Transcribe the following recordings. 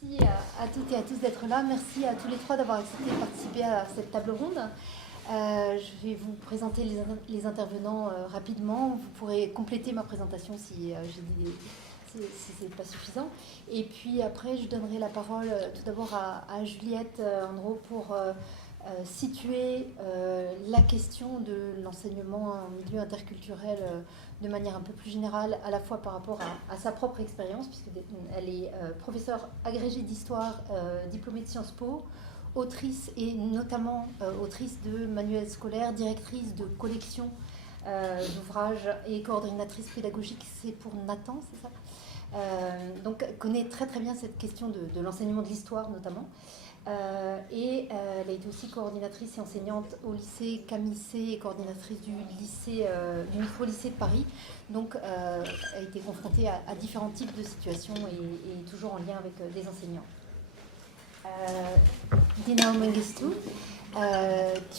Merci à toutes et à tous d'être là. Merci à tous les trois d'avoir accepté de participer à cette table ronde. Je vais vous présenter les intervenants rapidement. Vous pourrez compléter ma présentation si ce n'est pas suffisant. Et puis après, je donnerai la parole tout d'abord à Juliette Andro pour situer la question de l'enseignement en milieu interculturel de manière un peu plus générale, à la fois par rapport à sa propre expérience, puisqu'elle est professeure agrégée d'histoire, diplômée de Sciences Po, autrice et notamment autrice de manuels scolaires, directrice de collection d'ouvrages et coordinatrice pédagogique, c'est pour Nathan, c'est ça donc connaît très très bien cette question de l'enseignement de l'histoire notamment. Et elle a été aussi coordinatrice et enseignante au lycée Camissé et coordinatrice du micro-lycée de Paris. Donc, a été confrontée à différents types de situations et toujours en lien avec des enseignants. Dina Mengistu,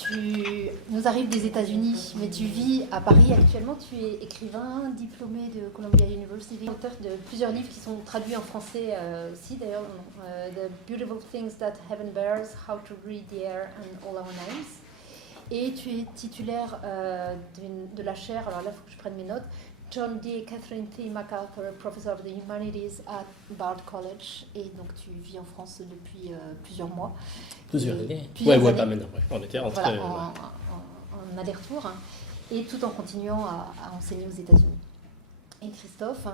tu nous arrives des États-Unis, mais tu vis à Paris actuellement. Tu es écrivain, diplômé de Columbia University, auteur de plusieurs livres qui sont traduits en français aussi, d'ailleurs. The Beautiful Things That Heaven Bears, How to Read the Air and All Our Names. Et tu es titulaire de la chaire, alors là, il faut que je prenne mes notes, John D. et Catherine T. MacArthur, Professor of the Humanities at Bard College. Et donc, tu vis en France depuis plusieurs mois. Plusieurs années. Ouais, pas maintenant. Ouais. On était rentrés. Voilà, en aller-retour. Hein, et tout en continuant à enseigner aux États-Unis. Et Christophe,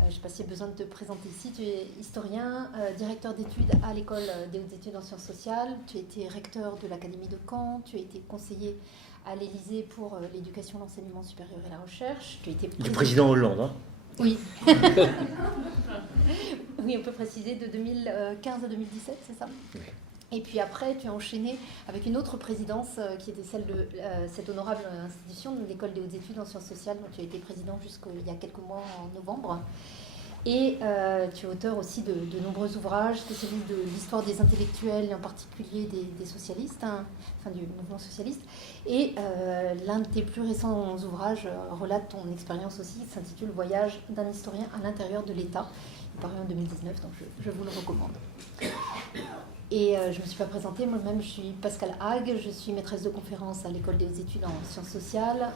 je ne sais pas s'il y a besoin de te présenter ici, tu es historien, directeur d'études à l'école des hautes études en sciences sociales, tu as été recteur de l'Académie de Caen, tu as été conseiller à l'Élysée pour l'éducation, l'enseignement supérieur et la recherche. Tu as été Le président Hollande, hein. Oui. Oui, on peut préciser de 2015 à 2017, c'est ça ? Oui. Et puis après, tu as enchaîné avec une autre présidence qui était celle de cette honorable institution, de l'École des hautes études en sciences sociales, dont tu as été président jusqu'il y a quelques mois en novembre. Et tu es auteur aussi de nombreux ouvrages, spécialistes de l'histoire des intellectuels, et en particulier des socialistes, hein, enfin du mouvement socialiste. Et l'un de tes plus récents ouvrages relate ton expérience aussi, qui s'intitule « Voyage d'un historien à l'intérieur de l'État ». Il paraît en 2019, donc je vous le recommande. Et je ne me suis pas présentée, moi-même je suis Pascale Hague, je suis maîtresse de conférence à l'École des hautes études en sciences sociales,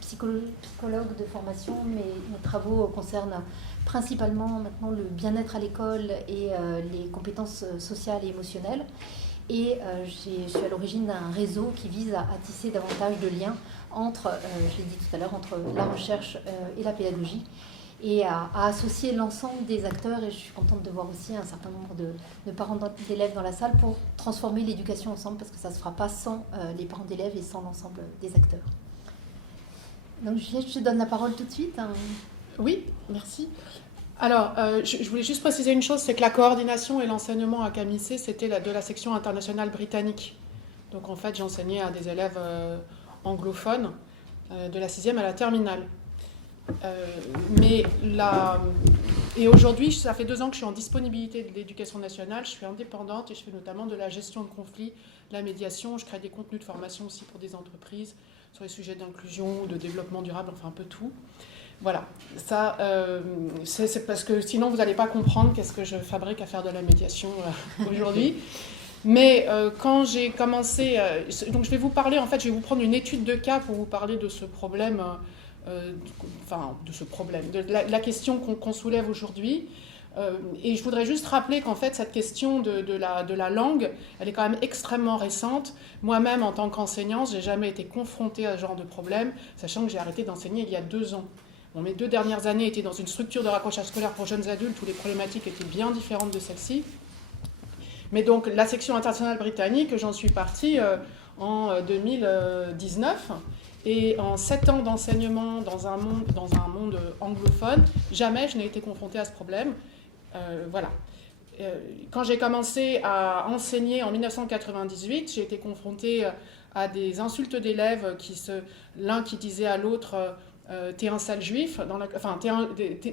psychologue de formation, mais mes travaux concernent principalement maintenant le bien-être à l'école et les compétences sociales et émotionnelles. Et je suis à l'origine d'un réseau qui vise à tisser davantage de liens entre, je l'ai dit tout à l'heure, entre la recherche et la pédagogie, et à associer l'ensemble des acteurs. Et je suis contente de voir aussi un certain nombre de parents d'élèves dans la salle pour transformer l'éducation ensemble, parce que ça ne se fera pas sans les parents d'élèves et sans l'ensemble des acteurs. Donc Juliette, je te donne la parole tout de suite. Oui, merci. Alors, je voulais juste préciser une chose, c'est que la coordination et l'enseignement à Camissé, c'était de la section internationale britannique. Donc en fait, j'enseignais à des élèves anglophones de la 6e à la terminale. Et aujourd'hui, ça fait 2 ans que je suis en disponibilité de l'éducation nationale, je suis indépendante et je fais notamment de la gestion de conflits, de la médiation, je crée des contenus de formation aussi pour des entreprises sur les sujets d'inclusion, de développement durable, enfin un peu tout. Voilà, ça, c'est parce que sinon vous n'allez pas comprendre qu'est-ce que je fabrique à faire de la médiation aujourd'hui. Mais quand j'ai commencé, donc je vais vous parler, en fait, je vais vous prendre une étude de cas pour vous parler de ce problème. De la question qu'on soulève aujourd'hui. Et je voudrais juste rappeler qu'en fait, cette question de la langue, elle est quand même extrêmement récente. Moi-même, en tant qu'enseignante, je n'ai jamais été confrontée à ce genre de problème, sachant que j'ai arrêté d'enseigner il y a 2 ans. Bon, mes 2 dernières années étaient dans une structure de raccrochage scolaire pour jeunes adultes où les problématiques étaient bien différentes de celle-ci. Mais donc, la section internationale britannique, j'en suis partie en 2019. Et en 7 ans d'enseignement dans un monde anglophone, jamais je n'ai été confrontée à ce problème. Voilà. Quand j'ai commencé à enseigner en 1998, j'ai été confrontée à des insultes d'élèves, l'un qui disait à l'autre « t'es un sale juif »,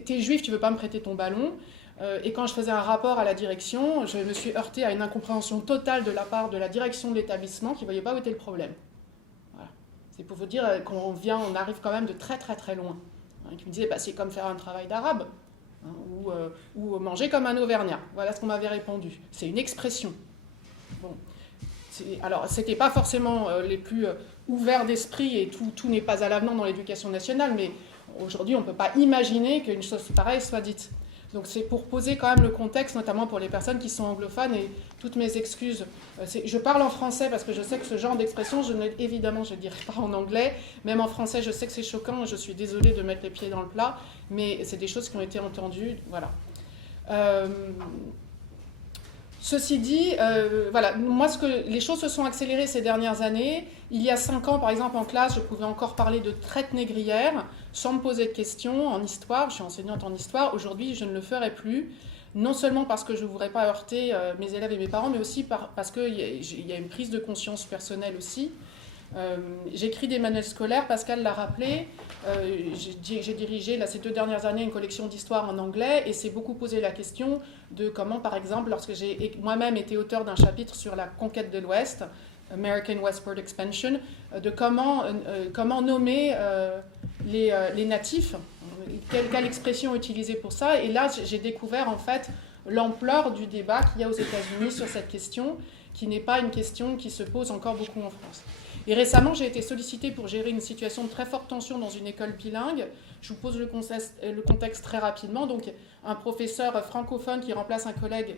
t'es juif, tu veux pas me prêter ton ballon. Et quand je faisais un rapport à la direction, je me suis heurtée à une incompréhension totale de la part de la direction de l'établissement qui ne voyait pas où était le problème. C'est pour vous dire qu'on arrive quand même de très très très loin. Qui me disait, c'est comme faire un travail d'arabe. ou manger comme un Auvergnat. Voilà ce qu'on m'avait répondu. C'est une expression. Bon. Alors, ce n'était pas forcément les plus ouverts d'esprit et tout n'est pas à l'avenant dans l'éducation nationale, mais aujourd'hui, on ne peut pas imaginer qu'une chose pareille soit dite. Donc, c'est pour poser quand même le contexte, notamment pour les personnes qui sont anglophones, et toutes mes excuses. Je parle en français parce que je sais que ce genre d'expression, évidemment, je ne dirai pas en anglais. Même en français, je sais que c'est choquant, je suis désolée de mettre les pieds dans le plat, mais c'est des choses qui ont été entendues. Voilà. Ceci dit, voilà, moi, les choses se sont accélérées ces dernières années. Il y a 5 ans, par exemple, en classe, je pouvais encore parler de traite négrière sans me poser de questions en histoire. Je suis enseignante en histoire. Aujourd'hui, je ne le ferai plus. Non seulement parce que je ne voudrais pas heurter mes élèves et mes parents, mais aussi parce qu'il y a une prise de conscience personnelle aussi. J'écris des manuels scolaires, Pascal l'a rappelé. J'ai dirigé ces 2 dernières années une collection d'histoire en anglais et c'est beaucoup posé la question de comment, par exemple, lorsque j'ai moi-même été auteur d'un chapitre sur la conquête de l'Ouest, American Westward Expansion, de comment nommer les natifs, quelle expression utiliser pour ça. Et là, j'ai découvert en fait l'ampleur du débat qu'il y a aux États-Unis sur cette question, qui n'est pas une question qui se pose encore beaucoup en France. Et récemment, j'ai été sollicitée pour gérer une situation de très forte tension dans une école bilingue. Je vous pose le contexte très rapidement. Donc, un professeur francophone qui remplace un collègue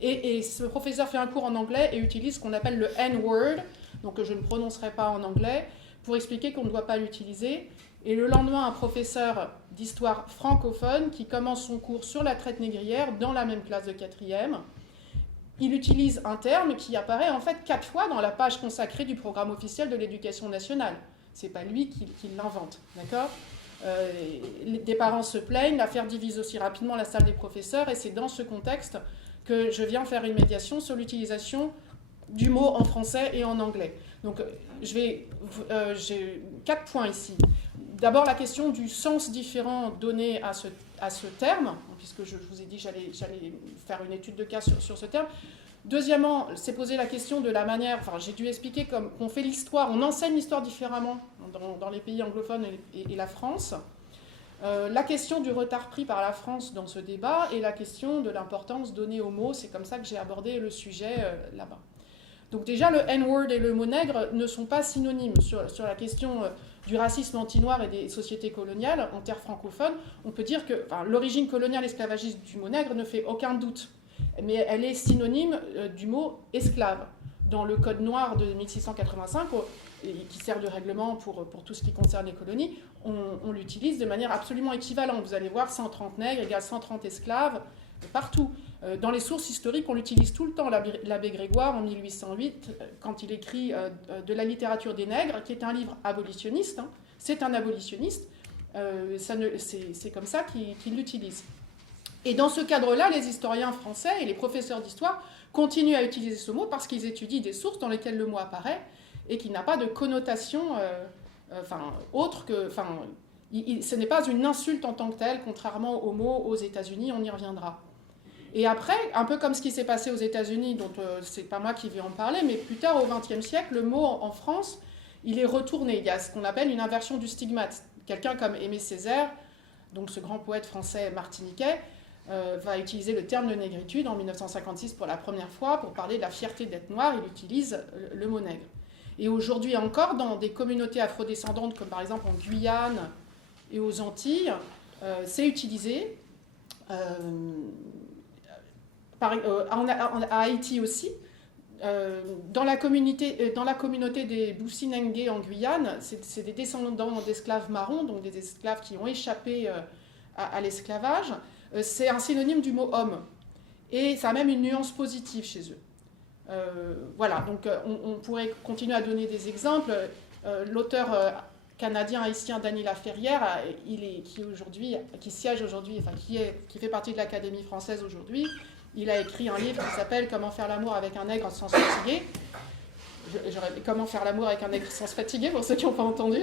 et ce professeur fait un cours en anglais et utilise ce qu'on appelle le N-word, donc que je ne prononcerai pas en anglais, pour expliquer qu'on ne doit pas l'utiliser. Et le lendemain, un professeur d'histoire francophone qui commence son cours sur la traite négrière dans la même classe de 4e, il utilise un terme qui apparaît en fait 4 fois dans la page consacrée du programme officiel de l'éducation nationale. Ce n'est pas lui qui l'invente, d'accord ? Des parents se plaignent, l'affaire divise aussi rapidement la salle des professeurs, et c'est dans ce contexte que je viens faire une médiation sur l'utilisation du mot en français et en anglais. Donc j'ai 4 points ici. D'abord, la question du sens différent donné à ce terme, puisque je vous ai dit que j'allais faire une étude de cas sur ce terme. Deuxièmement, c'est poser la question de la manière, j'ai dû expliquer qu'on fait l'histoire, on enseigne l'histoire différemment dans les pays anglophones et la France. La question du retard pris par la France dans ce débat et la question de l'importance donnée aux mots, c'est comme ça que j'ai abordé le sujet là-bas. Donc déjà, le N-word et le mot nègre ne sont pas synonymes. Sur la question du racisme anti-noir et des sociétés coloniales, en terre francophone, on peut dire que l'origine coloniale esclavagiste du mot nègre ne fait aucun doute. Mais elle est synonyme du mot esclave. Dans le Code noir de 1685, qui sert de règlement pour tout ce qui concerne les colonies, on l'utilise de manière absolument équivalente. Vous allez voir 130 nègres égale 130 esclaves partout. Dans les sources historiques, on l'utilise tout le temps. L'abbé Grégoire, en 1808, quand il écrit de la littérature des nègres, qui est un livre abolitionniste, c'est un abolitionniste, c'est comme ça qu'il l'utilise. Et dans ce cadre-là, les historiens français et les professeurs d'histoire continuent à utiliser ce mot parce qu'ils étudient des sources dans lesquelles le mot apparaît et qui n'a pas de connotation autre que... ce n'est pas une insulte en tant que telle, contrairement au mot aux États-Unis, on y reviendra. Et après, un peu comme ce qui s'est passé aux États-Unis, dont c'est pas moi qui vais en parler, mais plus tard, au XXe siècle, le mot en France, il est retourné. Il y a ce qu'on appelle une inversion du stigmate. Quelqu'un comme Aimé Césaire, donc ce grand poète français martiniquais, va utiliser le terme de négritude en 1956 pour la première fois pour parler de la fierté d'être noir. Il utilise le mot nègre. Et aujourd'hui encore, dans des communautés afrodescendantes, comme par exemple en Guyane et aux Antilles, c'est utilisé. À Haïti aussi, dans la communauté des Bussinengue en Guyane, c'est des descendants d'esclaves marrons, donc des esclaves qui ont échappé à l'esclavage. C'est un synonyme du mot homme. Et ça a même une nuance positive chez eux. Voilà, donc on pourrait continuer à donner des exemples. L'auteur canadien-haïtien Dany Laferrière, qui siège aujourd'hui, qui fait partie de l'Académie française aujourd'hui, il a écrit un livre qui s'appelle « Comment faire l'amour avec un nègre sans se fatiguer ». Comment faire l'amour avec un nègre sans se fatiguer, pour ceux qui n'ont pas entendu.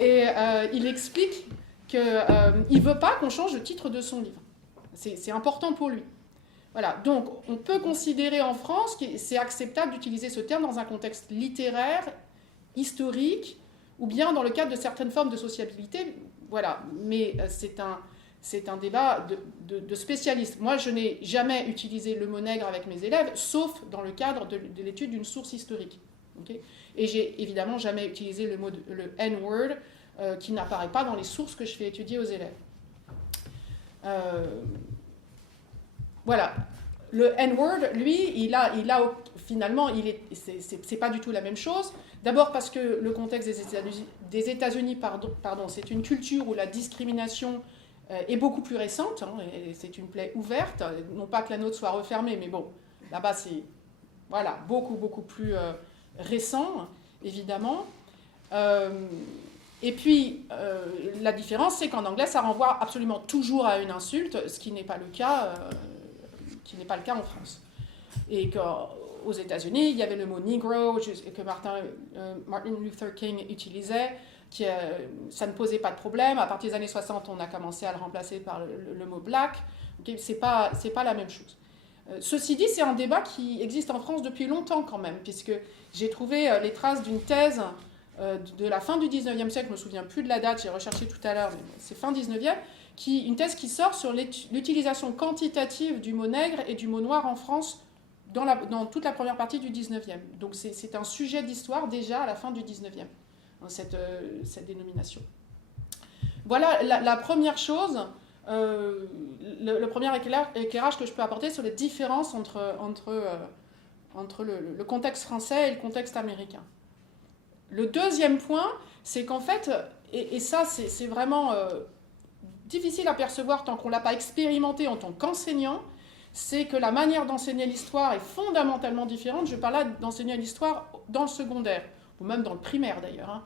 Et il explique qu'il ne veut pas qu'on change le titre de son livre. C'est important pour lui. Voilà, donc on peut considérer en France que c'est acceptable d'utiliser ce terme dans un contexte littéraire, historique, ou bien dans le cadre de certaines formes de sociabilité. Voilà, mais c'est un débat de spécialistes. Moi, je n'ai jamais utilisé le mot nègre avec mes élèves, sauf dans le cadre de l'étude d'une source historique. Okay, et j'ai évidemment jamais utilisé le N-word, qui n'apparaît pas dans les sources que je fais étudier aux élèves. Voilà. Le N-word, lui, finalement, c'est pas du tout la même chose. D'abord parce que le contexte des États-Unis, c'est une culture où la discrimination est beaucoup plus récente, hein, et c'est une plaie ouverte. Non pas que la nôtre soit refermée, mais bon, là-bas, c'est beaucoup plus récent, évidemment. Et puis, la différence, c'est qu'en anglais, ça renvoie absolument toujours à une insulte, ce qui n'est pas le cas en France. Et qu'aux États-Unis, il y avait le mot Negro que Martin Luther King utilisait, ça ne posait pas de problème. À partir des années 60, on a commencé à le remplacer par le mot Black. Okay, c'est pas la même chose. Ceci dit, c'est un débat qui existe en France depuis longtemps quand même, puisque j'ai trouvé les traces d'une thèse de la fin du 19e siècle, je ne me souviens plus de la date, j'ai recherché tout à l'heure, mais c'est fin 19e, une thèse qui sort sur l'utilisation quantitative du mot nègre et du mot noir en France dans toute la première partie du 19e. Donc c'est un sujet d'histoire déjà à la fin du 19e, cette dénomination. Voilà la première chose, le premier éclairage que je peux apporter sur les différences entre le contexte français et le contexte américain. Le deuxième point, c'est qu'en fait, et ça c'est vraiment difficile à percevoir tant qu'on ne l'a pas expérimenté en tant qu'enseignant, c'est que la manière d'enseigner l'histoire est fondamentalement différente. Je parle là d'enseigner l'histoire dans le secondaire, ou même dans le primaire d'ailleurs, hein.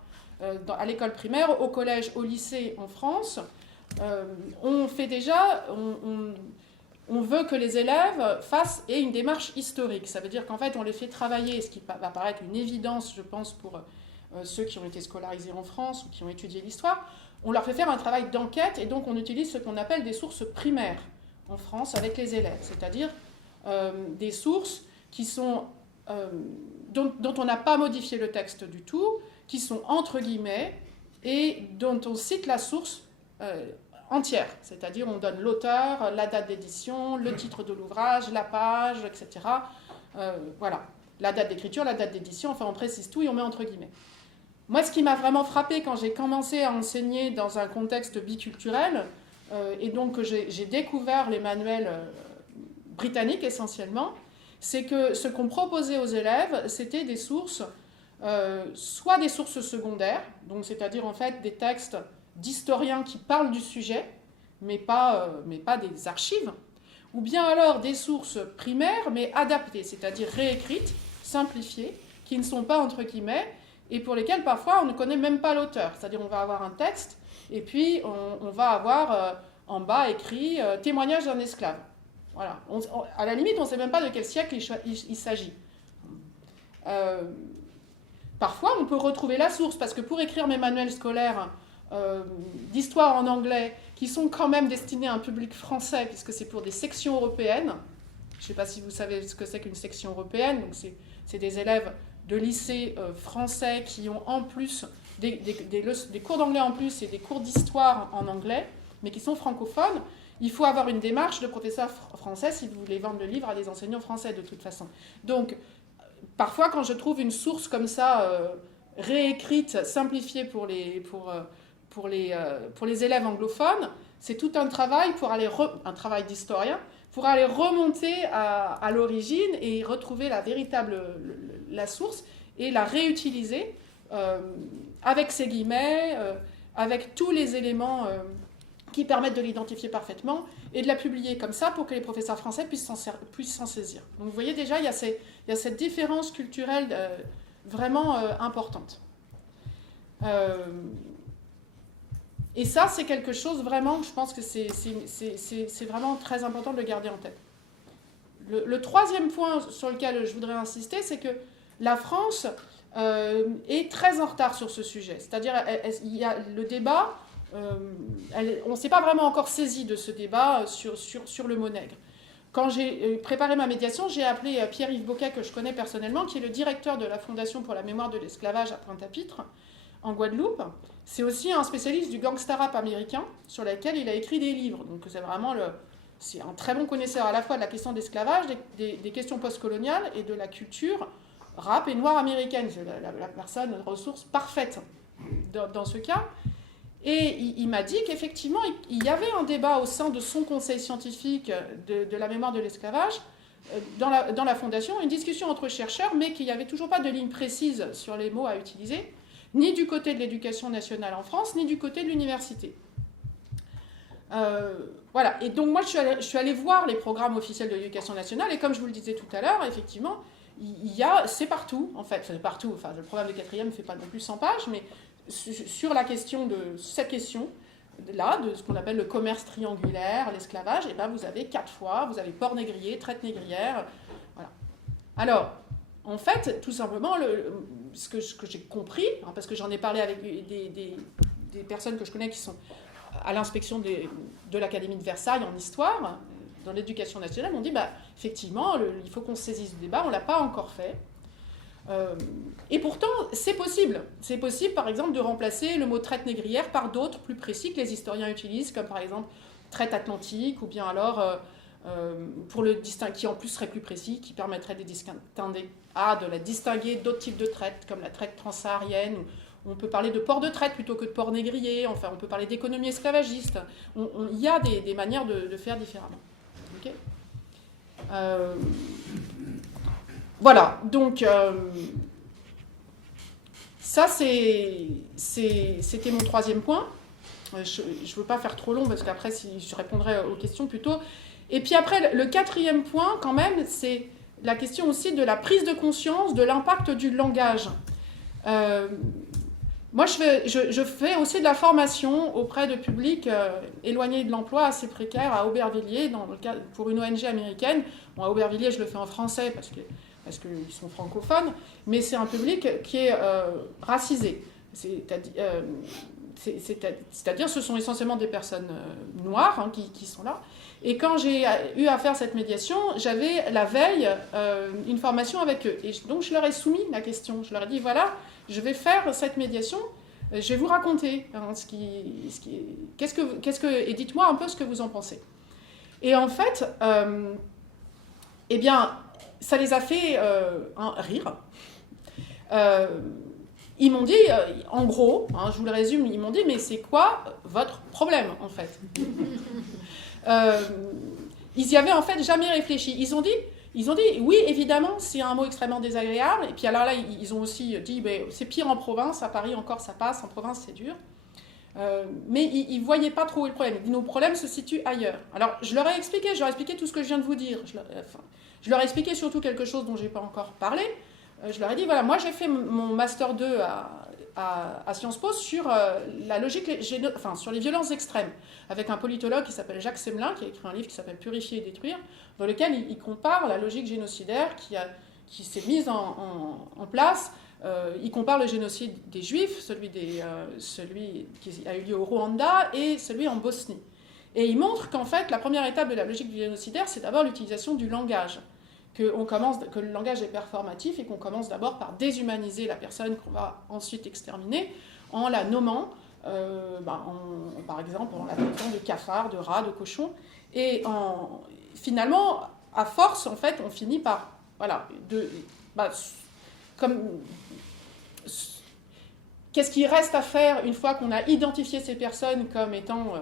À l'école primaire, au collège, au lycée en France, on veut que les élèves aient une démarche historique. Ça veut dire qu'en fait, on les fait travailler, ce qui va paraître une évidence, je pense, pour ceux qui ont été scolarisés en France ou qui ont étudié l'histoire. On leur fait faire un travail d'enquête et donc on utilise ce qu'on appelle des sources primaires en France avec les élèves, c'est-à-dire des sources qui sont, dont on n'a pas modifié le texte du tout, qui sont entre guillemets et dont on cite la source entière, c'est-à-dire on donne l'auteur, la date d'édition, le titre de l'ouvrage, la page, etc. Voilà, la date d'écriture, la date d'édition, enfin on précise tout et on met entre guillemets. Moi, ce qui m'a vraiment frappé quand j'ai commencé à enseigner dans un contexte biculturel, et donc que j'ai découvert les manuels britanniques essentiellement, c'est que ce qu'on proposait aux élèves, c'était des sources, soit des sources secondaires, donc c'est-à-dire en fait des textes d'historiens qui parlent du sujet, mais pas des archives, ou bien alors des sources primaires, mais adaptées, c'est-à-dire réécrites, simplifiées, qui ne sont pas entre guillemets, et pour lesquelles parfois on ne connaît même pas l'auteur. C'est-à-dire on va avoir un texte, et puis on va avoir en bas écrit « Témoignage d'un esclave ». Voilà. À la limite, on ne sait même pas de quel siècle il s'agit. Parfois, on peut retrouver la source, parce que pour écrire mes manuels scolaires d'histoire en anglais, qui sont quand même destinés à un public français, puisque c'est pour des sections européennes, je ne sais pas si vous savez ce que c'est qu'une section européenne, donc c'est des élèves de lycée français qui ont en plus des cours d'anglais en plus et des cours d'histoire en anglais, mais qui sont francophones. Il faut avoir une démarche de professeur français si vous voulez vendre le livre à des enseignants français de toute façon. Donc, parfois, quand je trouve une source comme ça, réécrite, simplifiée pour les élèves anglophones, c'est tout un travail un travail d'historien, pour aller remonter à l'origine et retrouver la source et la réutiliser avec ses guillemets, avec tous les éléments qui permettent de l'identifier parfaitement et de la publier comme ça pour que les professeurs français puissent s'en saisir. Donc vous voyez déjà, il y a cette différence culturelle vraiment importante. Et ça, c'est quelque chose vraiment, je pense que c'est vraiment très important de le garder en tête. Le troisième point sur lequel je voudrais insister, c'est que la France est très en retard sur ce sujet. C'est-à-dire, il y a le débat, on ne s'est pas vraiment encore saisi de ce débat sur le mot nègre. Quand j'ai préparé ma médiation, j'ai appelé Pierre-Yves Boquet, que je connais personnellement, qui est le directeur de la Fondation pour la mémoire de l'esclavage à Pointe-à-Pitre, en Guadeloupe. c'est aussi un spécialiste du gangsta rap américain, sur lequel il a écrit des livres. Donc c'est un très bon connaisseur à la fois de la question de l'esclavage, des questions postcoloniales et de la culture rap et noire américaine. C'est la personne, une ressource parfaite dans ce cas. Et il m'a dit qu'effectivement, il y avait un débat au sein de son conseil scientifique de la mémoire de l'esclavage, dans la fondation, une discussion entre chercheurs, mais qu'il n'y avait toujours pas de ligne précise sur les mots à utiliser, ni du côté de l'éducation nationale en France, ni du côté de l'université. Voilà. Et donc moi, je suis allée voir les programmes officiels de l'éducation nationale, et comme je vous le disais tout à l'heure, effectivement, c'est partout, en fait. C'est partout. Enfin, le programme de 4e ne fait pas non plus 100 pages, mais sur la question de cette question-là, de ce qu'on appelle le commerce triangulaire, l'esclavage, et ben vous avez 4 fois, vous avez port négrier, traite négrière, voilà. Alors, en fait, tout simplement, ce que j'ai compris, hein, parce que j'en ai parlé avec des personnes que je connais qui sont à l'inspection de l'Académie de Versailles en histoire, dans l'éducation nationale, m'ont dit, effectivement, il faut qu'on se saisisse du débat, on ne l'a pas encore fait. Et pourtant, c'est possible. C'est possible, par exemple, de remplacer le mot traite négrière par d'autres plus précis que les historiens utilisent, comme par exemple traite atlantique, ou bien alors, pour le distinguer, qui en plus serait plus précis, qui permettrait de la distinguer d'autres types de traite, comme la traite transsaharienne. On peut parler de port de traite plutôt que de port négrier. Enfin, on peut parler d'économie esclavagiste. Il y a des manières de faire différemment. Okay. Voilà, donc ça c'était mon 3e point. Je ne veux pas faire trop long parce qu'après je répondrai aux questions plutôt. Et puis après, le 4e point quand même, c'est la question aussi de la prise de conscience de l'impact du langage. Moi, je fais aussi de la formation auprès de publics éloignés de l'emploi, assez précaires, à Aubervilliers, pour une ONG américaine. Bon, à Aubervilliers, je le fais en français parce qu'ils sont francophones, mais c'est un public qui est racisé. C'est-à-dire ce sont essentiellement des personnes noires hein, qui sont là. Et quand j'ai eu à faire cette médiation, j'avais la veille une formation avec eux. Et donc je leur ai soumis la question. Je leur ai dit, voilà, je vais faire cette médiation, je vais vous raconter hein, et dites-moi un peu ce que vous en pensez. Et en fait, eh bien, ça les a fait rire. Ils m'ont dit, en gros, hein, je vous le résume, ils m'ont dit, mais c'est quoi votre problème, en fait Ils y avaient en fait jamais réfléchi. Ils ont dit, oui, évidemment, c'est un mot extrêmement désagréable. Et puis alors là, ils ont aussi dit, c'est pire en province, à Paris encore ça passe, en province c'est dur. Mais ils ne voyaient pas trop où est le problème. Nos problèmes se situent ailleurs. Alors, je leur ai expliqué tout ce que je viens de vous dire. Je leur ai expliqué surtout quelque chose dont je n'ai pas encore parlé. Je leur ai dit, voilà, moi j'ai fait mon Master 2 à Sciences Po sur la logique, sur les violences extrêmes, avec un politologue qui s'appelle Jacques Semelin, qui a écrit un livre qui s'appelle Purifier et détruire, dans lequel il compare la logique génocidaire qui s'est mise en place. Il compare le génocide des Juifs, celui qui a eu lieu au Rwanda, et celui en Bosnie. Et il montre qu'en fait, la première étape de la logique génocidaire, c'est d'abord l'utilisation du langage. Que le langage est performatif et qu'on commence d'abord par déshumaniser la personne qu'on va ensuite exterminer en la nommant, par exemple, en la traitant de cafard, de rat, de cochon. Et finalement, à force, en fait, on finit par... Voilà, qu'est-ce qu'il reste à faire une fois qu'on a identifié ces personnes comme étant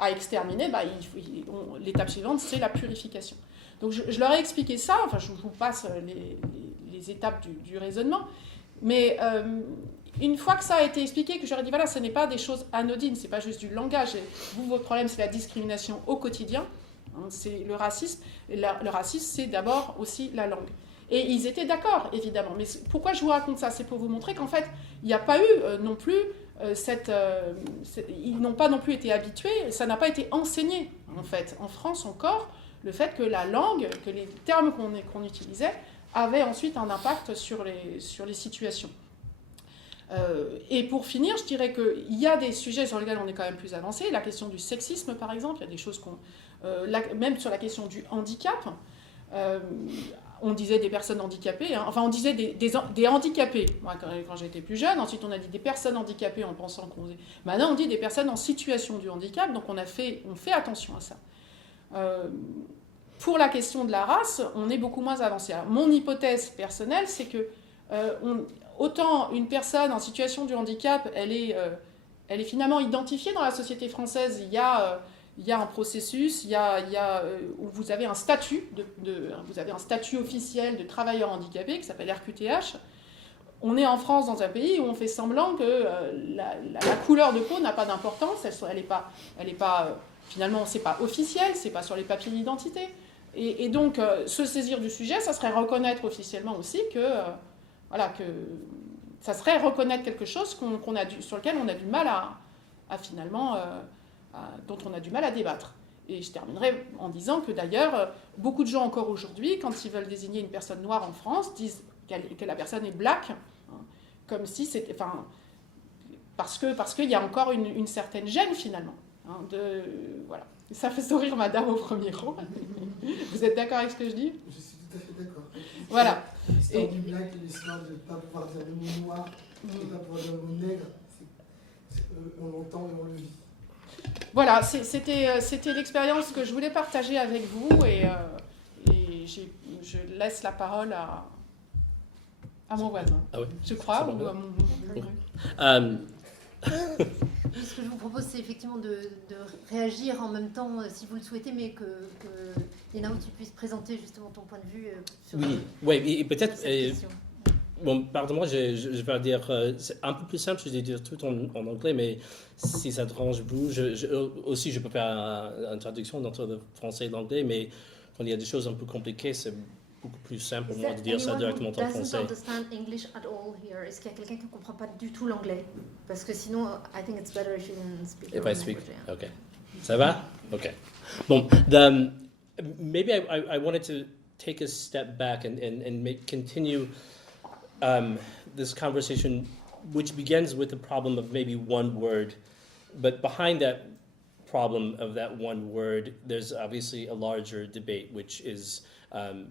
à exterminer l'étape suivante, c'est la purification. Donc je leur ai expliqué ça, enfin je vous passe les étapes du raisonnement, mais une fois que ça a été expliqué, que j'aurais dit voilà, ce n'est pas des choses anodines, c'est pas juste du langage, votre problème c'est la discrimination au quotidien, hein, c'est le racisme, le racisme c'est d'abord aussi la langue. Et ils étaient d'accord, évidemment, mais pourquoi je vous raconte ça? C'est pour vous montrer qu'en fait, il n'y a pas eu non plus ils n'ont pas non plus été habitués, ça n'a pas été enseigné, en fait, en France encore, le fait que la langue, que les termes qu'on utilisait, avaient ensuite un impact sur les situations. Et pour finir, je dirais qu'il y a des sujets sur lesquels on est quand même plus avancé. La question du sexisme, par exemple, il y a des choses même sur la question du handicap. on disait des personnes handicapées, hein. Enfin on disait des handicapés, moi quand j'étais plus jeune, ensuite on a dit des personnes handicapées en pensant qu'on faisait... Maintenant on dit des personnes en situation du handicap, donc on fait attention à ça. Pour la question de la race, on est beaucoup moins avancé. Alors, mon hypothèse personnelle, c'est que autant une personne en situation de handicap, elle est finalement identifiée dans la société française, il y a un processus, où vous avez un statut, vous avez un statut officiel de travailleur handicapé qui s'appelle RQTH. On est en France dans un pays où on fait semblant que la couleur de peau n'a pas d'importance, elle est pas finalement, c'est pas officiel, c'est pas sur les papiers d'identité. Et donc, se saisir du sujet, ça serait reconnaître officiellement aussi que ça serait reconnaître quelque chose sur lequel on a du mal à finalement... dont on a du mal à débattre. Et je terminerai en disant que d'ailleurs, beaucoup de gens encore aujourd'hui, quand ils veulent désigner une personne noire en France, disent que la personne est black, hein, comme si c'était... Enfin, parce qu'il y a encore une certaine gêne finalement. Hein, voilà. Ça fait sourire madame au premier rang. Vous êtes d'accord avec ce que je dis? Je suis tout à fait d'accord. Voilà. L'histoire du black et l'histoire de ne pas pouvoir dire le mot noir et de ne pas pouvoir dire le mot nègre, on l'entend et on le vit. Voilà, c'était l'expérience que je voulais partager avec vous et je laisse la parole à mon voisin. Ah oui. Je crois, ou à mon... Ce que je vous propose, c'est effectivement de réagir en même temps, si vous le souhaitez, mais que Lénaou, tu puisses présenter justement ton point de vue sur et peut-être... cette question. Bon, pardon-moi, je vais dire, c'est un peu plus simple, je vais dire tout en anglais, mais si ça te dérange vous, aussi je peux faire une traduction entre le français et l'anglais, mais quand il y a des choses un peu compliquées, c'est beaucoup plus simple pour moi de dire ça directement en français. Est-ce qu'il y a quelqu'un qui ne comprend pas du tout l'anglais? Parce que sinon, I think it's better if you speak If your I own speak, language, yeah. okay. Ça va? Okay. Bon, maybe I wanted to take a step back and continue this conversation, which begins with the problem of maybe one word, but behind that problem of that one word, there's obviously a larger debate, which is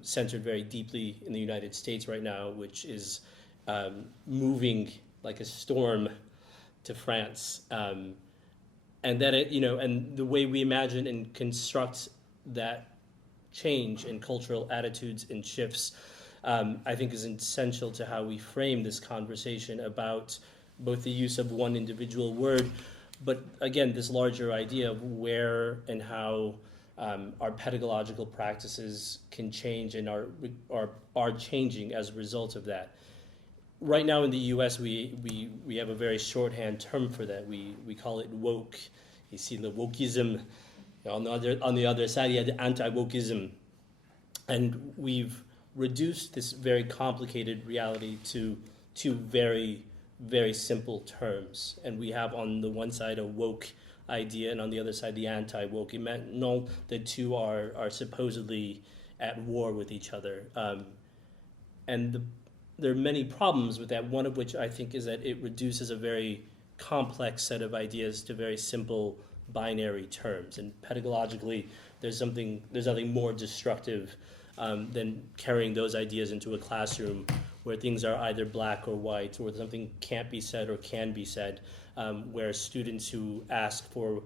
centered very deeply in the United States right now, which is moving like a storm to France, and that and the way we imagine and construct that change in cultural attitudes and shifts, I think is essential to how we frame this conversation about both the use of one individual word, but again, this larger idea of where and how our pedagogical practices can change and are changing as a result of that. Right now in the U.S., we have a very shorthand term for that. We call it woke. You see the wokeism. On the other side, you have the anti-wokeism. And we've reduced this very complicated reality to two very, very simple terms. And we have on the one side a woke idea and on the other side the anti-woke. No, the two are supposedly at war with each other. There are many problems with that, one of which I think is that it reduces a very complex set of ideas to very simple binary terms. And pedagogically, there's nothing more destructive than carrying those ideas into a classroom where things are either black or white, or something can't be said or can be said, where students who ask for,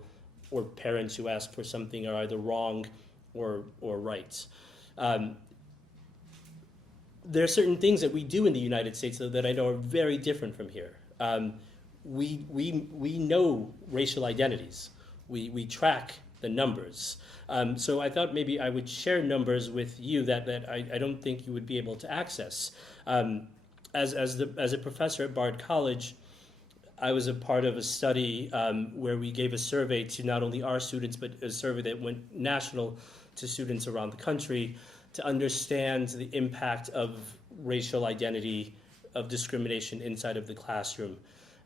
or parents who ask for something are either wrong or right. There are certain things that we do in the United States, though, that I know are very different from here. We know racial identities. We track the numbers. So I thought maybe I would share numbers with you that I don't think you would be able to access. As a professor at Bard College, I was a part of a study where we gave a survey to not only our students, but a survey that went national to students around the country to understand the impact of racial identity, of discrimination inside of the classroom.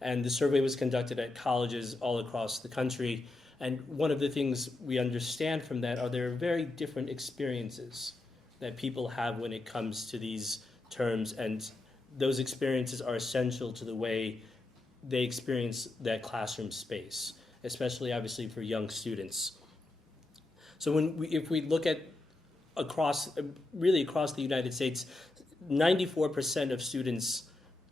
And the survey was conducted at colleges all across the country. And one of the things we understand from that are there are very different experiences that people have when it comes to these terms, and those experiences are essential to the way they experience that classroom space, especially obviously for young students. So if we look at really across the United States, 94% of students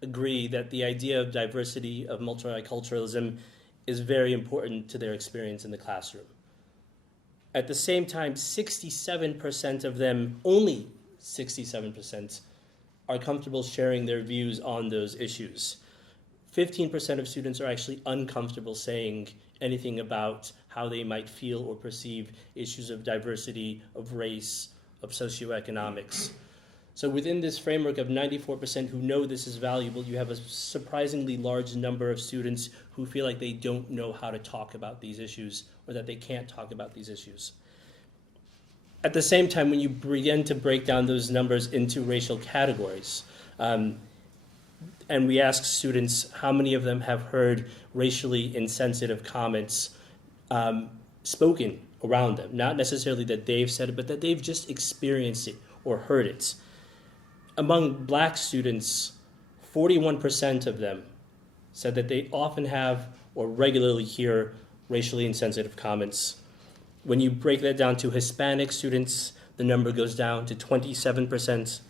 agree that the idea of diversity, of multiculturalism, is very important to their experience in the classroom. At the same time, 67% of them, only 67%, are comfortable sharing their views on those issues. 15% of students are actually uncomfortable saying anything about how they might feel or perceive issues of diversity, of race, of socioeconomics. So within this framework of 94% who know this is valuable, you have a surprisingly large number of students who feel like they don't know how to talk about these issues or that they can't talk about these issues. At the same time, when you begin to break down those numbers into racial categories, and we ask students how many of them have heard racially insensitive comments spoken around them, not necessarily that they've said it, but that they've just experienced it or heard it. Among black students, 41% of them said that they often have or regularly hear racially insensitive comments. When you break that down to Hispanic students, the number goes down to 27%.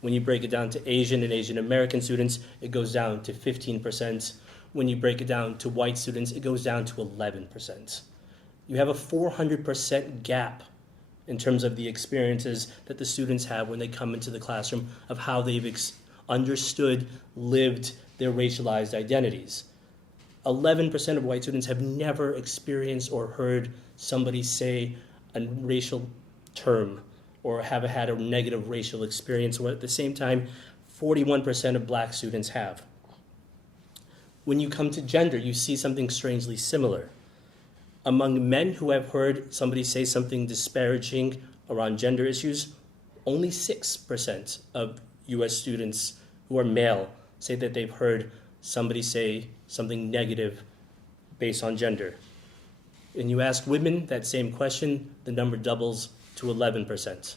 When you break it down to Asian and Asian American students, it goes down to 15%. When you break it down to white students, it goes down to 11%. You have a 400% gap in terms of the experiences that the students have when they come into the classroom of how they've understood, lived their racialized identities. 11% of white students have never experienced or heard somebody say a racial term or have had a negative racial experience, or at the same time, 41% of black students have. When you come to gender, you see something strangely similar. Among men who have heard somebody say something disparaging around gender issues, only 6% of US students who are male say that they've heard somebody say something negative based on gender. And you ask women that same question, the number doubles to 11%.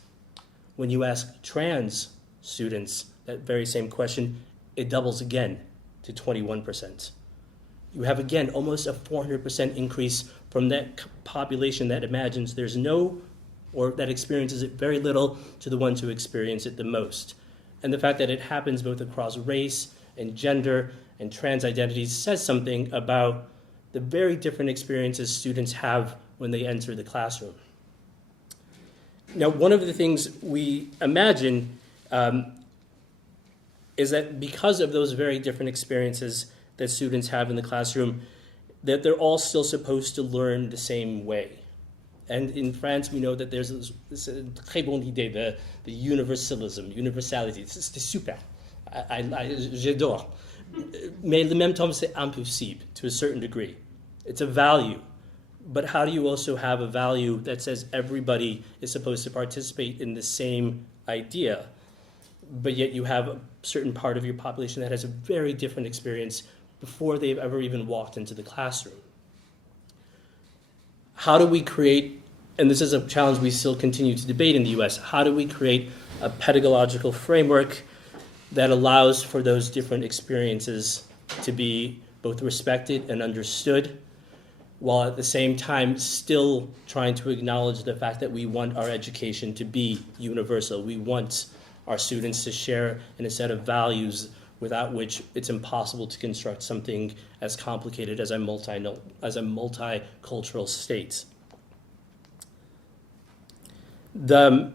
When you ask trans students that very same question, it doubles again to 21%. You have, again, almost a 400% increase from that population that imagines there's no, or that experiences it very little, to the ones who experience it the most. And the fact that it happens both across race and gender and trans identities says something about the very different experiences students have when they enter the classroom. Now, one of the things we imagine is that because of those very different experiences that students have in the classroom, that they're all still supposed to learn the same way. And in France, we know that there's this très bonne idée, the universality. C'est super. J'adore. Mais en même temps, c'est impossible to a certain degree. It's a value. But how do you also have a value that says everybody is supposed to participate in the same idea, but yet you have a certain part of your population that has a very different experience before they've ever even walked into the classroom? How do we create, and this is a challenge we still continue to debate in the US, how do we create a pedagogical framework that allows for those different experiences to be both respected and understood, while at the same time still trying to acknowledge the fact that we want our education to be universal. We want our students to share in a set of values without which it's impossible to construct something as complicated as a multicultural state. The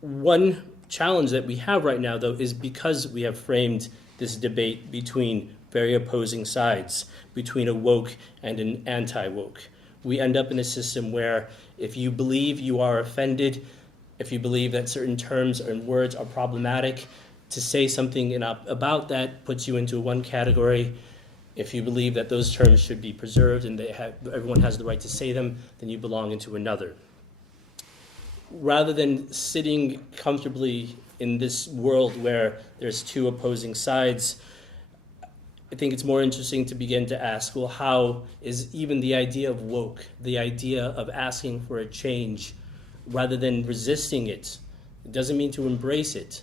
one challenge that we have right now, though, is because we have framed this debate between very opposing sides, between a woke and an anti-woke. We end up in a system where if you believe you are offended, if you believe that certain terms and words are problematic, to say something about that puts you into one category. If you believe that those terms should be preserved and everyone has the right to say them, then you belong into another. Rather than sitting comfortably in this world where there's two opposing sides, I think it's more interesting to begin to ask, well, how is even the idea of woke, the idea of asking for a change rather than resisting it, it doesn't mean to embrace it,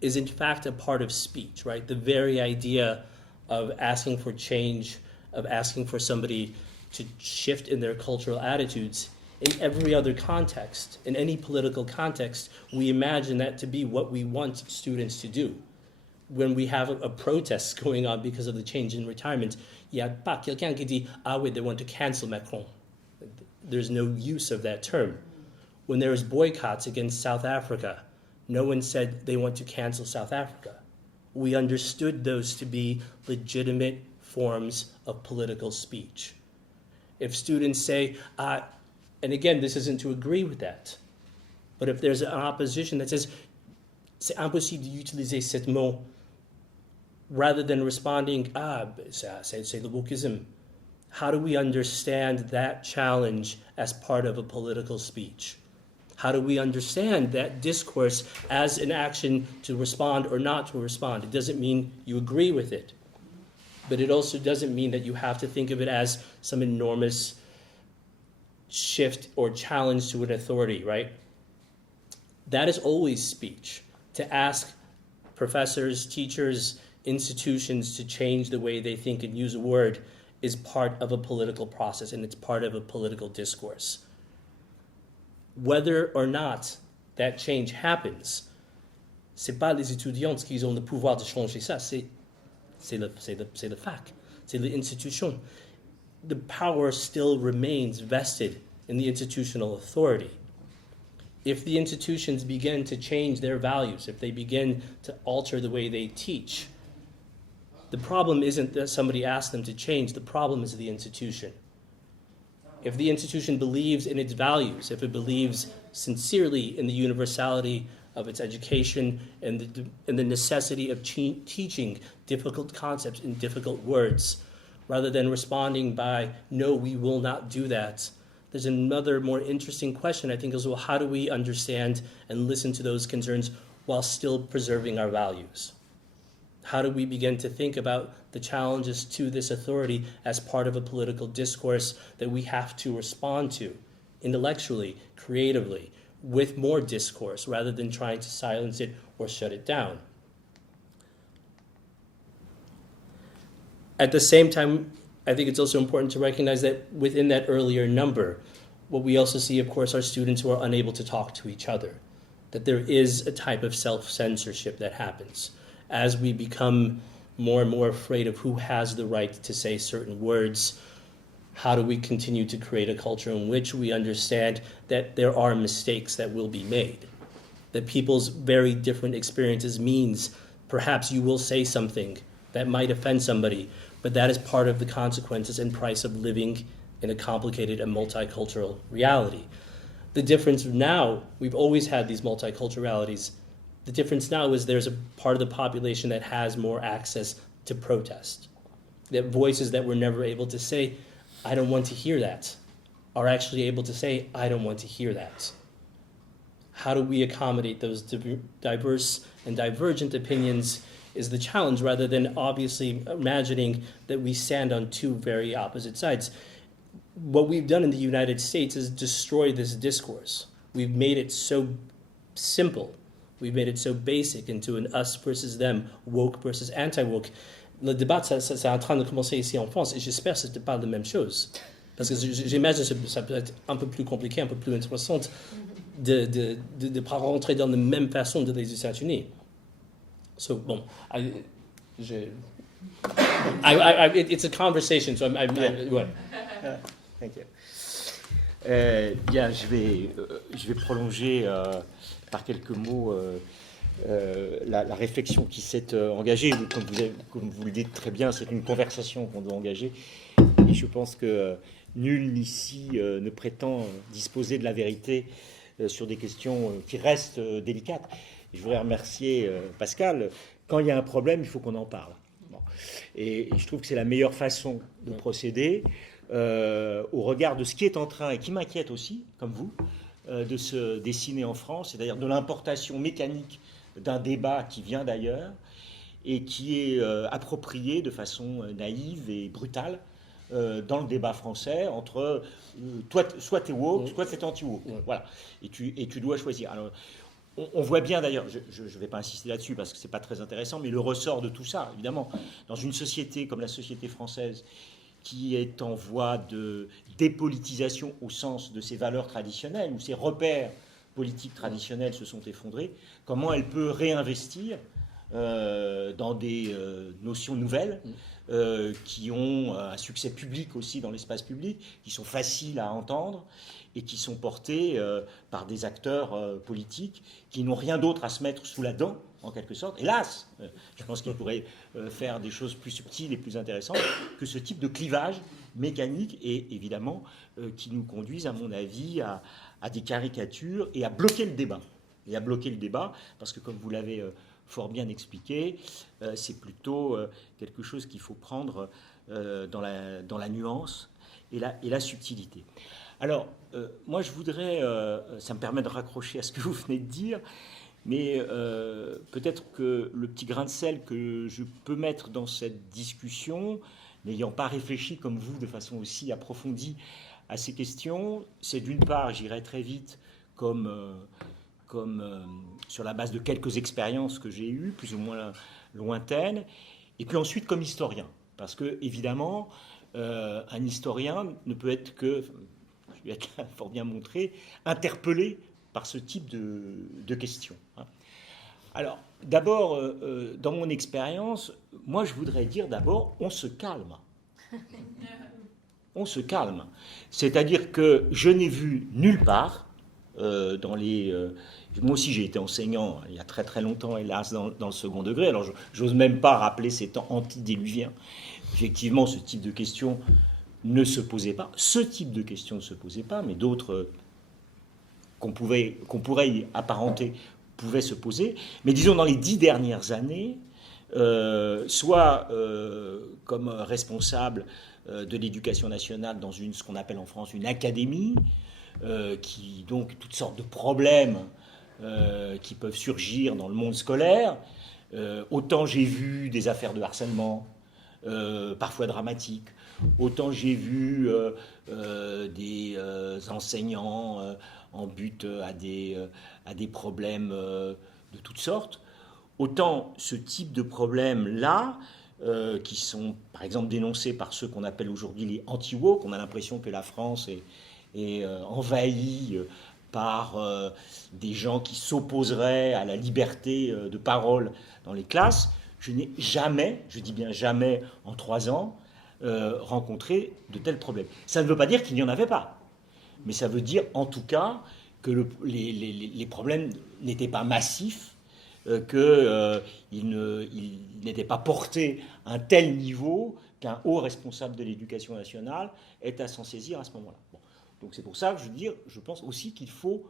is in fact a part of speech, right? The very idea of asking for change, of asking for somebody to shift in their cultural attitudes, in every other context, in any political context, we imagine that to be what we want students to do. When we have a protest going on because of the change in retirement, il n'y a pas quelqu'un qui dit, ah oui, they want to cancel Macron. There's no use of that term. When there was boycotts against South Africa, no one said they want to cancel South Africa. We understood those to be legitimate forms of political speech. If students say, and again, this isn't to agree with that, but if there's an opposition that says, c'est impossible d'utiliser cet mot, rather than responding, c'est le wokism, how do we understand that challenge as part of a political speech? How do we understand that discourse as an action to respond or not to respond? It doesn't mean you agree with it, but it also doesn't mean that you have to think of it as some enormous shift or challenge to an authority, right? That is always speech. To ask professors, teachers, institutions to change the way they think and use a word is part of a political process, and it's part of a political discourse. Whether or not that change happens, c'est pas les étudiants qui ont le pouvoir de changer ça, c'est le fac, c'est l'institution. The power still remains vested in the institutional authority. If the institutions begin to change their values, if they begin to alter the way they teach, the problem isn't that somebody asked them to change, the problem is the institution. If the institution believes in its values, if it believes sincerely in the universality of its education and the necessity of teaching difficult concepts in difficult words, rather than responding by, no, we will not do that, there's another more interesting question, I think, as well. How do we understand and listen to those concerns while still preserving our values? How do we begin to think about the challenges to this authority as part of a political discourse that we have to respond to intellectually, creatively, with more discourse, rather than trying to silence it or shut it down? At the same time, I think it's also important to recognize that within that earlier number, what we also see, of course, are students who are unable to talk to each other, that there is a type of self-censorship that happens. As we become more and more afraid of who has the right to say certain words, how do we continue to create a culture in which we understand that there are mistakes that will be made, that people's very different experiences means perhaps you will say something that might offend somebody, but that is part of the consequences and price of living in a complicated and multicultural reality. The difference now, we've always had these multiculturalities. The difference now is there's a part of the population that has more access to protest. That voices that were never able to say, I don't want to hear that, are actually able to say, I don't want to hear that. How do we accommodate those diverse and divergent opinions is the challenge, rather than obviously imagining that we stand on two very opposite sides. What we've done in the United States is destroy this discourse. We've made it so simple. We've made it so basic into an us versus them, woke versus anti-woke. Le débat, ça est en train de commencer ici en France, et j'espère que ce n'est pas la même chose. Parce que j'imagine que ça peut être un peu plus compliqué, un peu plus intéressant de ne pas rentrer dans la même façon de les États-Unis. So, bon, it's a conversation, so ouais. Thank you. Bien, je vais prolonger par quelques mots la réflexion qui s'est engagée. Comme vous le dites très bien, c'est une conversation qu'on doit engager. Et je pense que nul ici ne prétend disposer de la vérité sur des questions qui restent délicates. Je voudrais remercier Pascal. Quand il y a un problème, il faut qu'on en parle. Bon. Et je trouve que c'est la meilleure façon de procéder au regard de ce qui est en train, et qui m'inquiète aussi, comme vous, de se dessiner en France, c'est-à-dire de l'importation mécanique d'un débat qui vient d'ailleurs et qui est approprié de façon naïve et brutale dans le débat français entre soit tu es woke, soit tu es anti-woke. Voilà. Et tu dois choisir. Alors, on voit bien d'ailleurs, je ne vais pas insister là-dessus parce que ce n'est pas très intéressant, mais le ressort de tout ça, évidemment, dans une société comme la société française, qui est en voie de dépolitisation au sens de ses valeurs traditionnelles, où ses repères politiques traditionnels se sont effondrés, comment elle peut réinvestir dans des notions nouvelles qui ont un succès public aussi dans l'espace public, qui sont faciles à entendre et qui sont portées par des acteurs politiques qui n'ont rien d'autre à se mettre sous la dent, en quelque sorte. Hélas, je pense qu'ils pourraient faire des choses plus subtiles et plus intéressantes que ce type de clivage mécanique et évidemment qui nous conduisent, à mon avis, à des caricatures et à bloquer le débat. Et à bloquer le débat, parce que comme vous l'avez fort bien expliqué, c'est plutôt quelque chose qu'il faut prendre dans la nuance et la subtilité. Alors, moi je voudrais, ça me permet de raccrocher à ce que vous venez de dire, mais peut-être que le petit grain de sel que je peux mettre dans cette discussion, n'ayant pas réfléchi comme vous de façon aussi approfondie à ces questions, c'est d'une part, j'irai très vite, comme sur la base de quelques expériences que j'ai eues, plus ou moins lointaines, et puis ensuite comme historien. Parce que, évidemment, un historien ne peut être que, je vais être fort bien montré, interpellé par ce type de questions. Alors, d'abord, dans mon expérience, moi je voudrais dire d'abord, on se calme. On se calme. C'est-à-dire que je n'ai vu nulle part, dans les... moi aussi j'ai été enseignant il y a très très longtemps, hélas, dans le second degré, alors j'ose même pas rappeler ces temps antédiluviens. Effectivement, ce type de questions ne se posait pas. Ce type de questions ne se posait pas, mais d'autres qu'on pourrait y apparenter pouvaient se poser. Mais disons, dans les 10 dernières années, soit comme responsable de l'éducation nationale dans ce qu'on appelle en France une académie, qui donc toutes sortes de problèmes qui peuvent surgir dans le monde scolaire. Autant j'ai vu des affaires de harcèlement, parfois dramatiques, autant j'ai vu des enseignants en but à des problèmes de toutes sortes. Autant ce type de problèmes-là, qui sont par exemple dénoncés par ceux qu'on appelle aujourd'hui les anti-woke, on a l'impression que la France est envahie par des gens qui s'opposeraient à la liberté de parole dans les classes. Je n'ai jamais, je dis bien jamais en 3 ans, rencontré de tels problèmes. Ça ne veut pas dire qu'il n'y en avait pas, mais ça veut dire en tout cas que les problèmes n'étaient pas massifs, qu'ils n'étaient pas portés à un tel niveau qu'un haut responsable de l'éducation nationale est à s'en saisir à ce moment-là. Bon. Donc c'est pour ça que je pense aussi qu'il faut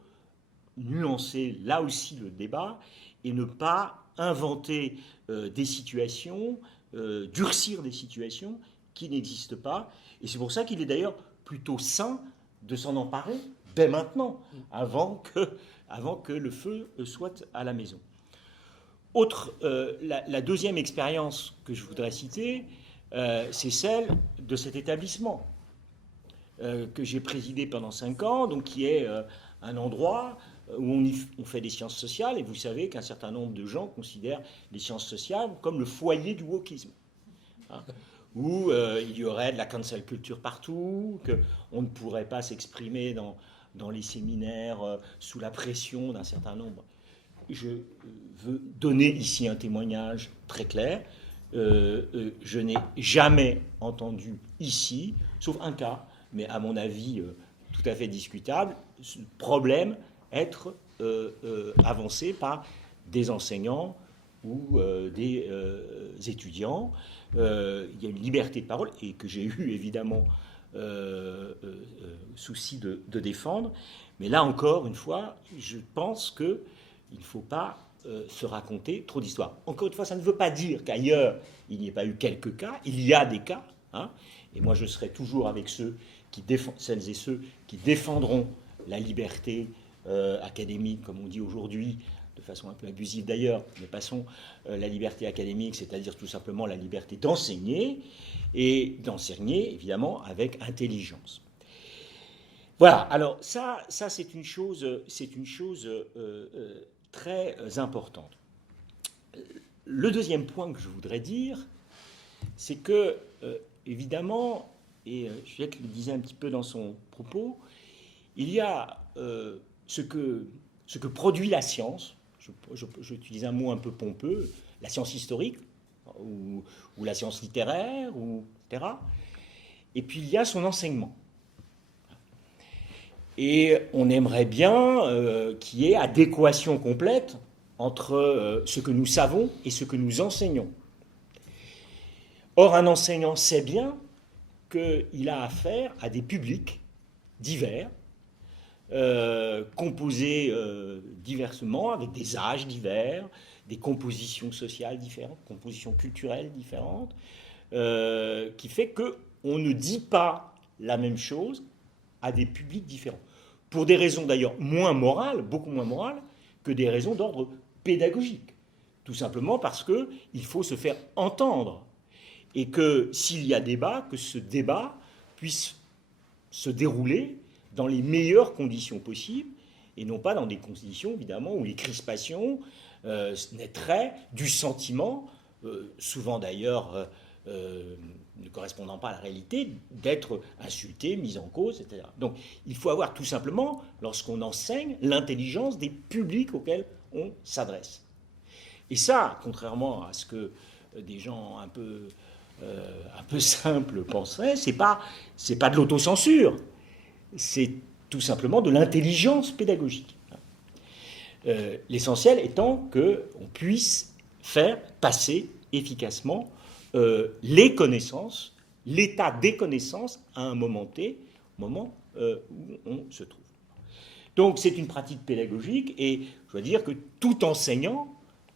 nuancer là aussi le débat et ne pas inventer des situations, durcir des situations qui n'existent pas. Et c'est pour ça qu'il est d'ailleurs plutôt sain de s'en emparer dès maintenant, avant que le feu soit à la maison. La deuxième expérience que je voudrais citer, c'est celle de cet établissement que j'ai présidé pendant 5 ans, donc qui est un endroit où on fait des sciences sociales, et vous savez qu'un certain nombre de gens considèrent les sciences sociales comme le foyer du wokisme, hein, où il y aurait de la cancel culture partout, qu'on ne pourrait pas s'exprimer dans les séminaires sous la pression d'un certain nombre. Je veux donner ici un témoignage très clair. Je n'ai jamais entendu ici, sauf un cas, mais à mon avis tout à fait discutable, ce problème être avancé par des enseignants ou des étudiants. Il y a une liberté de parole, et que j'ai eu évidemment souci de défendre. Mais là encore, une fois, je pense qu'il ne faut pas se raconter trop d'histoires. Encore une fois, ça ne veut pas dire qu'ailleurs, il n'y ait pas eu quelques cas. Il y a des cas, hein, et moi je serai toujours avec celles et ceux qui défendront la liberté académique, comme on dit aujourd'hui, de façon un peu abusive d'ailleurs, mais passons, la liberté académique, c'est-à-dire tout simplement la liberté d'enseigner, et d'enseigner évidemment avec intelligence. Voilà, alors ça c'est une chose très importante. Le deuxième point que je voudrais dire, c'est que, évidemment, et Juliette le disait un petit peu dans son propos, il y a ce que produit la science, j'utilise un mot un peu pompeux, la science historique, ou la science littéraire, etc. Et puis il y a son enseignement. Et on aimerait bien qu'il y ait adéquation complète entre ce que nous savons et ce que nous enseignons. Or, un enseignant sait bien qu'il a affaire à des publics divers, composés diversement, avec des âges divers, des compositions sociales différentes, compositions culturelles différentes, qui fait qu'on ne dit pas la même chose à des publics différents. Pour des raisons d'ailleurs moins morales, beaucoup moins morales, que des raisons d'ordre pédagogique. Tout simplement parce qu'il faut se faire entendre. Et que s'il y a débat, que ce débat puisse se dérouler dans les meilleures conditions possibles, et non pas dans des conditions, évidemment, où les crispations naîtraient du sentiment, souvent d'ailleurs ne correspondant pas à la réalité, d'être insulté, mis en cause, etc. Donc il faut avoir tout simplement, lorsqu'on enseigne, l'intelligence des publics auxquels on s'adresse. Et ça, contrairement à ce que des gens un peu simples penseraient, c'est pas de l'autocensure, c'est tout simplement de l'intelligence pédagogique. L'essentiel étant qu'on puisse faire passer efficacement les connaissances, l'état des connaissances à un moment T, au moment où on se trouve. Donc c'est une pratique pédagogique et je dois dire que tout enseignant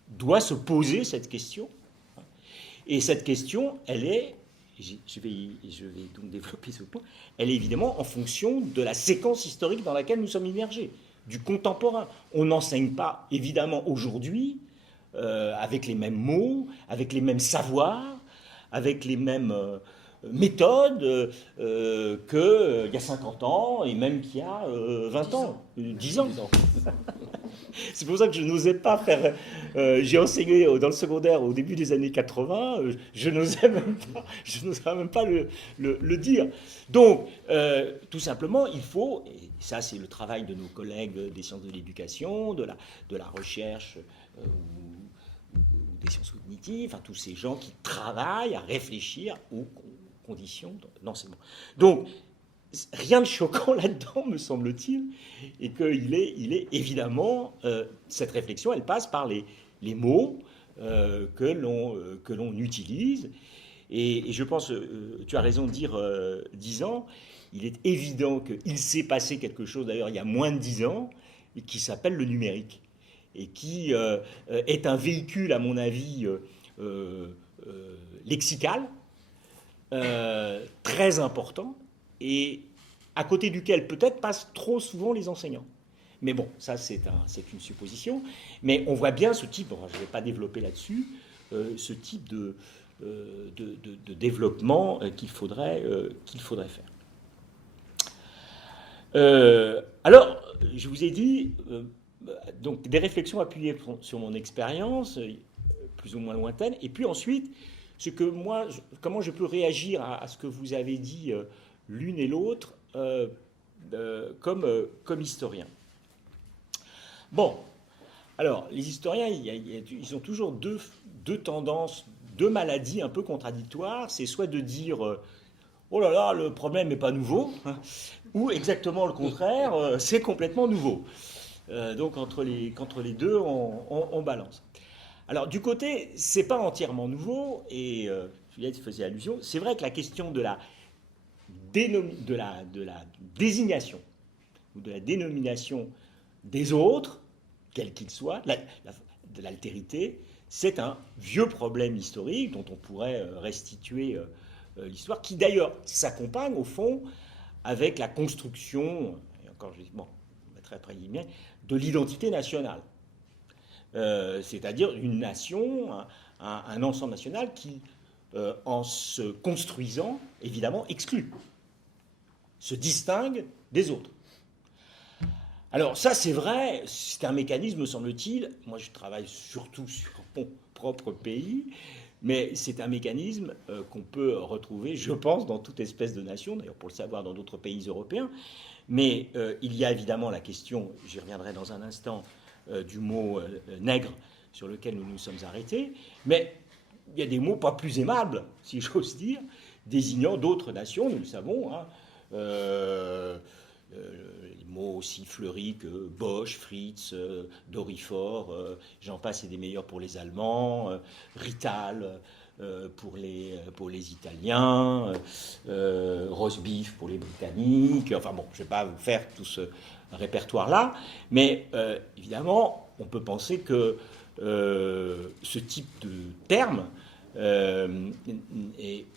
doit se poser cette question. Et cette question, elle est, je vais donc développer ce point, elle est évidemment en fonction de la séquence historique dans laquelle nous sommes immergés, du contemporain. On n'enseigne pas, évidemment, aujourd'hui, avec les mêmes mots, avec les mêmes savoirs, avec les mêmes méthodes qu'il y a 50 ans et même qu'il y a 20 ans, 10 ans. C'est pour ça que je n'osais pas faire... j'ai enseigné dans le secondaire au début des années 80, je n'osais même pas le dire. Donc, tout simplement, il faut, et ça c'est le travail de nos collègues des sciences de l'éducation, de la recherche, ou des sciences cognitives, enfin tous ces gens qui travaillent à réfléchir aux conditions d'enseignement. Donc, rien de choquant là-dedans, me semble-t-il, et qu'il est évidemment, cette réflexion, elle passe par les mots que l'on utilise. Et je pense, tu as raison de dire 10 ans, il est évident qu'il s'est passé quelque chose, d'ailleurs il y a moins de 10 ans, qui s'appelle le numérique, et qui est un véhicule, à mon avis, lexical, très important, et à côté duquel peut-être passent trop souvent les enseignants. Mais bon, ça c'est une supposition. Mais on voit bien ce type, je ne vais pas développer là-dessus, ce type de développement qu'il faudrait faire. Alors, je vous ai dit, donc des réflexions appuyées sur mon expérience, plus ou moins lointaine, et puis ensuite, comment je peux réagir à ce que vous avez dit l'une et l'autre comme historien. Bon, alors, les historiens, ils ont toujours deux tendances, deux maladies un peu contradictoires. C'est soit de dire oh là là, le problème n'est pas nouveau, hein, ou exactement le contraire, c'est complètement nouveau. Donc, entre les deux, on balance. Alors, du côté, c'est pas entièrement nouveau, et Juliette faisait allusion, c'est vrai que la question de la désignation ou de la dénomination des autres, quels qu'ils soient, de l'altérité, c'est un vieux problème historique dont on pourrait restituer l'histoire, qui d'ailleurs s'accompagne au fond avec la construction, et encore je mettrai après guillemets, de l'identité nationale. C'est-à-dire une nation, un ensemble national qui, en se construisant, évidemment, exclut, se distingue des autres. Alors ça, c'est vrai, c'est un mécanisme, me semble-t-il, moi je travaille surtout sur mon propre pays, Mais c'est un mécanisme qu'on peut retrouver, je pense, dans toute espèce de nation, d'ailleurs pour le savoir dans d'autres pays européens. Mais il y a évidemment la question, j'y reviendrai dans un instant, du mot nègre sur lequel nous nous sommes arrêtés. Mais il y a des mots pas plus aimables, si j'ose dire, désignant d'autres nations, nous le savons. Hein, les mots aussi fleuris que Bosch, Fritz, Dorifort, j'en passe et des meilleurs pour les Allemands, Rital pour les Italiens, Rosbif pour les Britanniques. Enfin bon, je ne vais pas vous faire tout ce répertoire-là, mais évidemment, on peut penser que ce type de terme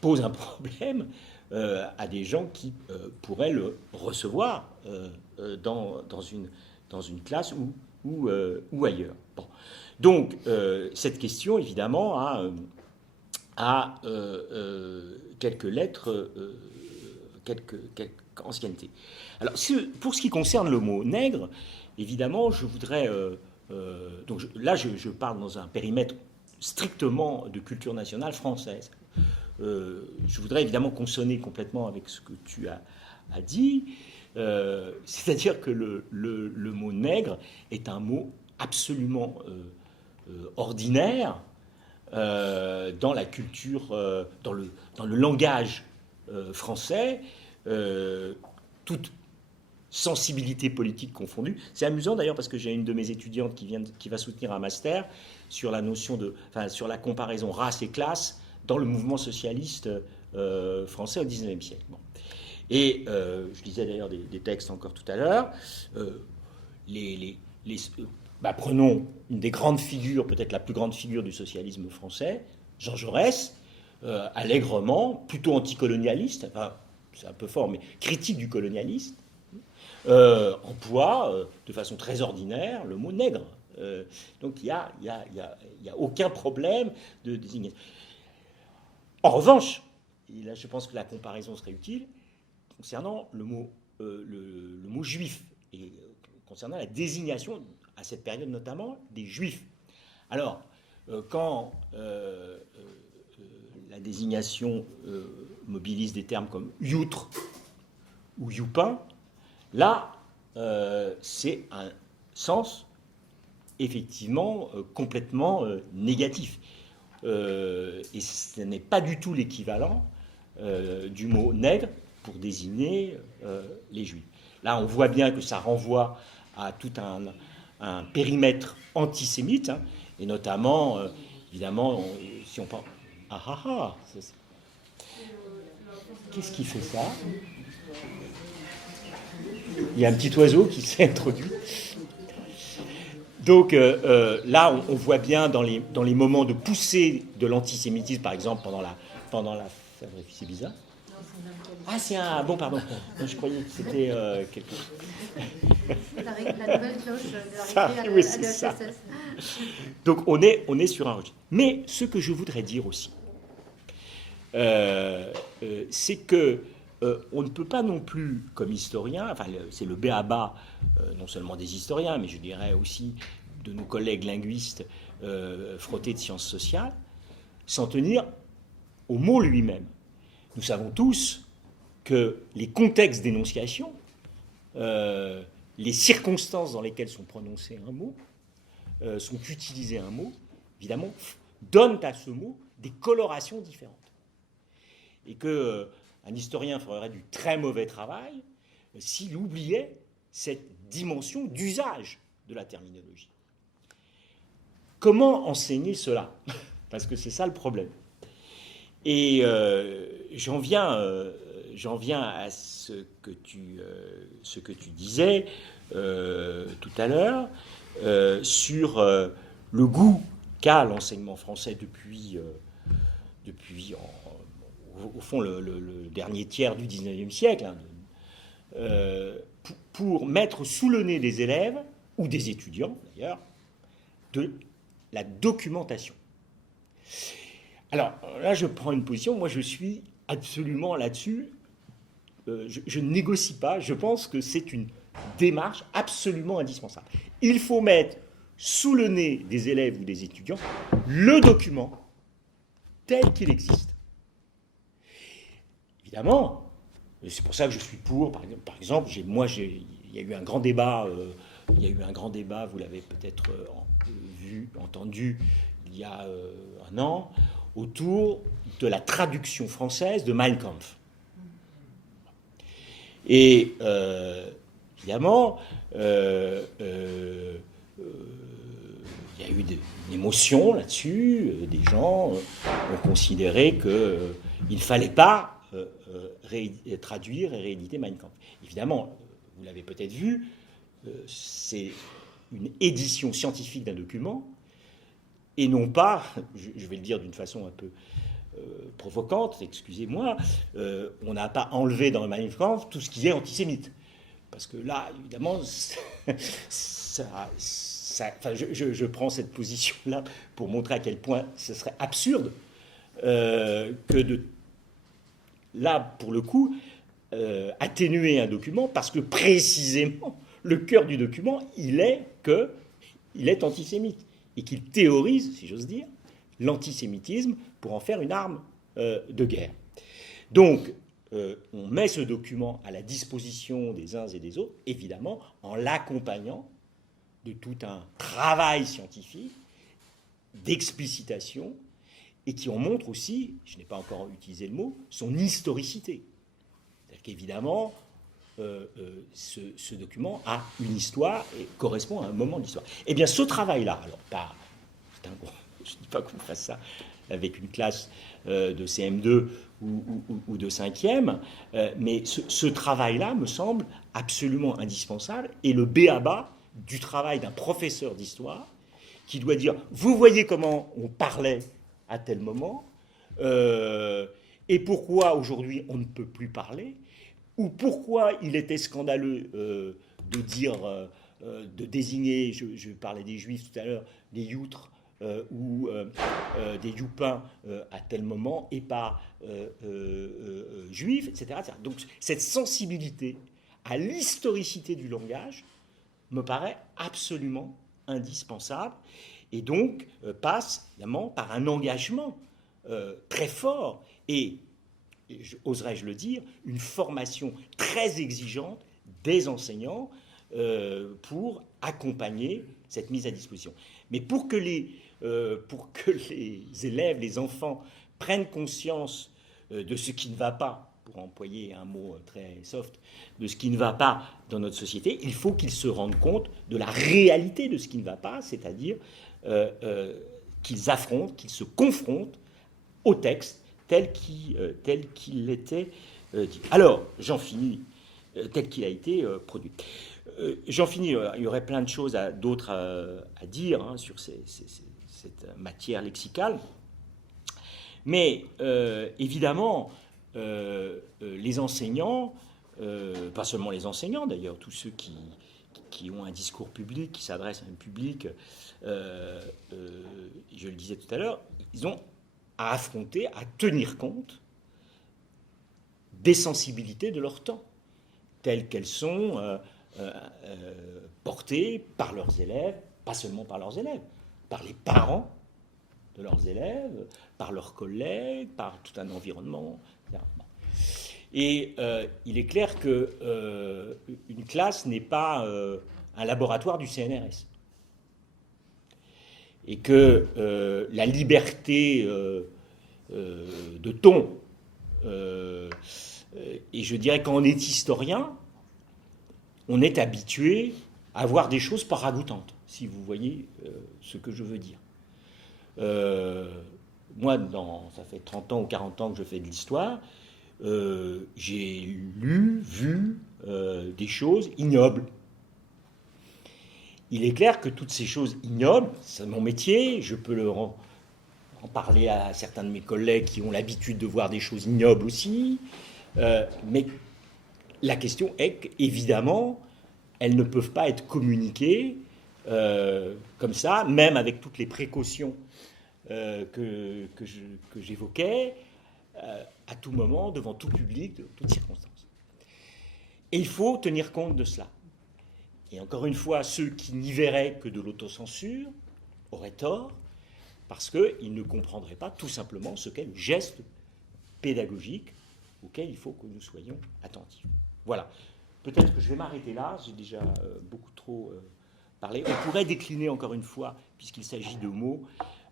pose un problème à des gens qui pourraient le recevoir dans une classe ou ailleurs. Bon. Donc, cette question, évidemment, a quelques lettres, quelques anciennetés. Alors, pour ce qui concerne le mot nègre, évidemment, je voudrais... là, je parle dans un périmètre strictement de culture nationale française. Je voudrais évidemment consonner complètement avec ce que tu as dit, c'est-à-dire que le mot nègre est un mot absolument ordinaire dans la culture, dans le langage français, toute sensibilité politique confondue. C'est amusant d'ailleurs parce que j'ai une de mes étudiantes qui va soutenir un master sur la notion sur la comparaison race et classe dans le mouvement socialiste français au XIXe siècle. Bon. Et je lisais d'ailleurs des textes encore tout à l'heure. Prenons une des grandes figures, peut-être la plus grande figure du socialisme français, Jean Jaurès, allègrement, plutôt anticolonialiste, enfin, c'est un peu fort, mais critique du colonialisme, emploie de façon très ordinaire le mot nègre. Donc il n'y a aucun problème de désignation. En revanche, et là je pense que la comparaison serait utile, concernant le mot juif, et concernant la désignation, à cette période notamment, des juifs. Alors, quand la désignation mobilise des termes comme youtre ou youpin, là, c'est un sens effectivement complètement négatif. Et ce n'est pas du tout l'équivalent du mot nègre pour désigner les juifs. Là, on voit bien que ça renvoie à tout un périmètre antisémite, hein, et notamment, évidemment, si on parle... Qu'est-ce qui fait ça? Il y a un petit oiseau qui s'est introduit. Donc là, on voit bien dans les moments de poussée de l'antisémitisme, par exemple pendant la... C'est bizarre. Ah, c'est un... Bon, pardon. Je croyais que c'était quelque chose. La nouvelle cloche de la récré Oui, c'est ça. Donc on est sur un registre. Mais ce que je voudrais dire aussi, c'est que on ne peut pas non plus, comme historien, enfin c'est le b.a.-ba non seulement des historiens, mais je dirais aussi de nos collègues linguistes frottés de sciences sociales, s'en tenir au mot lui-même. Nous savons tous que les contextes d'énonciation, les circonstances dans lesquelles sont prononcés un mot, sont utilisés un mot, évidemment, donnent à ce mot des colorations différentes. Et qu'un historien ferait du très mauvais travail s'il oubliait cette dimension d'usage de la terminologie. Comment enseigner cela? Parce que c'est ça le problème. Et j'en viens à ce que tu disais tout à l'heure sur le goût qu'a l'enseignement français depuis au fond le dernier tiers du XIXe siècle, hein, pour mettre sous le nez des élèves, ou des étudiants d'ailleurs, de la documentation. Alors là, je prends une position, moi je suis absolument là-dessus, je ne négocie pas, je pense que c'est une démarche absolument indispensable. Il faut mettre sous le nez des élèves ou des étudiants le document tel qu'il existe. Évidemment, c'est pour ça que je suis pour, par exemple, il y a eu un grand débat, vous l'avez peut-être entendu, il y a un an, autour de la traduction française de Mein Kampf. Et évidemment, il y a eu une émotion là-dessus. Des gens ont considéré qu'il ne fallait pas traduire et rééditer Mein Kampf. Évidemment, vous l'avez peut-être vu, c'est une édition scientifique d'un document, et non pas, je vais le dire d'une façon un peu provocante, excusez-moi, on n'a pas enlevé dans Mein Kampf tout ce qui est antisémite. Parce que là, évidemment, je prends cette position-là pour montrer à quel point ce serait absurde là, pour le coup, atténuer un document, parce que précisément, le cœur du document, il est antisémite, et qu'il théorise, si j'ose dire, l'antisémitisme pour en faire une arme de guerre. Donc, on met ce document à la disposition des uns et des autres, évidemment, en l'accompagnant de tout un travail scientifique, d'explicitation, et qui en montre aussi, je n'ai pas encore utilisé le mot, son historicité. C'est-à-dire qu'évidemment, ce document a une histoire et correspond à un moment de l'histoire. Eh bien, ce travail-là, alors, je ne dis pas qu'on fasse ça avec une classe de CM2 ou de 5e, mais ce travail-là me semble absolument indispensable, et le b.a.-ba du travail d'un professeur d'histoire qui doit dire, vous voyez comment on parlait à tel moment, et pourquoi aujourd'hui on ne peut plus parler, ou pourquoi il était scandaleux de dire, de désigner, je parlais des juifs tout à l'heure, des youtres ou des youpins à tel moment, et pas juifs, etc., etc. Donc cette sensibilité à l'historicité du langage me paraît absolument indispensable, et donc passe évidemment par un engagement très fort et oserais-je le dire, une formation très exigeante des enseignants pour accompagner cette mise à disposition. Mais pour que les élèves, les enfants prennent conscience de ce qui ne va pas, pour employer un mot très soft, de ce qui ne va pas dans notre société, il faut qu'ils se rendent compte de la réalité de ce qui ne va pas, c'est-à-dire qu'ils affrontent, qu'ils se confrontent au texte tel qu'il était dit. Alors, j'en finis, tel qu'il a été produit. J'en finis, il y aurait plein de choses d'autres à dire sur cette matière lexicale, mais évidemment, les enseignants, pas seulement les enseignants d'ailleurs, tous ceux qui ont un discours public, qui s'adressent à un public, je le disais tout à l'heure, ils ont à affronter, à tenir compte des sensibilités de leur temps, telles qu'elles sont portées par leurs élèves, pas seulement par leurs élèves, par les parents de leurs élèves, par leurs collègues, par tout un environnement, etc. Et il est clair qu'une classe n'est pas un laboratoire du CNRS. Et que la liberté de ton, et je dirais qu'en est historien, on est habitué à voir des choses pas ragoûtantes, si vous voyez ce que je veux dire. Moi, ça fait 30 ans ou 40 ans que je fais de l'histoire, j'ai lu, vu des choses ignobles. Il est clair que toutes ces choses ignobles, c'est mon métier, je peux en parler à certains de mes collègues qui ont l'habitude de voir des choses ignobles aussi, mais la question est qu'évidemment, elles ne peuvent pas être communiquées comme ça, même avec toutes les précautions que j'évoquais, à tout moment, devant tout public, de toutes circonstances. Et il faut tenir compte de cela. Et encore une fois, ceux qui n'y verraient que de l'autocensure auraient tort, parce qu'ils ne comprendraient pas tout simplement ce qu'est le geste pédagogique auquel il faut que nous soyons attentifs. Voilà. Peut-être que je vais m'arrêter là, j'ai déjà beaucoup trop parlé. On pourrait décliner encore une fois, puisqu'il s'agit de mots,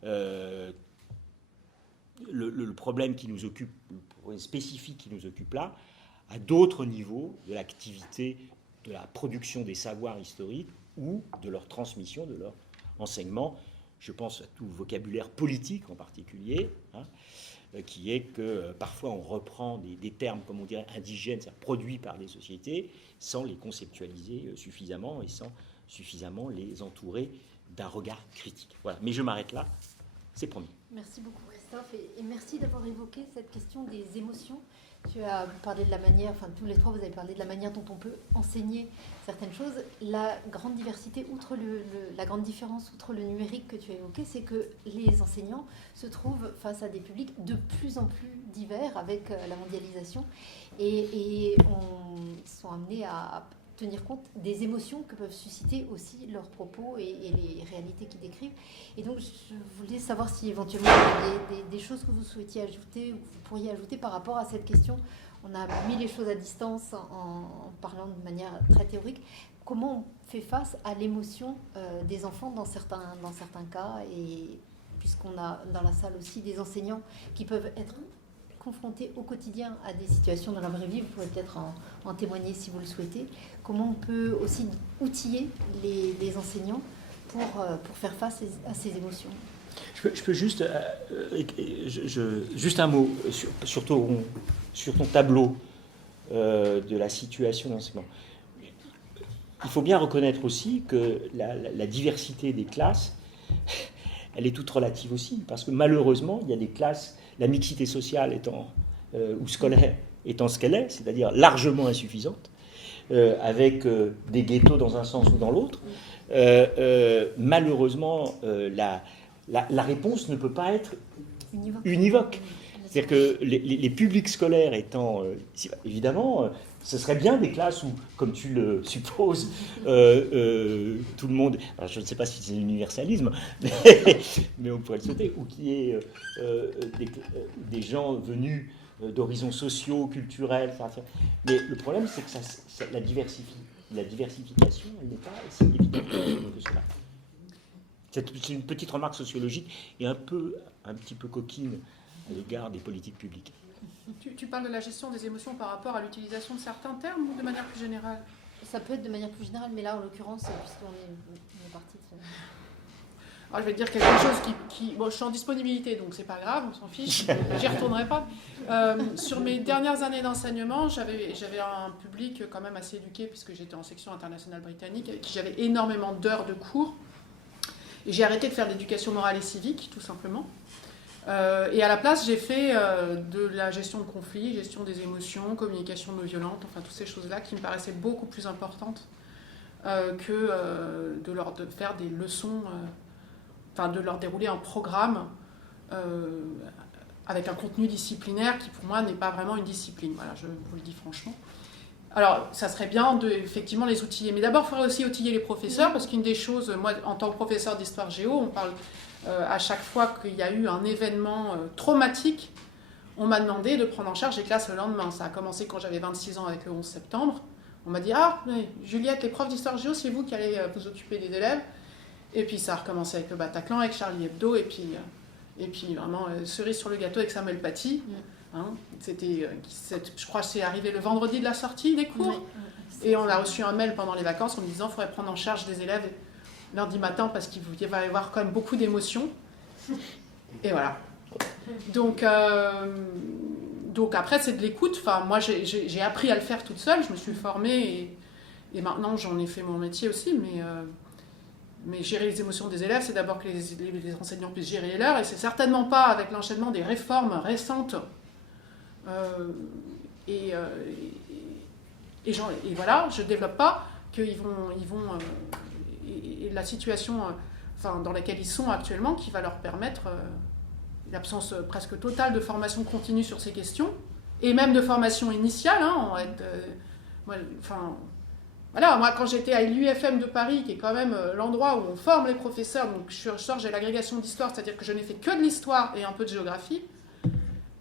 le problème qui nous occupe, le problème spécifique qui nous occupe là, à d'autres niveaux de l'activité, de la production des savoirs historiques ou de leur transmission, de leur enseignement. Je pense à tout le vocabulaire politique en particulier, qui est que parfois on reprend des termes, comme on dirait, indigènes, c'est-à-dire produits par des sociétés, sans les conceptualiser suffisamment et sans suffisamment les entourer d'un regard critique. Voilà. Mais je m'arrête là, c'est promis. Merci beaucoup Christophe et merci d'avoir évoqué cette question des émotions. Tu as parlé de la manière, enfin tous les trois vous avez parlé de la manière dont on peut enseigner certaines choses. La grande diversité, outre la grande différence, outre le numérique que tu as évoqué, c'est que les enseignants se trouvent face à des publics de plus en plus divers avec la mondialisation et sont amenés à tenir compte des émotions que peuvent susciter aussi leurs propos et les réalités qu'ils décrivent. Et donc, je voulais savoir si éventuellement il y avait des choses que vous souhaitiez ajouter ou que vous pourriez ajouter par rapport à cette question. On a mis les choses à distance en parlant de manière très théorique. Comment on fait face à l'émotion des enfants dans certains cas, et puisqu'on a dans la salle aussi des enseignants qui peuvent être confrontés au quotidien à des situations dans la vraie vie, vous pourrez peut-être en témoigner si vous le souhaitez. Comment on peut aussi outiller les enseignants pour faire face à ces émotions? Je peux juste, juste un mot sur ton tableau de la situation d'enseignement. Il faut bien reconnaître aussi que la diversité des classes, elle est toute relative aussi, parce que malheureusement, il y a des classes, la mixité sociale ou scolaire étant ce qu'elle est, c'est-à-dire largement insuffisante, avec des ghettos dans un sens ou dans l'autre, malheureusement, la réponse ne peut pas être univoque. C'est-à-dire que les publics scolaires étant, évidemment, ce serait bien des classes où, comme tu le supposes, tout le monde, alors je ne sais pas si c'est l'universalisme, mais on pourrait le souhaiter, ou qu'il y ait des gens venus d'horizons sociaux, culturels, mais le problème c'est que la diversification, elle n'est pas si évidente que cela. C'est une petite remarque sociologique et un petit peu coquine à l'égard des politiques publiques. Tu parles de la gestion des émotions par rapport à l'utilisation de certains termes ou de manière plus générale? Ça peut être de manière plus générale, mais là, en l'occurrence, puisqu'on est parti de... Alors, je vais te dire quelque chose Bon, je suis en disponibilité, donc c'est pas grave, on s'en fiche, j'y retournerai pas. Sur mes dernières années d'enseignement, j'avais un public quand même assez éduqué, puisque j'étais en section internationale britannique, avec qui j'avais énormément d'heures de cours. Et j'ai arrêté de faire de l'éducation morale et civique, tout simplement. Et à la place, j'ai fait de la gestion de conflits, gestion des émotions, communication non violente, enfin toutes ces choses-là qui me paraissaient beaucoup plus importantes que de faire des leçons, de leur dérouler un programme avec un contenu disciplinaire qui pour moi n'est pas vraiment une discipline. Voilà, je vous le dis franchement. Alors, ça serait bien effectivement les outiller. Mais d'abord, il faudrait aussi outiller les professeurs, parce qu'une des choses, moi, en tant que professeur d'histoire géo, on parle à chaque fois qu'il y a eu un événement traumatique, on m'a demandé de prendre en charge les classes le lendemain. Ça a commencé quand j'avais 26 ans avec le 11 septembre. On m'a dit « Ah, mais Juliette, les profs d'histoire géo, c'est vous qui allez vous occuper des élèves ». Et puis ça a recommencé avec le Bataclan, avec Charlie Hebdo, et puis vraiment cerise sur le gâteau avec Samuel Paty. Je crois que c'est arrivé le vendredi de la sortie des cours. Oui. Et on a reçu un mail pendant les vacances en me disant qu'il faudrait prendre en charge des élèves lundi matin parce qu'il va y avoir quand même beaucoup d'émotions. Et voilà. Donc après, c'est de l'écoute. Enfin, moi, j'ai appris à le faire toute seule. Je me suis formée et maintenant, j'en ai fait mon métier aussi. Mais gérer les émotions des élèves, c'est d'abord que les enseignants puissent gérer les leurs. Et c'est certainement pas avec l'enchaînement des réformes récentes. Et voilà, je ne développe pas qu'ils vont et la situation dans laquelle ils sont actuellement qui va leur permettre l'absence presque totale de formation continue sur ces questions et même de formation initiale. Voilà, moi, quand j'étais à l'UFM de Paris, qui est quand même l'endroit où on forme les professeurs, donc je sors, j'ai l'agrégation d'histoire, c'est-à-dire que je n'ai fait que de l'histoire et un peu de géographie.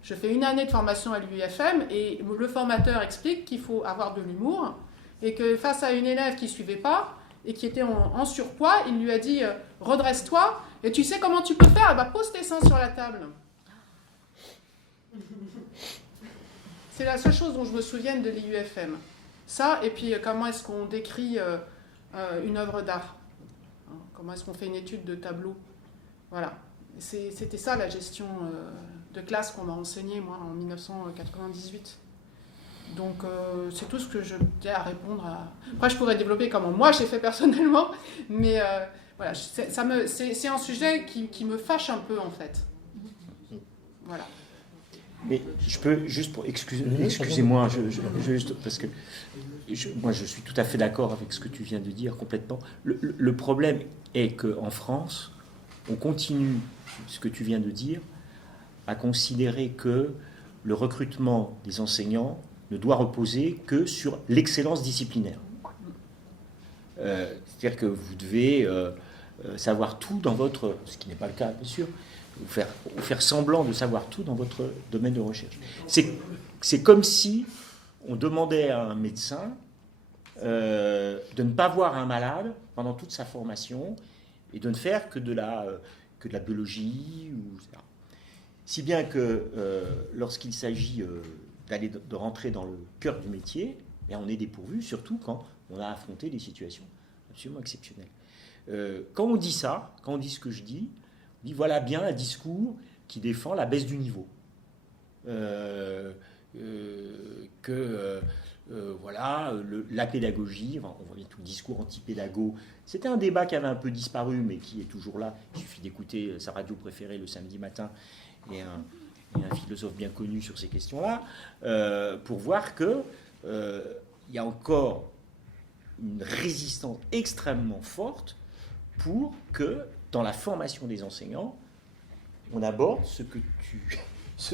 Je fais une année de formation à l'UFM et le formateur explique qu'il faut avoir de l'humour et que face à une élève qui ne suivait pas et qui était en surpoids, il lui a dit « redresse-toi et tu sais comment tu peux faire ? Eh ben, pose tes seins sur la table. » C'est la seule chose dont je me souvienne de l'IUFM. Ça, et puis comment est-ce qu'on décrit une œuvre d'art, hein, comment est-ce qu'on fait une étude de tableau. Voilà. C'était ça la gestion de classe qu'on m'a enseignée, moi, en 1998. Donc, c'est tout ce que je tiens à répondre à... Après, je pourrais développer comment moi j'ai fait personnellement, mais voilà, c'est un sujet qui me fâche un peu, en fait. Voilà. Mais je peux juste pour excusez-moi, juste parce que moi je suis tout à fait d'accord avec ce que tu viens de dire complètement. Le problème est qu'en France, on continue, ce que tu viens de dire, à considérer que le recrutement des enseignants ne doit reposer que sur l'excellence disciplinaire. C'est-à-dire que vous devez savoir tout dans votre... Ce qui n'est pas le cas, bien sûr. Ou faire semblant de savoir tout dans votre domaine de recherche. C'est comme si on demandait à un médecin de ne pas voir un malade pendant toute sa formation et de ne faire que de la biologie. Si bien que lorsqu'il s'agit de rentrer dans le cœur du métier, et on est dépourvu, surtout quand on a affronté des situations absolument exceptionnelles. Quand on dit ça, quand on dit ce que je dis, on dit voilà bien un discours qui défend la baisse du niveau. Voilà, la pédagogie, on voit bien tout le discours anti-pédago. C'était un débat qui avait un peu disparu, mais qui est toujours là. Il suffit d'écouter sa radio préférée le samedi matin et un philosophe bien connu sur ces questions-là, pour voir qu'il y a encore une résistance extrêmement forte pour que, dans la formation des enseignants, on aborde ce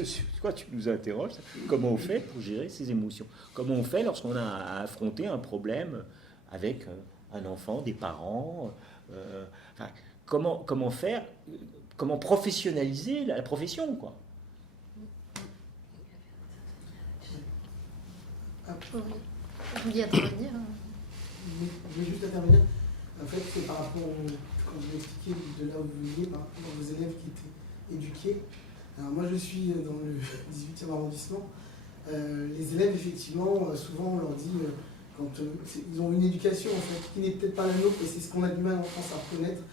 sur quoi tu nous interroges, comment on fait pour gérer ses émotions, comment on fait lorsqu'on a à affronter un problème avec un enfant, des parents, enfin, comment faire, comment professionnaliser la profession, quoi. Vous vouliez intervenir? Je vais juste intervenir. En fait, c'est par rapport quand vous m'expliquez de là où vous veniez, par rapport aux élèves qui étaient éduqués. Alors moi, je suis dans le 18e arrondissement. Les élèves, effectivement, souvent, on leur dit, quand ils ont une éducation, en fait, qui n'est peut-être pas la nôtre, et c'est ce qu'on a du mal en France à reconnaître,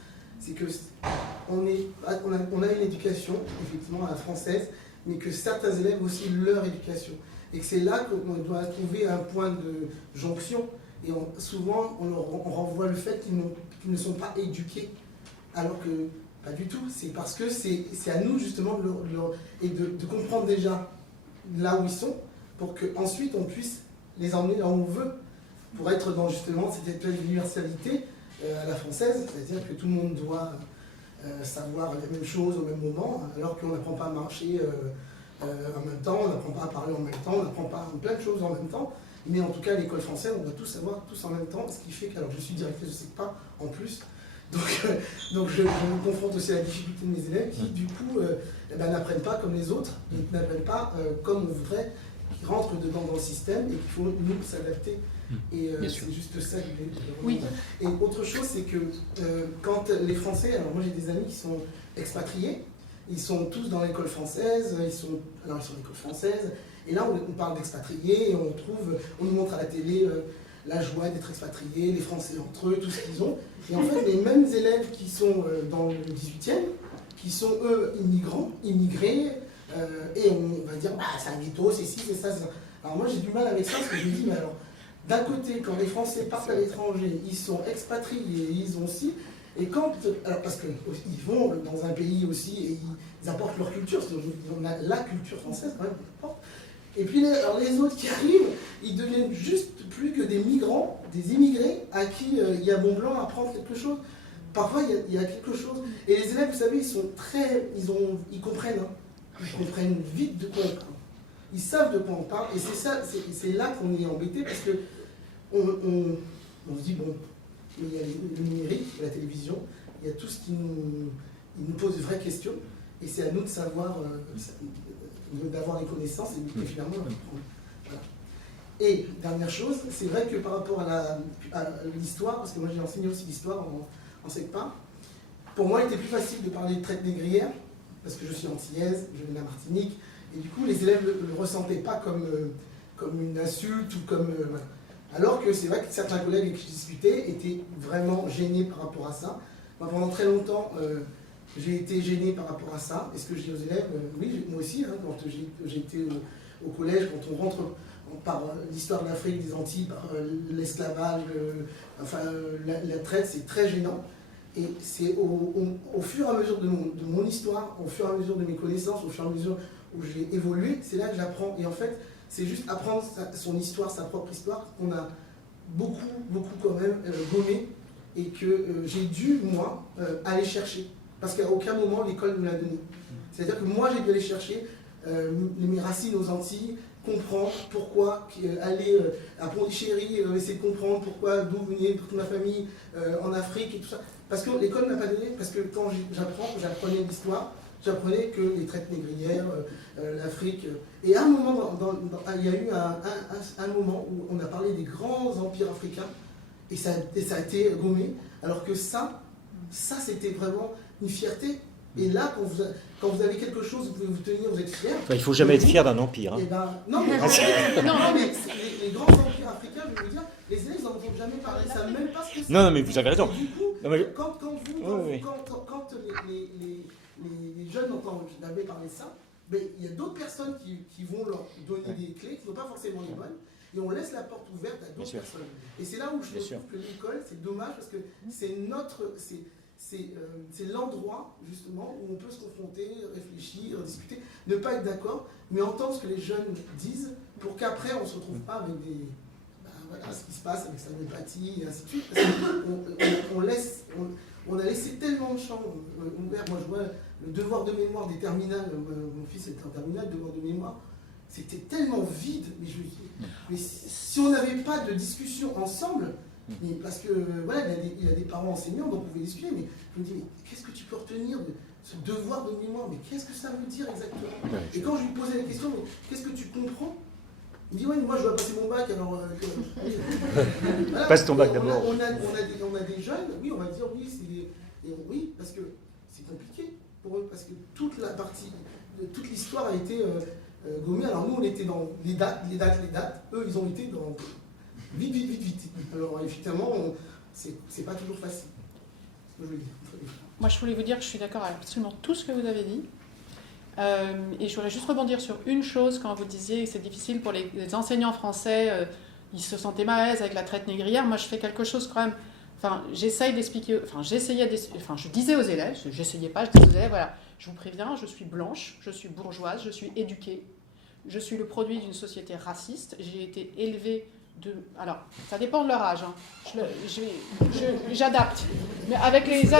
c'est qu'on a une éducation, effectivement, à la française, mais que certains élèves ont aussi leur éducation. Et que c'est là qu'on doit trouver un point de jonction. Et souvent, on renvoie le fait qu'ils ne sont pas éduqués, alors que pas du tout. C'est parce que c'est à nous, justement, de comprendre déjà là où ils sont, pour qu'ensuite on puisse les emmener là où on veut, pour être dans, justement, cette espèce d'universalité à la française, c'est-à-dire que tout le monde doit savoir les mêmes choses au même moment, alors qu'on n'apprend pas à marcher en même temps, on n'apprend pas à parler en même temps, on n'apprend pas plein de choses en même temps. Mais en tout cas, à l'école française, on doit tout savoir, tous en même temps, ce qui fait que, alors je suis directrice de SECPA en plus, donc je me confronte aussi à la difficulté de mes élèves qui, du coup, n'apprennent pas comme les autres, et n'apprennent pas comme on voudrait, qui rentrent dedans dans le système et qu'il faut nous s'adapter. Et c'est juste ça que je voulais dire. Oui. Et autre chose, c'est que quand les Français, alors moi j'ai des amis qui sont expatriés, ils sont tous dans l'école française, ils sont dans l'école française, et là on parle d'expatriés, et on nous montre à la télé la joie d'être expatriés, les Français entre eux, tout ce qu'ils ont. Et en fait, les mêmes élèves qui sont dans le 18e, qui sont eux immigrés, et on va dire, bah, c'est un ghetto, c'est ci, c'est ça, c'est ça. Alors moi j'ai du mal avec ça, parce que je me dis, mais alors, d'un côté, quand les Français partent à l'étranger, ils sont expatriés, ils ont aussi, et quand, alors parce qu'ils vont dans un pays aussi, et ils apportent leur culture, on a la culture française quand même, et puis les autres qui arrivent, ils deviennent juste plus que des migrants, des immigrés, à qui il y a bon blanc à apprendre quelque chose. Parfois, il y a quelque chose. Et les élèves, vous savez, ils comprennent. Hein. Ils comprennent vite de quoi on parle. Ils savent de quoi on parle. Et c'est là qu'on est embêté, parce que On se dit, bon, il y a le numérique, la télévision, il y a tout ce qui nous pose de vraies questions, et c'est à nous de savoir, d'avoir les connaissances et finalement voilà. Et dernière chose, c'est vrai que par rapport à l'histoire, parce que moi j'ai enseigné aussi l'histoire en SECPA, pour moi il était plus facile de parler de traite négrière, parce que je suis antillaise, je viens de la Martinique, et du coup les élèves ne le ressentaient pas comme une insulte ou comme... voilà. Alors que c'est vrai que certains collègues avec qui je discutais étaient vraiment gênés par rapport à ça. Moi, pendant très longtemps, j'ai été gêné par rapport à ça. Et ce que je dis aux élèves, oui, moi aussi, hein, quand j'étais au collège, quand on rentre par l'histoire de l'Afrique, des Antilles, par l'esclavage, la traite, c'est très gênant. Et c'est au fur et à mesure de mon histoire, au fur et à mesure de mes connaissances, au fur et à mesure où j'ai évolué, c'est là que j'apprends. Et en fait, c'est juste apprendre son histoire, sa propre histoire, qu'on a beaucoup quand même gommé et que j'ai dû, moi, aller chercher. Parce qu'à aucun moment, l'école me l'a donné. C'est-à-dire que moi, j'ai dû aller chercher mes racines aux Antilles, comprendre pourquoi, aller à Pondichéry, essayer de comprendre pourquoi, d'où venait toute ma famille en Afrique et tout ça. Parce que l'école ne m'a pas donné, parce que quand j'apprenais l'histoire, j'apprenais que les traites négrières, l'Afrique... Et à un moment, il y a eu un moment où on a parlé des grands empires africains, et ça a été gommé, alors que ça c'était vraiment une fierté. Et là, quand vous avez quelque chose, vous pouvez vous tenir, vous êtes fier. Il ne faut jamais être fier d'un empire. Hein. Non, mais les grands empires africains, je veux vous dire, les élèves n'en ont jamais parlé, ils ne savent même pas ce que c'est. Non, mais vous avez raison. Et du coup, non, mais... quand les jeunes avaient parlé de ça, mais il y a d'autres personnes qui vont leur donner des clés, qui ne sont pas forcément les bonnes, et on laisse la porte ouverte à d'autres personnes. Et c'est là où je trouve que l'école, c'est dommage, parce que c'est l'endroit, justement, où on peut se confronter, réfléchir, discuter, ne pas être d'accord, mais entendre ce que les jeunes disent, pour qu'après, on ne se retrouve pas avec des... voilà ce qui se passe avec Samuel Paty, et ainsi de suite. On a laissé tellement de champs ouverts. Moi, je vois le devoir de mémoire des terminales. Mon fils était en terminale, devoir de mémoire. C'était tellement vide. Mais si on n'avait pas de discussion ensemble, parce que voilà, il a des parents enseignants, donc on pouvait discuter. Mais je me dis, mais qu'est-ce que tu peux retenir de ce devoir de mémoire? Mais qu'est-ce que ça veut dire exactement? Et quand je lui posais la question, mais qu'est-ce que tu comprends? Il me dit, ouais, moi je dois passer mon bac, alors... voilà, passe ton bac d'abord. On a des jeunes, oui, on va dire, oui, oui, parce que c'est compliqué pour eux, parce que toute l'histoire a été gommée. Alors nous, on était dans les dates, eux, ils ont été dans vite. Alors effectivement, c'est pas toujours facile. Je veux dire. Moi, je voulais vous dire que je suis d'accord avec absolument tout ce que vous avez dit. Et je voudrais juste rebondir sur une chose quand vous disiez que c'est difficile pour les enseignants français, ils se sentaient mal à l'aise avec la traite négrière. Moi, je fais quelque chose quand même. Enfin, j'essaye d'expliquer. Enfin, je disais aux élèves, je disais aux élèves, voilà, je vous préviens, je suis blanche, je suis bourgeoise, je suis éduquée, je suis le produit d'une société raciste. J'ai été élevée alors, ça dépend de leur âge. Hein. J'adapte. Mais avec les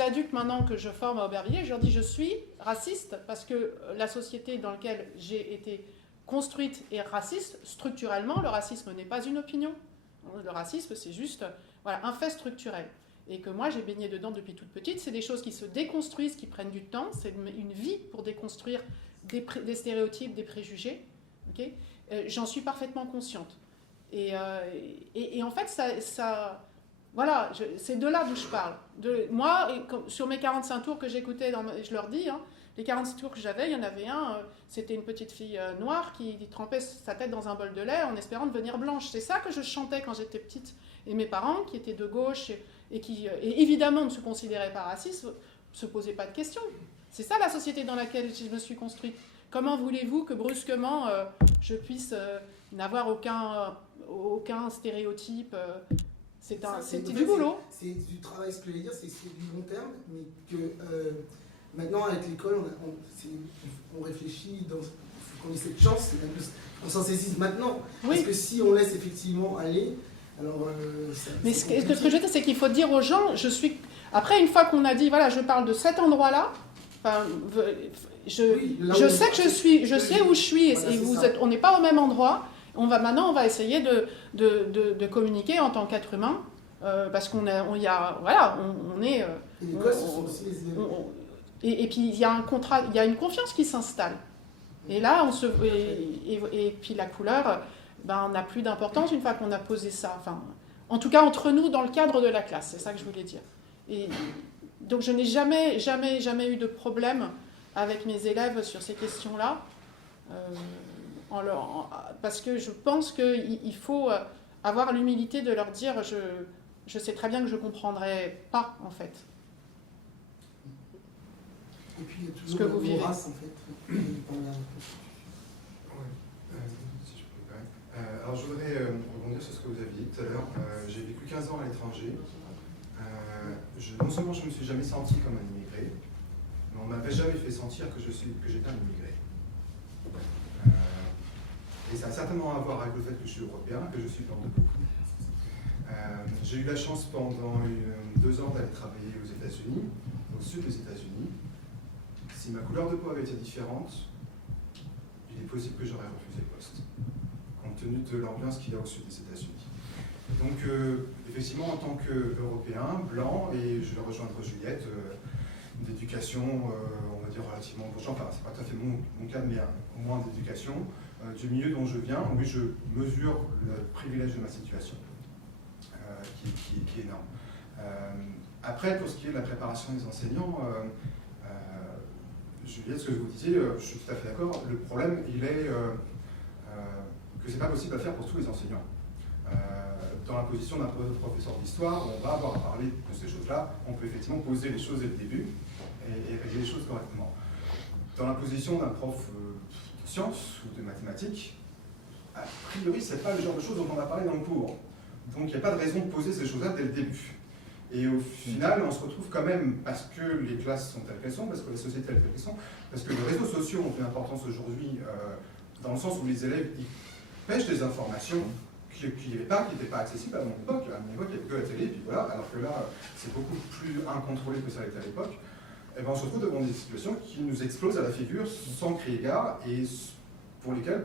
adultes maintenant que je forme à Aubervilliers, je leur dis je suis raciste parce que la société dans laquelle j'ai été construite est raciste. Structurellement, le racisme n'est pas une opinion. Le racisme, c'est juste un fait structurel. Et que moi, j'ai baigné dedans depuis toute petite. C'est des choses qui se déconstruisent, qui prennent du temps. C'est une vie pour déconstruire des stéréotypes, des préjugés. Okay, j'en suis parfaitement consciente. Et en fait, voilà, c'est de là d'où je parle. Moi, sur mes 45 tours que j'écoutais, je leur dis, hein, les 46 tours que j'avais, il y en avait un, c'était une petite fille noire qui trempait sa tête dans un bol de lait en espérant devenir blanche. C'est ça que je chantais quand j'étais petite. Et mes parents, qui étaient de gauche et qui évidemment ne se considéraient pas racistes, ne se posaient pas de questions. C'est ça la société dans laquelle je me suis construite. Comment voulez-vous que brusquement je puisse n'avoir aucun stéréotype? C'est du boulot. C'est du travail, ce que je veux dire, c'est du long terme, mais que maintenant avec l'école, on réfléchit, qu'on ait cette chance, qu'on s'en saisisse maintenant. Oui. Parce que si on laisse effectivement aller, alors... mais ce que je veux dire, c'est qu'il faut dire aux gens, après, une fois qu'on a dit, voilà, je parle de cet endroit-là, je sais où je suis, voilà, et on n'est pas au même endroit. Maintenant, on va essayer de communiquer en tant qu'être humain, parce qu'on est... Et les gosses, ce sont aussi les élèves. Et puis, il y a un contrat, il y a une confiance qui s'installe. Et là, et puis la couleur, n'a plus d'importance une fois qu'on a posé ça. Enfin, en tout cas, entre nous, dans le cadre de la classe, c'est ça que je voulais dire. Et donc, je n'ai jamais eu de problème avec mes élèves sur ces questions-là, parce que je pense qu'il faut avoir l'humilité de leur dire je sais très bien que je ne comprendrai pas, en fait. Et puis il y a Ce que toujours vous la vivez. race, en fait. Si je peux me permettre. Alors je voudrais rebondir sur ce que vous avez dit tout à l'heure. J'ai vécu 15 ans à l'étranger. Non seulement je ne me suis jamais senti comme un immigré, mais on ne m'avait jamais fait sentir que j'étais un immigré. Et ça a certainement à voir avec le fait que je suis européen, que je suis blanc de beaucoup. J'ai eu la chance pendant 2 ans d'aller travailler aux États-Unis, au sud des États-Unis. Si ma couleur de peau avait été différente, il est possible que j'aurais refusé le poste, compte tenu de l'ambiance qu'il y a au sud des États-Unis. Donc, effectivement, en tant qu'Européen, blanc, et je vais rejoindre Juliette, d'éducation, on va dire relativement bourgeois, enfin, c'est pas tout à fait mon cas, mais au moins d'éducation, du milieu dont je viens, oui, je mesure le privilège de ma situation, qui est énorme. Après, pour ce qui est de la préparation des enseignants, Juliette, ce que vous disiez, je suis tout à fait d'accord. Le problème, il est que c'est pas possible à faire pour tous les enseignants. Dans la position d'un professeur d'histoire, on va avoir à parler de ces choses-là. On peut effectivement poser les choses dès le début et régler les choses correctement. Dans la position d'un prof de sciences ou de mathématiques, a priori, c'est pas le genre de choses dont on va parler dans le cours. Donc il n'y a pas de raison de poser ces choses-là dès le début. Et au final, on se retrouve quand même, parce que les classes sont telles qu'elles sont, parce que la société est telle qu'elles sont, parce que les réseaux sociaux ont une importance aujourd'hui, dans le sens où les élèves ils pêchent des informations qui n'étaient pas accessibles à mon époque. À mon époque, il n'y avait que la télé, puis voilà, alors que là, c'est beaucoup plus incontrôlé que ça l'était à l'époque. Et ben, on se retrouve devant des situations qui nous explosent à la figure sans crier gare, et pour lesquelles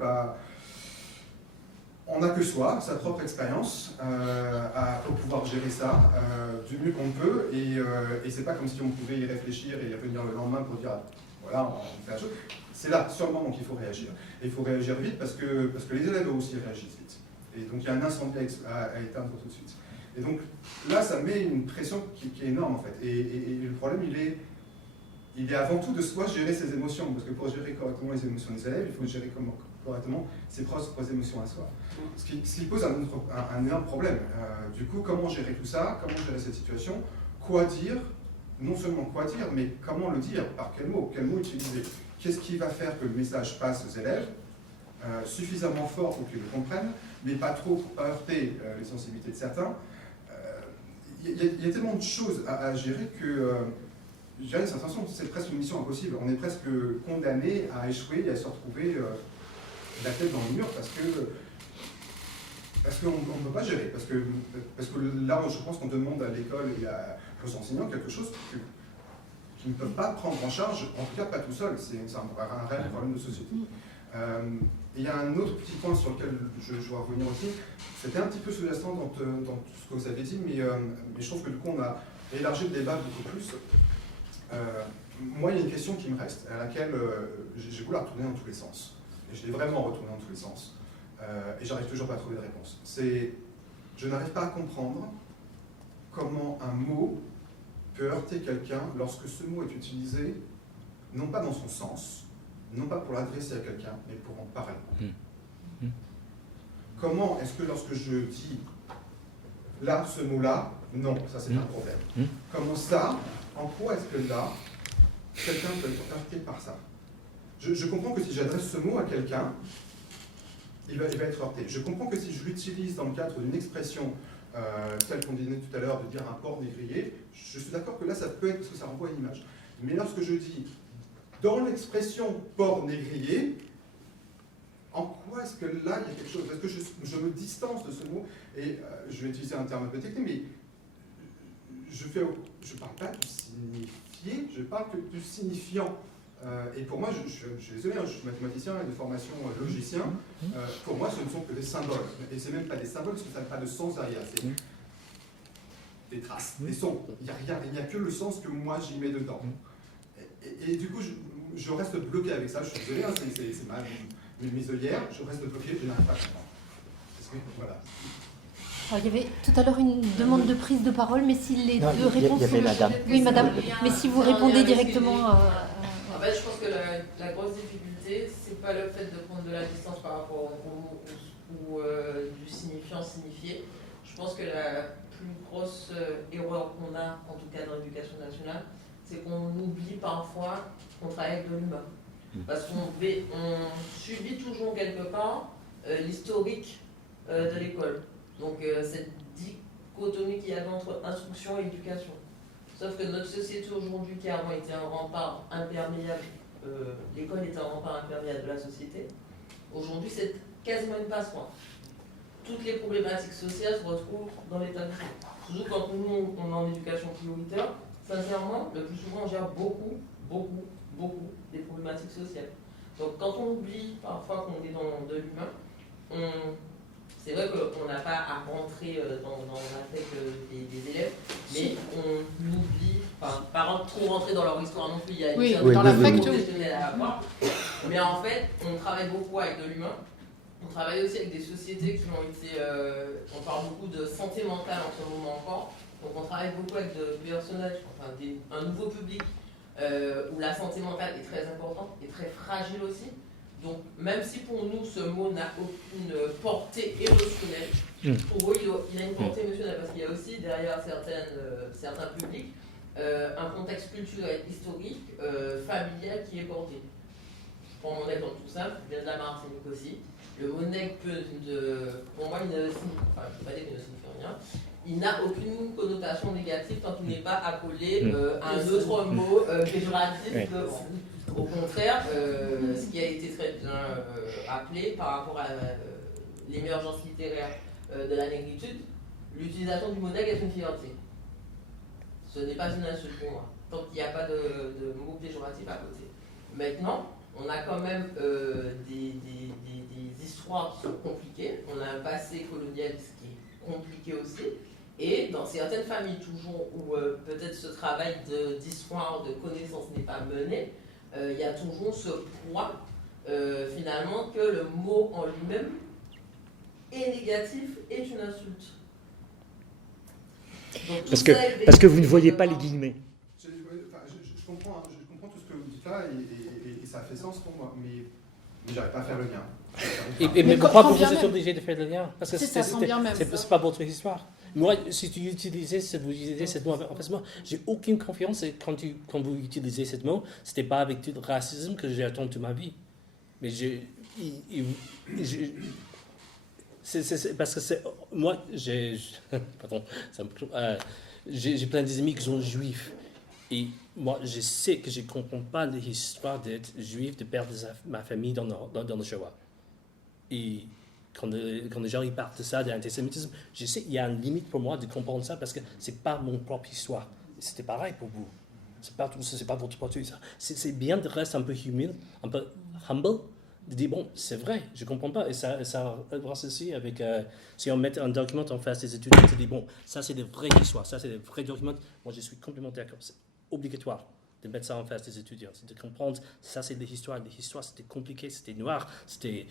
on n'a que soi, sa propre expérience, pour pouvoir gérer ça du mieux qu'on peut, et c'est pas comme si on pouvait y réfléchir et y revenir le lendemain pour dire voilà, on fait la chose. C'est là, sur le moment qu'il faut réagir. Et il faut réagir vite parce que les élèves eux aussi réagissent vite. Et donc il y a un incendie à éteindre tout de suite. Et donc là, ça met une pression qui est énorme en fait. Et le problème, il est avant tout de soi gérer ses émotions, parce que pour gérer correctement les émotions des élèves, il faut gérer correctement ses propres émotions à soi. Ce qui pose un énorme problème. Du coup, comment gérer tout ça? Comment gérer cette situation? Quoi dire? Non seulement quoi dire, mais comment le dire? Par quels mots? Quels mots utiliser? Qu'est-ce qui va faire que le message passe aux élèves suffisamment fort pour qu'ils le comprennent, mais pas trop pour ne pas heurter les sensibilités de certains? Il y a tellement de choses à gérer que j'ai cette sensation que c'est presque une mission impossible. On est presque condamné à échouer et à se retrouver la tête dans le mur parce qu'on ne peut pas gérer. Parce que là, je pense qu'on demande à l'école et aux enseignants quelque chose qu'ils ne peuvent pas prendre en charge, en tout cas pas tout seul. C'est un réel problème de société. Et il y a un autre petit point sur lequel je dois revenir aussi. C'était un petit peu sous-jacent dans tout ce que vous avez dit, mais je trouve que du coup on a élargi le débat beaucoup plus. Moi, il y a une question qui me reste, à laquelle j'ai voulu la retourner dans tous les sens. Et je l'ai vraiment retourné dans tous les sens. Et j'arrive toujours pas à trouver de réponse. Je n'arrive pas à comprendre comment un mot peut heurter quelqu'un lorsque ce mot est utilisé, non pas dans son sens, non pas pour l'adresser à quelqu'un, mais pour en parler. Comment est-ce que lorsque je dis là, ce mot-là, non, ça c'est un problème. Comment ça, en quoi est-ce que là, quelqu'un peut être heurté par ça? Je comprends que si j'adresse ce mot à quelqu'un, il va être heurté. Je comprends que si je l'utilise dans le cadre d'une expression telle qu'on disait tout à l'heure, de dire un porc négrier, je suis d'accord que là, ça peut être parce que ça renvoie à une image. Mais lorsque je dis dans l'expression porc négrier, en quoi est-ce que là, il y a quelque chose? Est-ce que je me distance de ce mot? Et je vais utiliser un terme un peu technique, mais je ne parle pas du signifié, je parle que du signifiant. Et pour moi, je suis désolé, je suis mathématicien et de formation logicien. Pour moi, ce ne sont que des symboles. Et ce n'est même pas des symboles parce que ça n'a pas de sens derrière. C'est des traces, des sons. Il n'y a que le sens que moi j'y mets dedans. Et du coup, je reste bloqué avec ça. Je suis désolé, hein, c'est mes œillères. Je reste bloqué, je n'arrive pas à comprendre. Parce que, voilà. Alors, il y avait tout à l'heure une demande de prise de parole, mais si les deux réponses... Il y avait madame. Oui, madame, mais si vous répondez directement... En fait, je pense que la grosse difficulté, c'est pas le fait de prendre de la distance par rapport au mot ou du signifiant signifié. Je pense que la plus grosse erreur qu'on a, en tout cas dans l'éducation nationale, c'est qu'on oublie parfois qu'on travaille avec de l'humain. Parce qu'on subit toujours quelque part l'historique de l'école. Donc cette dichotomie qu'il y a entre instruction et éducation. Sauf que notre société aujourd'hui, qui avant était un rempart imperméable, l'école était un rempart imperméable de la société, aujourd'hui c'est quasiment une passoire. Toutes les problématiques sociales se retrouvent dans l'établissement. Toujours quand nous, on est en éducation prioritaire, sincèrement, le plus souvent, on gère beaucoup des problématiques sociales. Donc quand on oublie parfois qu'on est dans de l'humain, c'est vrai qu'on n'a pas à rentrer dans la tête des élèves, mais on oublie, enfin, pas trop rentrer dans leur histoire non plus, il y a une dans l'affect professionnelle à avoir. Mais en fait, on travaille beaucoup avec de l'humain. On travaille aussi avec des sociétés qui ont été... on parle beaucoup de santé mentale en ce moment encore. Donc on travaille beaucoup avec des personnages, enfin un nouveau public où la santé mentale est très importante et très fragile aussi. Donc même si pour nous ce mot n'a aucune portée émotionnelle, pour eux il a une portée émotionnelle parce qu'il y a aussi derrière certains publics un contexte culturel, historique, familial qui est porté. Pour mon exemple tout simple, je viens de la Martinique aussi. Le mot nègre pour moi, il ne signifie rien. Il n'a aucune connotation négative tant qu'il n'est pas accolé à un autre mot péjoratif devant. Au contraire, ce qui a été très bien appelé par rapport à l'émergence littéraire de la négritude, l'utilisation du mot nègre est une fierté. Ce n'est pas une insulte pour moi, tant qu'il n'y a pas de mot péjoratif à côté. Maintenant, on a quand même des histoires qui sont compliquées. On a un passé colonialiste qui est compliqué aussi. Et dans certaines familles, toujours où peut-être ce travail d'histoire, de connaissance n'est pas mené, il y a toujours ce poids, finalement, que le mot en lui-même est négatif, est une insulte. Donc, parce que vous ne voyez pas les guillemets. Je comprends tout ce que vous dites là et ça fait sens pour moi, mais j'arrive pas à faire le lien. Mais pourquoi vous êtes obligé de faire le lien? Parce que c'est pas votre histoire. Moi, si vous utilisez ce mot, en fait, moi, j'ai aucune confiance quand vous utilisez ce mot. C'était pas avec tout le racisme que j'ai attendu toute ma vie. Mais parce que moi, pardon, j'ai plein d'amis qui sont juifs. Et moi, je sais que je ne comprends pas l'histoire d'être juif, de perdre ma famille dans le Shoah. Et quand les gens ils parlent de ça, de l'antisémitisme, je sais qu'il y a une limite pour moi de comprendre ça parce que ce n'est pas mon propre histoire. C'était pareil pour vous. Ce n'est pas votre propre histoire. C'est bien de rester un peu humble, un peu humble, de dire, bon, c'est vrai, je ne comprends pas. Et ça reste aussi avec, si on met un document en face des étudiants, on se dit, bon, ça c'est des vraies histoires, ça c'est des vrais documents. Moi, je suis complètement d'accord. C'est obligatoire de mettre ça en face des étudiants. C'est de comprendre, ça c'est des histoires. Les histoires, c'était compliqué, c'était noir, c'était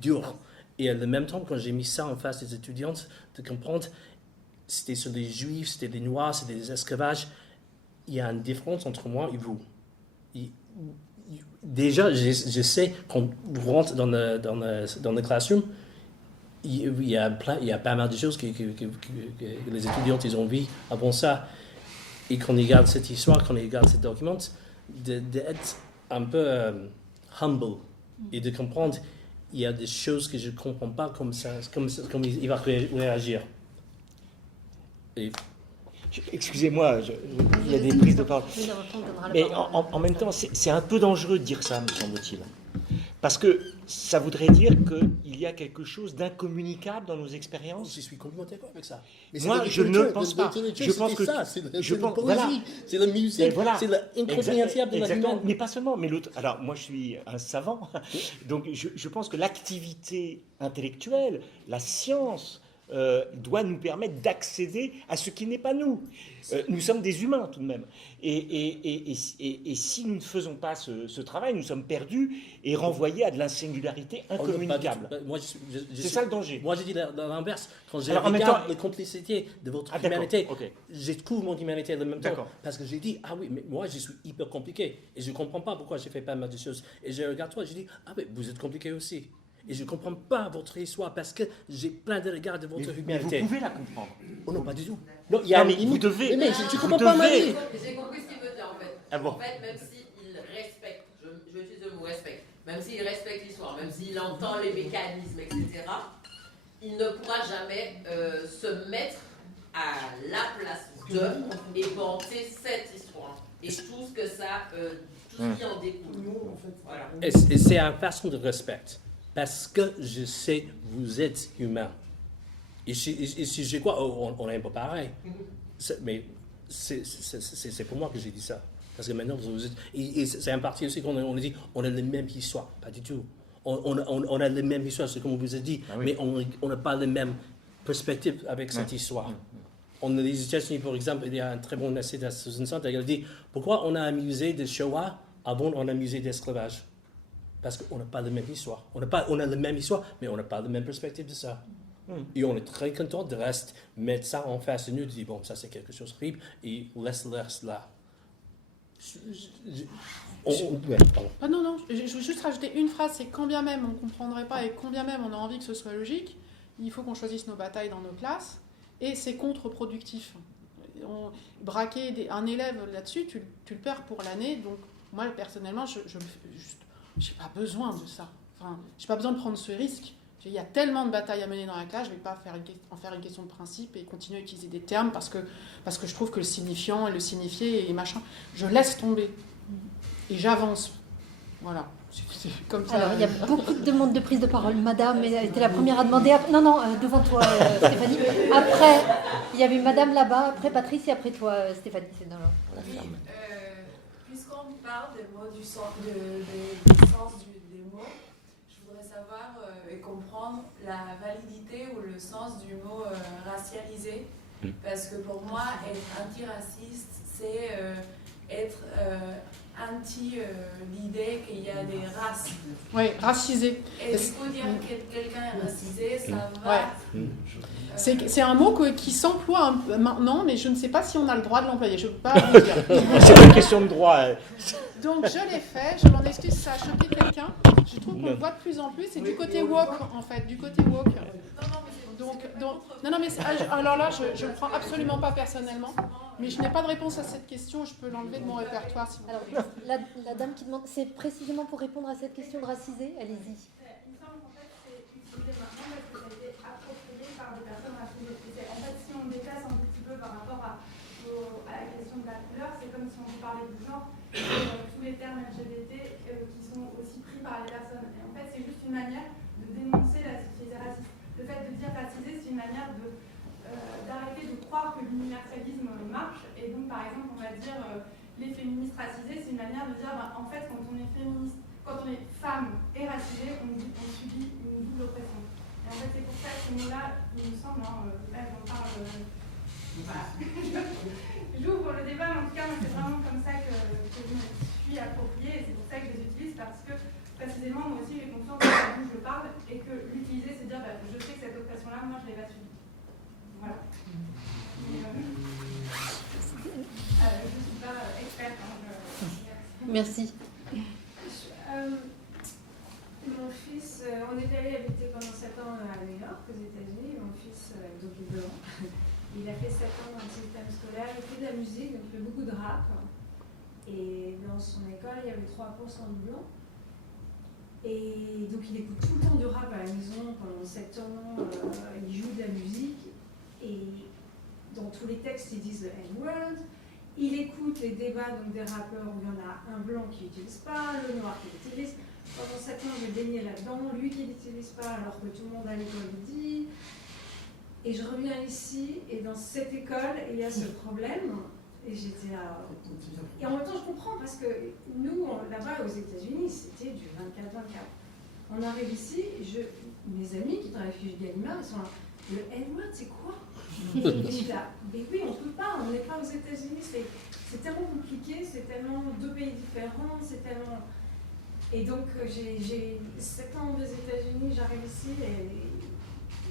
dur. Et en même temps, quand j'ai mis ça en face des étudiantes, de comprendre, c'était sur les juifs, c'était des noirs, c'était des esclavages. Il y a une différence entre moi et vous. Déjà, je sais, quand vous rentrez dans le classroom, il y a pas mal de choses que les étudiants ils ont vues avant ça. Et quand ils regardent cette histoire, quand ils regardent ce document, d'être un peu humble et de comprendre il y a des choses que je ne comprends pas comme il va réagir. Et... Excusez-moi, il y a des prises de parole. Mais en même temps, c'est un peu dangereux de dire ça, me semble-t-il. Parce que ça voudrait dire qu'il y a quelque chose d'incommunicable dans nos expériences. Je suis complètement d'accord avec ça. Mais Moi, c'est je la ne littérature, pense pas. littérature, Je pense c'était que ça, c'est la je pense- poésie, voilà. c'est la musique, Voilà. c'est l'incompréhensible de la Exactement. humaine. Mais pas seulement. Mais l'autre. Alors, moi, je suis un savant. Donc, je pense que l'activité intellectuelle, la science, doit nous permettre d'accéder à ce qui n'est pas nous. Nous sommes des humains tout de même. Et si nous ne faisons pas ce travail, nous sommes perdus et renvoyés à de l'insingularité incommunicable. Moi, C'est ça le danger. Moi, je dis l'inverse. Quand je Alors, en même regarde temps- la complicité de votre Ah, d'accord, humanité, ok. je trouve mon humanité en même temps. D'accord. Parce que j'ai dit, ah oui, mais moi, je suis hyper compliqué. Et je ne comprends pas pourquoi j'ai fait pas mal de choses. Et je regarde toi, je dis, ah oui, vous êtes compliqué aussi. Et je ne comprends pas votre histoire parce que j'ai plein de regards de votre Mais vous humanité. pouvez la comprendre. Oh non, pas du tout. Non, il y a Non, mais une limite. vous devez. Mais tu Vous comprends pas ma devez. vie. J'ai compris ce qu'il veut dire en fait. Ah bon. En fait, même s'il respecte, je utilise le mot respect, même s'il respecte l'histoire, même s'il entend les mécanismes, etc., il ne pourra jamais se mettre à la place de et porter cette histoire. Et tout ce que ça, tout ce qui en découle. Voilà. Et c'est une façon de respect. Parce que je sais, vous êtes humain. Et si je crois, on est un peu pareil. Mais c'est pour moi que j'ai dit ça. Parce que maintenant, vous êtes. Et c'est un parti aussi qu'on a dit, on a les mêmes histoires. Pas du tout. On a les mêmes histoires, c'est comme vous avez dit. Ah oui. Mais on n'a pas les mêmes perspectives avec cette histoire. On a les États-Unis, par exemple, il y a un très bon essai de Susan Sontag, elle dit pourquoi on a un musée de Shoah avant on a un musée d'esclavage? Parce qu'on n'a pas la même histoire. On a la même histoire, mais on n'a pas la même perspective de ça. Et on est très content de rester, mettre ça en face de nous, de dire bon, ça c'est quelque chose de horrible, et laisse le reste là. Ouais, pardon. Ah non, je veux juste rajouter une phrase, c'est quand bien même on ne comprendrait pas et quand bien même on a envie que ce soit logique, il faut qu'on choisisse nos batailles dans nos classes, et c'est contre-productif. Braquer un élève là-dessus, tu le perds pour l'année, donc moi personnellement, je n'ai pas besoin de ça. Enfin, je n'ai pas besoin de prendre ce risque. Il y a tellement de batailles à mener dans la classe, je ne vais pas en faire une question de principe et continuer à utiliser des termes parce que je trouve que le signifiant et le signifié et machin, je laisse tomber. Et j'avance. Voilà. C'est comme ça. Alors, il y a beaucoup de demandes de prise de parole. Madame était la première à demander. Non, devant toi, Stéphanie. Après, il y avait Madame là-bas, après Patrice et après toi, Stéphanie. C'est dans Oui, puisqu'on parle des mots, du sens des mots, je voudrais savoir et comprendre la validité ou le sens du mot racialisé. Parce que pour moi, être antiraciste, c'est être anti l'idée qu'il y a des races. Oui, racisé. Et du coup, dire que quelqu'un est racisé, ça va. Ouais. C'est un mot qui s'emploie maintenant, mais je ne sais pas si on a le droit de l'employer. Je ne peux pas vous dire. C'est une question de droit. Donc je l'ai fait, je m'en excuse, ça a choqué quelqu'un. Je trouve qu'on le voit de plus en plus. C'est du côté woke, en fait, du côté woke. Non, mais alors là, je le prends absolument pas personnellement. Mais je n'ai pas de réponse à cette question, je peux l'enlever de mon répertoire si vous voulez. Alors, la dame qui demande, c'est précisément pour répondre à cette question de racisé. Allez-y. Il me semble qu'en fait, c'est utilisé maintenant parce que ça a été approprié par des personnes racisées. En fait, si on déplace un petit peu par rapport à la question de la couleur, c'est comme si on vous parlait du genre, tous les termes LGBT qui sont aussi pris par les personnes. Et en fait, c'est juste une manière de dénoncer la société raciste. Le fait de dire racisé, c'est une manière d'arrêter de croire que l'universalisme marche. Et donc, par exemple, on va dire les féministes racisées, c'est une manière de dire, en fait, quand on est féministe, quand on est femme et racisée, on subit une double oppression. Et en fait, c'est pour ça que ce mot-là, il me semble, même on parle. Voilà. J'ouvre le débat, mais en tout cas, moi, c'est vraiment comme ça que je me suis appropriée. Et c'est pour ça que je les utilise, parce que précisément, moi aussi, j'ai conscience d'où je parle et que l'utiliser, c'est dire, je sais que cette oppression-là, moi, je ne l'ai pas subie. Voilà. Je ne suis pas experte. Merci. Mon fils, on est allé habiter pendant 7 ans à New York, aux États-Unis. Mon fils, donc il est blanc, il a fait 7 ans dans le système scolaire, il fait de la musique, donc il fait beaucoup de rap. Et dans son école, il y avait 3% de blancs. Et donc il écoute tout le temps du rap à la maison pendant 7 ans, il joue de la musique. Et dans tous les textes, ils disent le N-word. Il écoute les débats donc, des rappeurs où il y en a un blanc qui n'utilise pas, le noir qui l'utilise. Pendant 7 ans, j'ai baigné là-dedans, lui qui l'utilise pas alors que tout le monde à l'école le dit. Et je reviens ici, et dans cette école, il y a ce problème. Et j'étais là. Et en même temps, je comprends, parce que nous, là-bas, aux États-Unis, c'était du 24-24. On arrive ici, mes amis qui travaillent chez Gallimard, ils sont là. Le N-word, c'est quoi? Et je suis là. Mais oui, on ne peut pas, on n'est pas aux États-Unis. C'est tellement compliqué, c'est tellement 2 pays différents, c'est tellement. Et donc, j'ai 7 ans aux États-Unis, j'arrive ici et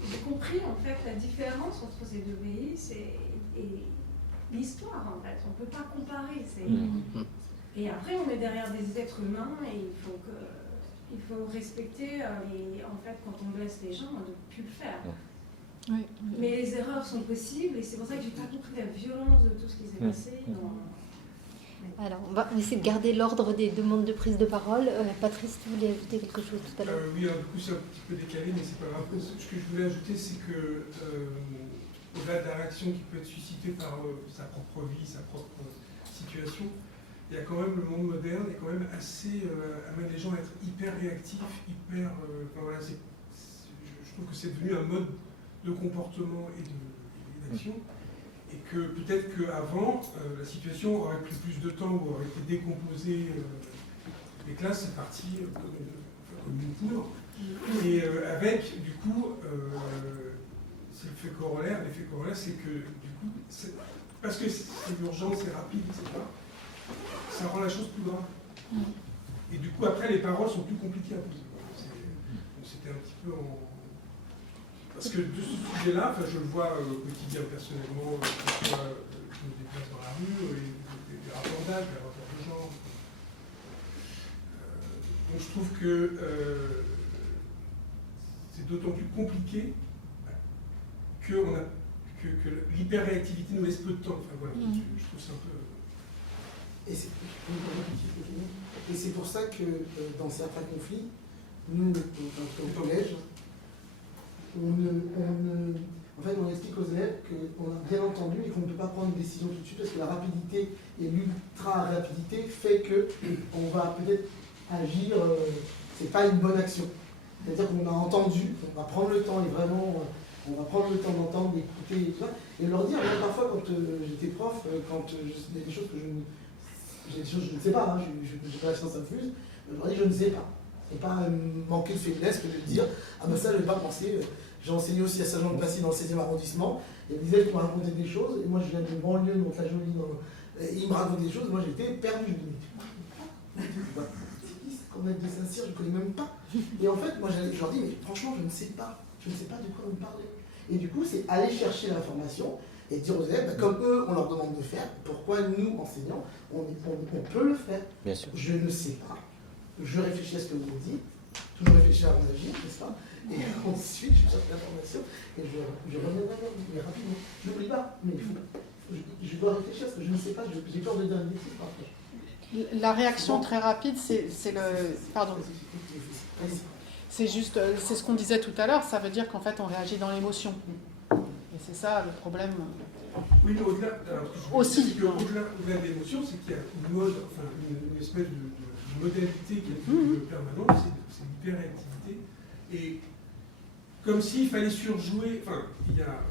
j'ai compris en fait la différence entre ces 2 pays. Et l'histoire en fait, on ne peut pas comparer. Et après, on est derrière des êtres humains et il faut respecter. En fait, quand on blesse les gens, on ne peut plus le faire. Oui. Mais les erreurs sont possibles et c'est pour ça que j'ai pas compris la violence de tout ce qui s'est passé. Alors, on va essayer de garder l'ordre des demandes de prise de parole. Patrice, tu voulais ajouter quelque chose tout à l'heure? Oui, alors, du coup, c'est un petit peu décalé, mais c'est pas grave. Ce que je voulais ajouter, c'est que, au-delà de la réaction qui peut être suscitée par sa propre vie, sa propre situation, il y a quand même le monde moderne est quand même assez amène les gens à être hyper réactifs, hyper. Enfin, voilà, je trouve que c'est devenu un mode de comportement et d'action. Et que peut-être qu'avant, la situation aurait pris plus de temps ou aurait été décomposée. Les classes, c'est parti comme une poudre. Et avec, du coup, c'est l'effet corollaire, c'est que, du coup, parce que c'est urgent, c'est rapide, etc., ça rend la chose plus grave. Et du coup, après, les paroles sont plus compliquées à poser. C'était un petit peu en... Parce que de ce sujet-là, je le vois au quotidien personnellement, je me déplace dans la rue, des rapports d'âge, des rapports de genre. Donc je trouve que c'est d'autant plus compliqué que l'hyperréactivité nous laisse peu de temps. Enfin voilà, je trouve ça un peu... Et c'est pour ça que dans certains conflits, nous, au collège, en fait, on explique aux élèves qu'on a bien entendu et qu'on ne peut pas prendre une décision tout de suite parce que la rapidité et l'ultra-rapidité fait qu'on va peut-être agir, c'est pas une bonne action. C'est-à-dire qu'on a entendu, on va prendre le temps et vraiment, on va prendre le temps d'entendre, d'écouter et tout ça, et leur dire, même parfois quand j'étais prof, quand il y a des choses que je ne sais pas, j'ai pas la science infuse, je leur dis je ne sais pas. Et pas manquer de faiblesse que de dire ah ben ça je ne vais pas penser. J'ai enseigné aussi à Saint-Jean-de-Passy dans le 16e arrondissement. Il y a des élèves qui m'ont raconté des choses, et moi je viens de banlieue, donc la jolie, et ils me racontent des choses, moi j'étais perdu. Je me dis, qu'on va être de Saint-Cyr, je ne connais même pas. Et en fait, moi je leur dis, mais franchement je ne sais pas de quoi vous parlez. Et du coup, c'est aller chercher l'information et dire aux élèves, comme eux on leur demande de faire, pourquoi nous, enseignants, on peut le faire. Bien sûr. Je ne sais pas. Je réfléchis à ce que vous me dites, toujours réfléchir avant d'agir, n'est-ce pas? Et ensuite, je cherche l'information et je reviendrai vers vous, mais rapidement. N'oublie pas, mais je dois réfléchir parce que je ne sais pas, j'ai peur de dire une bêtise parfois. La réaction très rapide, c'est le... Pardon. C'est juste, c'est ce qu'on disait tout à l'heure, ça veut dire qu'en fait on réagit dans l'émotion. Et c'est ça le problème. Oui, mais au-delà, aussi. Au-delà de l'émotion, c'est qu'il y a une espèce de modalité qui est plus permanente, c'est l'hyperréactivité. Et comme s'il fallait surjouer, il y a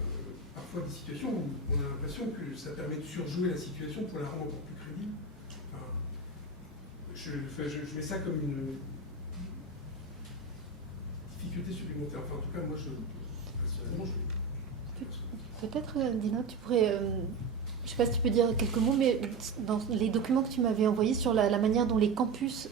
parfois des situations où on a l'impression que ça permet de surjouer la situation pour la rendre encore plus crédible. Je mets ça comme une difficulté supplémentaire. Enfin, en tout cas, moi, personnellement, Peut-être, Dina, tu pourrais... je ne sais pas si tu peux dire quelques mots, mais dans les documents que tu m'avais envoyés sur la manière dont les campus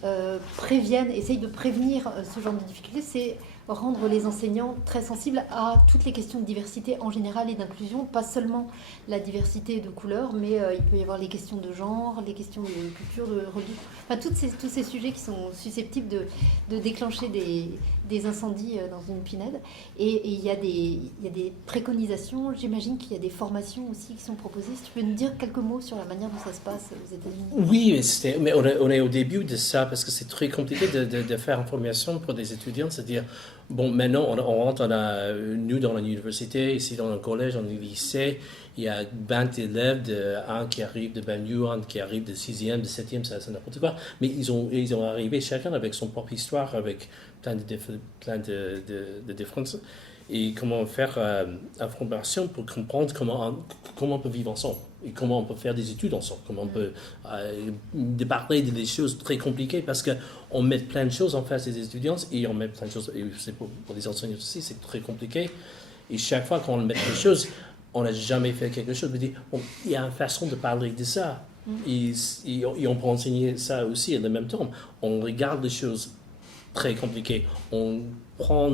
essayent de prévenir ce genre de difficultés, c'est rendre les enseignants très sensibles à toutes les questions de diversité en général et d'inclusion, pas seulement la diversité de couleurs, mais il peut y avoir les questions de genre, les questions de culture, de religion, enfin tous ces sujets qui sont susceptibles de déclencher des incendies dans une pinède. Et il y a des préconisations, j'imagine qu'il y a des formations aussi qui sont proposées. Si tu peux nous dire quelques mots sur la manière dont ça se passe aux États-Unis. Oui, mais on est au début de ça, parce que c'est très compliqué de faire une formation pour des étudiants, c'est-à-dire Bon, maintenant, on rentre, nous, dans l'université, ici dans le collège, dans le lycée, il y a 20 élèves, un qui arrive de banlieue, un qui arrive de 6e, de 7e, c'est n'importe quoi. Mais ils ont arrivé chacun avec son propre histoire, avec plein de différences. Et comment faire une formation pour comprendre comment on peut vivre ensemble et comment on peut faire des études ensemble, comment on peut parler des choses très compliquées parce qu'on met plein de choses en face des étudiants et on met plein de choses, et c'est pour les enseignants aussi, c'est très compliqué. Et chaque fois qu'on met des choses, on n'a jamais fait quelque chose. Il y a une façon de parler de ça et on peut enseigner ça aussi en même temps. On regarde les choses très compliquées, on prend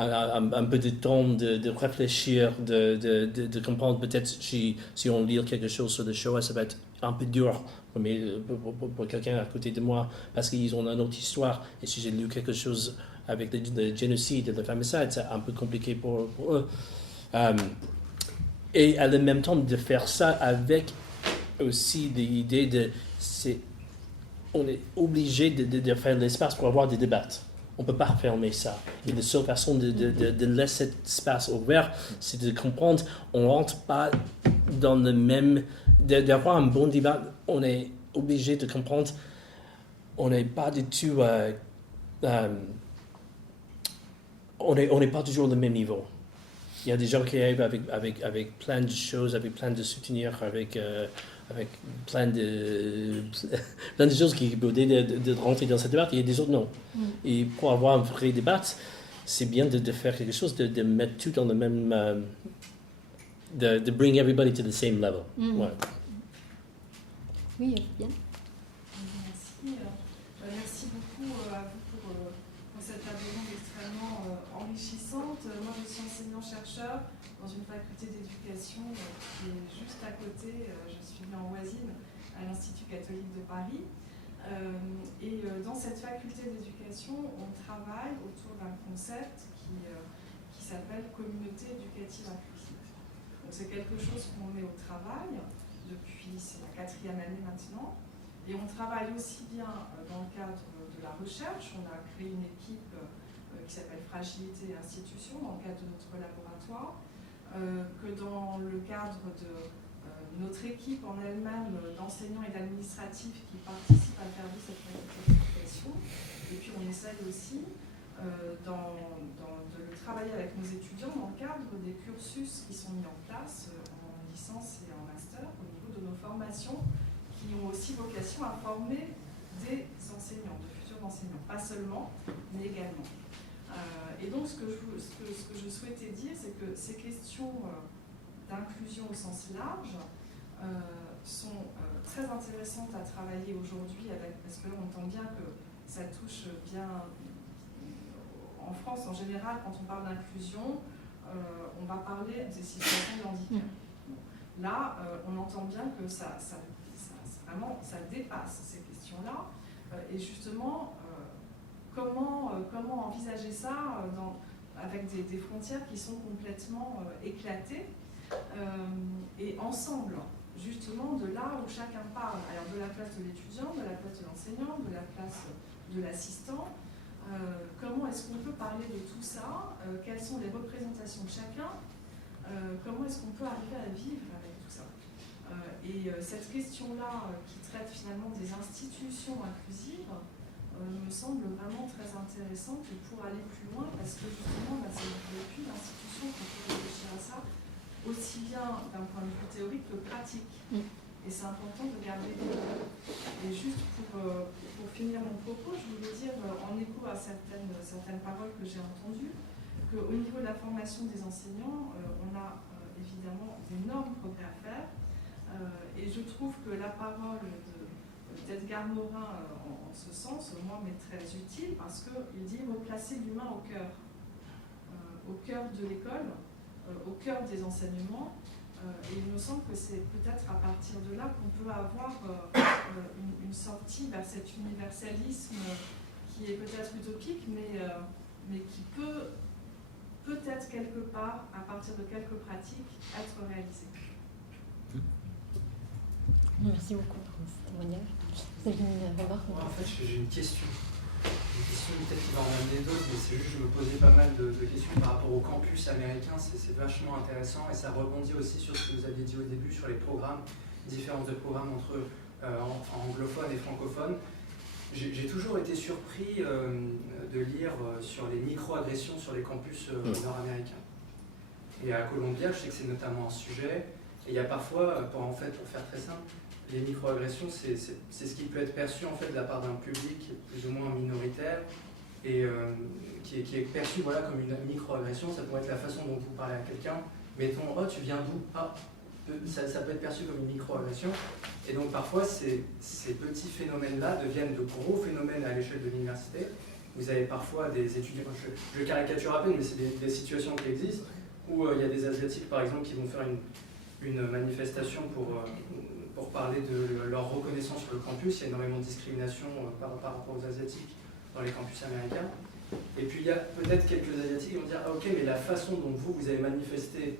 un peu de temps de réfléchir, de comprendre. Peut-être si on lit quelque chose sur le Shoah, ça va être un peu dur pour quelqu'un à côté de moi parce qu'ils ont une autre histoire. Et si j'ai lu quelque chose avec le génocide et le femicide, c'est un peu compliqué pour eux. Et à le même temps de faire ça avec aussi l'idée on est obligé de faire l'espace pour avoir des débats. On ne peut pas fermer ça. Et la seule façon de laisser cet espace ouvert, c'est de comprendre on ne rentre pas dans le même... D'avoir un bon débat, on est obligé de comprendre on n'est pas du tout... on n'est pas toujours au même niveau. Il y a des gens qui arrivent avec plein de choses, avec plein de souvenirs, avec plein de choses qui peuvent aider de rentrer dans cette débat, et il y a des autres non. Et pour avoir un vrai débat, c'est bien de faire quelque chose, de mettre tout dans le même... de bring everybody to the same level. Ouais. Oui, bien. Merci beaucoup à vous pour cette table ronde extrêmement enrichissante. Moi, je suis enseignant-chercheur dans une faculté d'éducation qui est juste à côté. Je suis venue en voisine à l'Institut catholique de Paris. Et dans cette faculté d'éducation, on travaille autour d'un concept qui s'appelle communauté éducative inclusive. Donc c'est quelque chose qu'on met au travail depuis, c'est la 4e année maintenant. Et on travaille aussi bien dans le cadre de la recherche. On a créé une équipe qui s'appelle Fragilité et Institutions dans le cadre de notre laboratoire, que dans le cadre de notre équipe en elle-même d'enseignants et d'administratifs qui participent à faire de cette faculté d'éducation. Et puis on essaye aussi de le travailler avec nos étudiants dans le cadre des cursus qui sont mis en place en licence et en master au niveau de nos formations qui ont aussi vocation à former des enseignants, de futurs enseignants, pas seulement, mais également. Et donc ce que je souhaitais dire, c'est que ces questions d'inclusion au sens large sont très intéressantes à travailler aujourd'hui, parce que là on entend bien que ça touche bien, en France en général, quand on parle d'inclusion, on va parler des situations de handicap. Là, on entend bien que vraiment, ça dépasse ces questions-là. Et justement, comment envisager ça avec des frontières qui sont complètement éclatées et ensemble, justement, de là où chacun parle. Alors, de la place de l'étudiant, de la place de l'enseignant, de la place de l'assistant. Comment est-ce qu'on peut parler de tout ça? Quelles sont les représentations de chacun? Comment est-ce qu'on peut arriver à vivre avec tout ça? Et cette question-là, qui traite finalement des institutions inclusives, me semble vraiment très intéressante pour aller plus loin, parce que justement, c'est depuis l'institution qu'on peut réfléchir à ça, aussi bien d'un point de vue théorique que pratique. Et c'est important de garder les deux. Et juste pour finir mon propos, je voulais dire, en écho à certaines paroles que j'ai entendues, qu'au niveau de la formation des enseignants, on a évidemment d'énormes progrès à faire. Et je trouve que la parole d'Edgar Morin, en ce sens, moi, m'est très utile, parce qu'il dit replacer l'humain au cœur de l'école, au cœur des enseignements. Et il me semble que c'est peut-être à partir de là qu'on peut avoir une sortie vers cet universalisme qui est peut-être utopique, mais qui peut peut-être quelque part, à partir de quelques pratiques, être réalisé. Merci beaucoup pour ce témoignage. Vous avez une remarque? En fait, j'ai une question. une question peut-être qui va en amener d'autres, mais c'est juste que je me posais pas mal de questions par rapport au campus américain, c'est vachement intéressant et ça rebondit aussi sur ce que vous aviez dit au début sur les programmes, différences de programmes entre anglophones et francophones. J'ai toujours été surpris de lire sur les micro-agressions sur les campus nord-américains. Et à Columbia, je sais que c'est notamment un sujet, et il y a parfois, pour faire très simple, les micro-agressions, c'est ce qui peut être perçu en fait de la part d'un public plus ou moins minoritaire et qui est perçu voilà, comme une micro-agression. Ça pourrait être la façon dont vous parlez à quelqu'un. Mettons, oh, tu viens d'où? Ah, ça peut être perçu comme une micro-agression. Et donc parfois, ces petits phénomènes-là deviennent de gros phénomènes à l'échelle de l'université. Vous avez parfois des étudiants, je caricature à peine, mais c'est des situations qui existent, où il y a des Asiatiques, par exemple, qui vont faire une manifestation pour parler de leur reconnaissance sur le campus. Il y a énormément de discrimination par rapport aux Asiatiques dans les campus américains. Et puis il y a peut-être quelques Asiatiques qui vont dire « Ah ok, mais la façon dont vous avez manifesté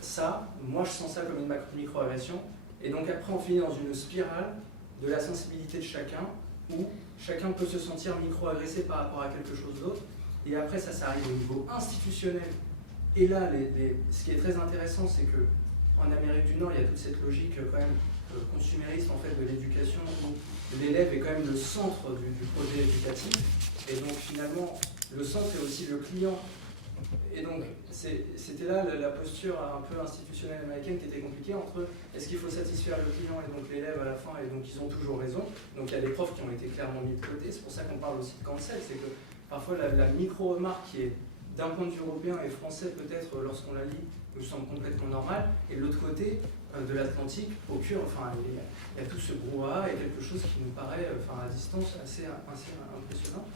ça, moi je sens ça comme une micro-agression. » Et donc après on finit dans une spirale de la sensibilité de chacun, où chacun peut se sentir micro-agressé par rapport à quelque chose d'autre. Et après ça arrive au niveau institutionnel. Et là, ce qui est très intéressant, c'est qu'en Amérique du Nord, il y a toute cette logique quand même consumériste en fait, de l'éducation, où l'élève est quand même le centre du projet éducatif. Et donc finalement, le centre est aussi le client. Et donc c'était là la posture un peu institutionnelle américaine qui était compliquée entre est-ce qu'il faut satisfaire le client et donc l'élève à la fin, et donc ils ont toujours raison. Donc il y a des profs qui ont été clairement mis de côté. C'est pour ça qu'on parle aussi de cancel, c'est que parfois la micro-remarque qui est d'un point de vue européen et français peut-être lorsqu'on la lit nous semble complètement normale, et de l'autre côté de l'Atlantique, au cœur, il y a tout ce brouhaha et quelque chose qui nous paraît à distance assez impressionnant.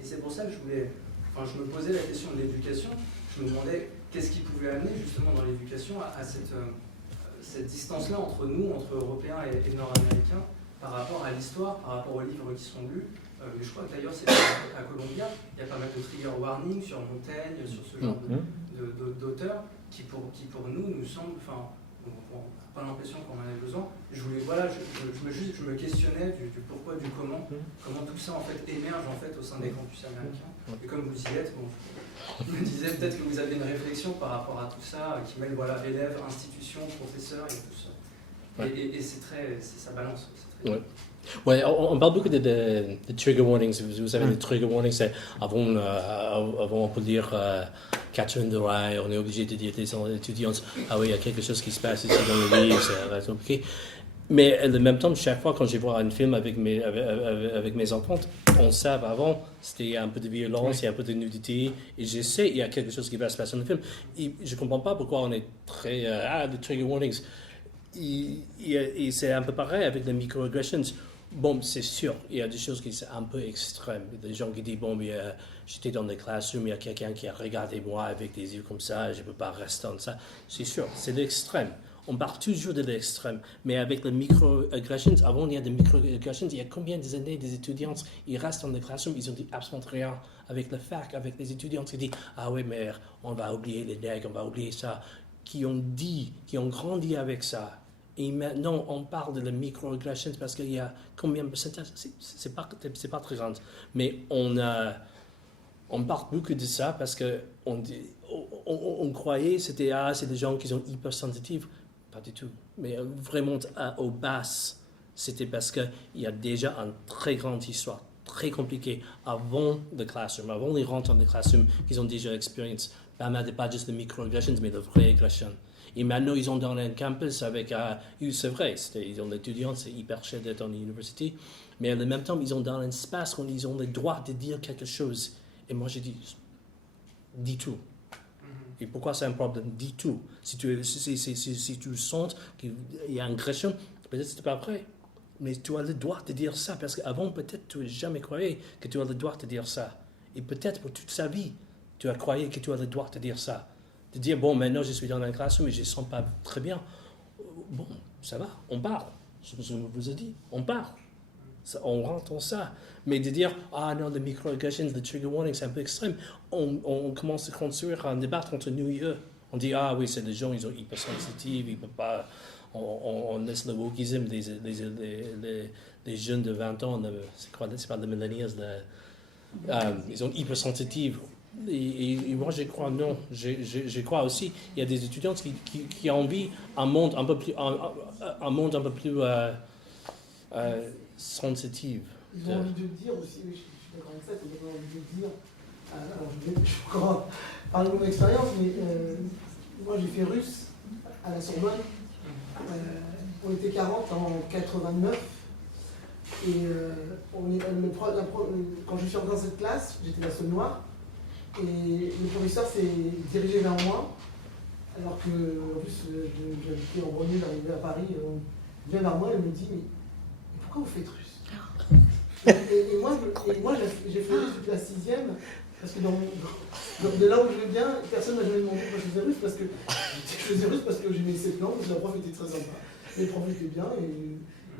Et c'est pour ça que je me posais la question de l'éducation. Je me demandais qu'est-ce qui pouvait amener justement dans l'éducation à cette distance-là entre nous, entre Européens et Nord-Américains, par rapport à l'histoire, par rapport aux livres qui sont lus. Je crois que d'ailleurs c'est à Columbia, il y a pas mal de trigger warning sur Montaigne, sur ce genre d'auteurs qui pour nous semblent, on n'a pas l'impression qu'on en ait besoin. Je me questionnais du pourquoi, du comment tout ça en fait émerge en fait au sein des campus américains. Et comme vous y êtes, je me disais peut-être que vous avez une réflexion par rapport à tout ça, qui mêle élèves, institutions, professeurs et tout ça. Et ça balance. C'est très Ouais, on parle beaucoup de trigger warnings. Vous savez, les trigger warnings, c'est avant on peut dire Catherine de Rye, on est obligé de dire aux étudiants, ah oui, il y a quelque chose qui se passe ici dans le livre, c'est compliqué. Mais en même temps, chaque fois quand je vois un film avec mes enfants, on sait avant, c'était un peu de violence, il y a un peu de nudité, et je sais, il y a quelque chose qui va se passer dans le film. Et je ne comprends pas pourquoi on est très de trigger warnings. Et c'est un peu pareil avec les microaggressions. Bon, c'est sûr, il y a des choses qui sont un peu extrêmes. Des gens qui disent, bon, mais j'étais dans des classrooms, il y a quelqu'un qui a regardé moi avec des yeux comme ça, je ne peux pas rester dans ça. C'est sûr, c'est l'extrême. On part toujours de l'extrême. Mais avec les microaggressions, avant il y a des microaggressions, il y a combien d'années des étudiants, ils restent dans des classrooms, ils ont dit absolument rien. Avec le fac, avec les étudiants qui disent, ah oui, mais on va oublier les nègres, on va oublier ça. Qui ont grandi avec ça. Et maintenant, on parle de la microaggression parce qu'il y a combien de pourcentage? C'est pas très grand. Mais on parle beaucoup de ça parce qu'on croyait c'était c'est des gens qui sont hypersensitifs. Pas du tout. Mais vraiment, aux bases, c'était parce qu'il y a déjà une très grande histoire, très compliquée, avant le classroom, avant les rentrées dans le classroom, qu'ils ont déjà expérience. Pas juste les microaggressions, mais de vraies agressions. Et maintenant, ils sont dans un campus avec... c'est vrai, ils ont l'étudiant, c'est hyper cher d'être dans l'université. Mais en même temps, ils sont dans un espace où ils ont le droit de dire quelque chose. Et moi, j'ai dit, dis tout. Et pourquoi c'est un problème? Dis tout. Si tu sens qu'il y a une agression, peut-être que ce n'est pas vrai. Mais tu as le droit de dire ça. Parce qu'avant, peut-être, tu n'as jamais cru que tu as le droit de dire ça. Et peut-être pour toute sa vie, tu as croyé que tu as le droit de dire ça. De dire, bon, maintenant je suis dans un classroom mais je ne sens pas très bien. Bon, ça va, on parle. Je vous ai dit, on parle. On rentre dans ça. Mais de dire, ah non, les microaggressions, les trigger warnings, c'est un peu extrême. On commence à construire un débat entre nous et eux. On dit, ah oui, c'est des gens, ils sont hypersensitifs, ils ne peuvent pas... On laisse le wokisme des jeunes de 20 ans, c'est pas les millennials, ils sont hypersensitifs. Et moi, je crois non. Je crois aussi il y a des étudiants qui ont envie un monde un peu plus sensitif. Ils ont envie de dire aussi, oui, je suis d'accord avec ça, ils ont envie de dire. Alors, je vais encore parler de mon expérience, mais moi j'ai fait russe à la Sorbonne. On était 40 en 89. Et quand je suis entré dans cette classe, j'étais la seule noire. Et le professeur s'est dirigé vers moi, alors que, en plus, j'habitais en banlieue, j'arrivais à Paris. Il vient vers moi et me dit mais pourquoi vous faites russe? et moi j'ai fait russe depuis la 6e, parce que de là où je viens, personne ne m'a jamais demandé pourquoi je faisais russe, parce que j'aimais cette langue, parce que la prof était très sympa, les profs étaient bien,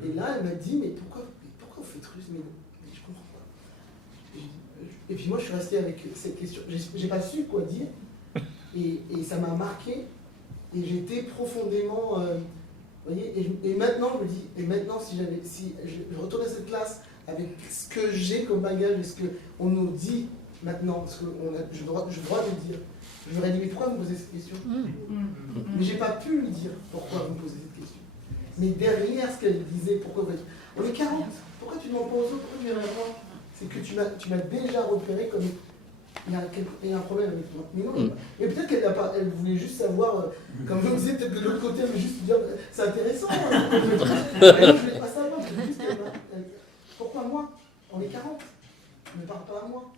et là elle m'a dit mais pourquoi vous faites russe? Mais je comprends pas. Et puis moi je suis resté avec cette question, j'ai pas su quoi dire, et ça m'a marqué, et j'étais profondément, vous voyez, et maintenant je me dis, si je retournais à cette classe avec ce que j'ai comme bagage et ce qu'on nous dit maintenant, parce que j'ai le droit de le dire, je lui aurais dit mais pourquoi vous me posez cette question? Mais j'ai pas pu lui dire pourquoi vous me posez cette question. Mais derrière ce qu'elle disait, pourquoi vous dites, on est 40, pourquoi tu demandes pas aux autres, pourquoi tu viens à moi? C'est que tu m'as déjà repéré comme il y a un problème avec toi. Mais non, mais peut-être qu'elle voulait juste savoir, comme je me disais, peut-être de l'autre côté, elle voulait juste dire c'est intéressant. Mais moi, je voulais pas savoir, je voulais juste pourquoi moi? On est 40. Ne parle pas à moi.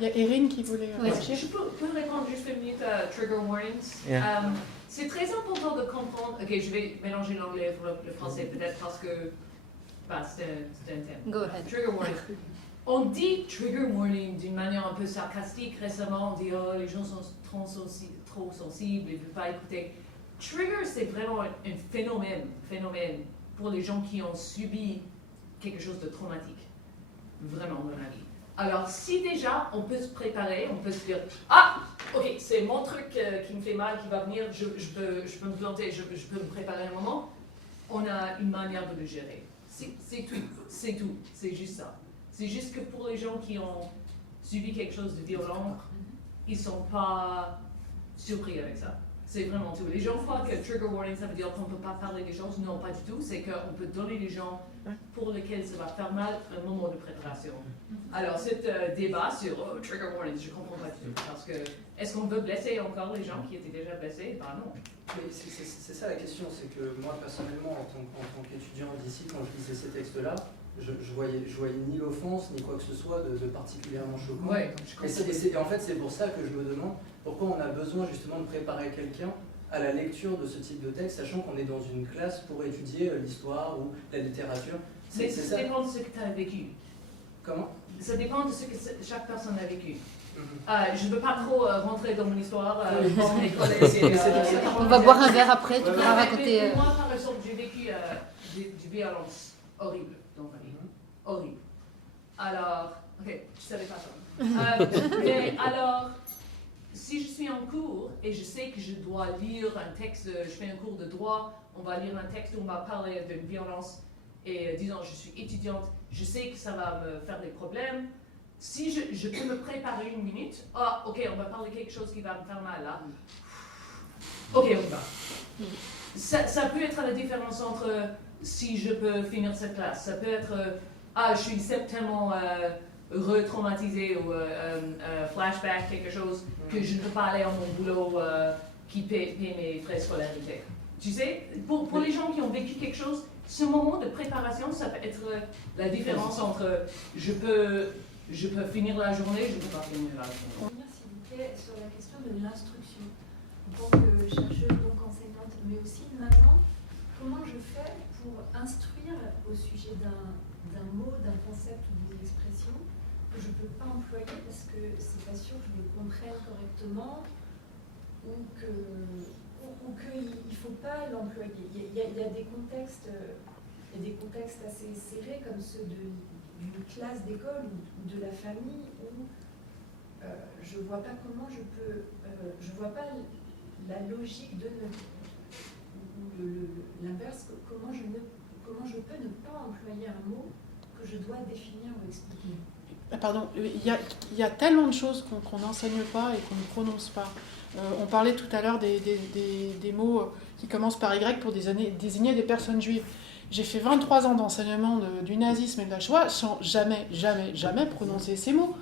Il y a Erin qui voulait réagir. Je peux répondre juste une minute à Trigger Warnings. Yeah. C'est très important de comprendre. Ok, je vais mélanger l'anglais pour le français peut-être parce que c'est un thème. Go ahead. Trigger Warning. On dit Trigger Warning d'une manière un peu sarcastique récemment. On dit oh, les gens sont trop sensibles, ils ne veulent pas écouter. Trigger, c'est vraiment un phénomène pour les gens qui ont subi quelque chose de traumatique. Vraiment dans la vie. Alors, si déjà on peut se préparer, on peut se dire ah, ok, c'est mon truc qui me fait mal, qui va venir, je peux me planter, je peux me préparer un moment, on a une manière de le gérer. C'est tout, c'est juste ça. C'est juste que pour les gens qui ont subi quelque chose de violent, ils ne sont pas surpris avec ça. C'est vraiment tout. Les gens croient que trigger warning, ça veut dire qu'on ne peut pas parler des choses. Non, pas du tout. C'est qu'on peut donner les gens pour lesquels ça va faire mal un moment de préparation. Alors, ce débat sur trigger warning, je ne comprends pas du tout. Parce que, est-ce qu'on veut blesser encore les gens qui étaient déjà blessés? Ben non. C'est ça la question, c'est que moi personnellement, en tant qu'étudiant d'ici, quand je lisais ces textes-là, je voyais ni l'offense, ni quoi que ce soit de particulièrement choquant. Ouais, et en fait, c'est pour ça que je me demande pourquoi on a besoin justement de préparer quelqu'un à la lecture de ce type de texte, sachant qu'on est dans une classe pour étudier l'histoire ou la littérature. Mais ça dépend de ce que tu as vécu. Comment? Ça dépend de ce que chaque personne a vécu. Je ne veux pas trop rentrer dans mon histoire. On va boire un verre après, tu pourras raconter. Moi, par exemple, j'ai vécu du violence horrible dans ma vie. Horrible. Alors, ok, je ne savais pas ça. Mais alors, si je suis en cours et je sais que je dois lire un texte, je fais un cours de droit, on va lire un texte où on va parler d'une violence et disons, je suis étudiante, je sais que ça va me faire des problèmes. Si je peux me préparer une minute, ah, ok, on va parler de quelque chose qui va me faire mal là. Ok, on va. Ça peut être la différence entre si je peux finir cette classe. Ça peut être, je suis certainement re-traumatisé ou flashback, quelque chose que je ne peux pas aller à mon boulot qui paie mes frais de scolarité. Tu sais, pour les gens qui ont vécu quelque chose, ce moment de préparation, ça peut être la différence entre je peux finir la journée, je ne peux pas finir la journée. S'il vous plaît, sur la question de l'instruction, en tant que chercheuse, donc enseignante, mais aussi maman, comment je fais pour instruire au sujet d'un mot, d'un concept ou d'une expression que je ne peux pas employer parce que c'est pas sûr que je le comprenne correctement ou qu'il ne faut pas l'employer. Il y a des contextes assez serrés comme ceux d'une classe d'école ou de la famille où je ne vois pas comment je peux, je vois pas la logique de l'inverse, comment je peux ne pas employer un mot que je dois définir ou expliquer. Pardon, il y a tellement de choses qu'on n'enseigne pas et qu'on ne prononce pas. On parlait tout à l'heure des mots qui commencent par Y pour désigner des personnes juives. J'ai fait 23 ans d'enseignement du nazisme et de la Shoah sans jamais prononcer ces mots.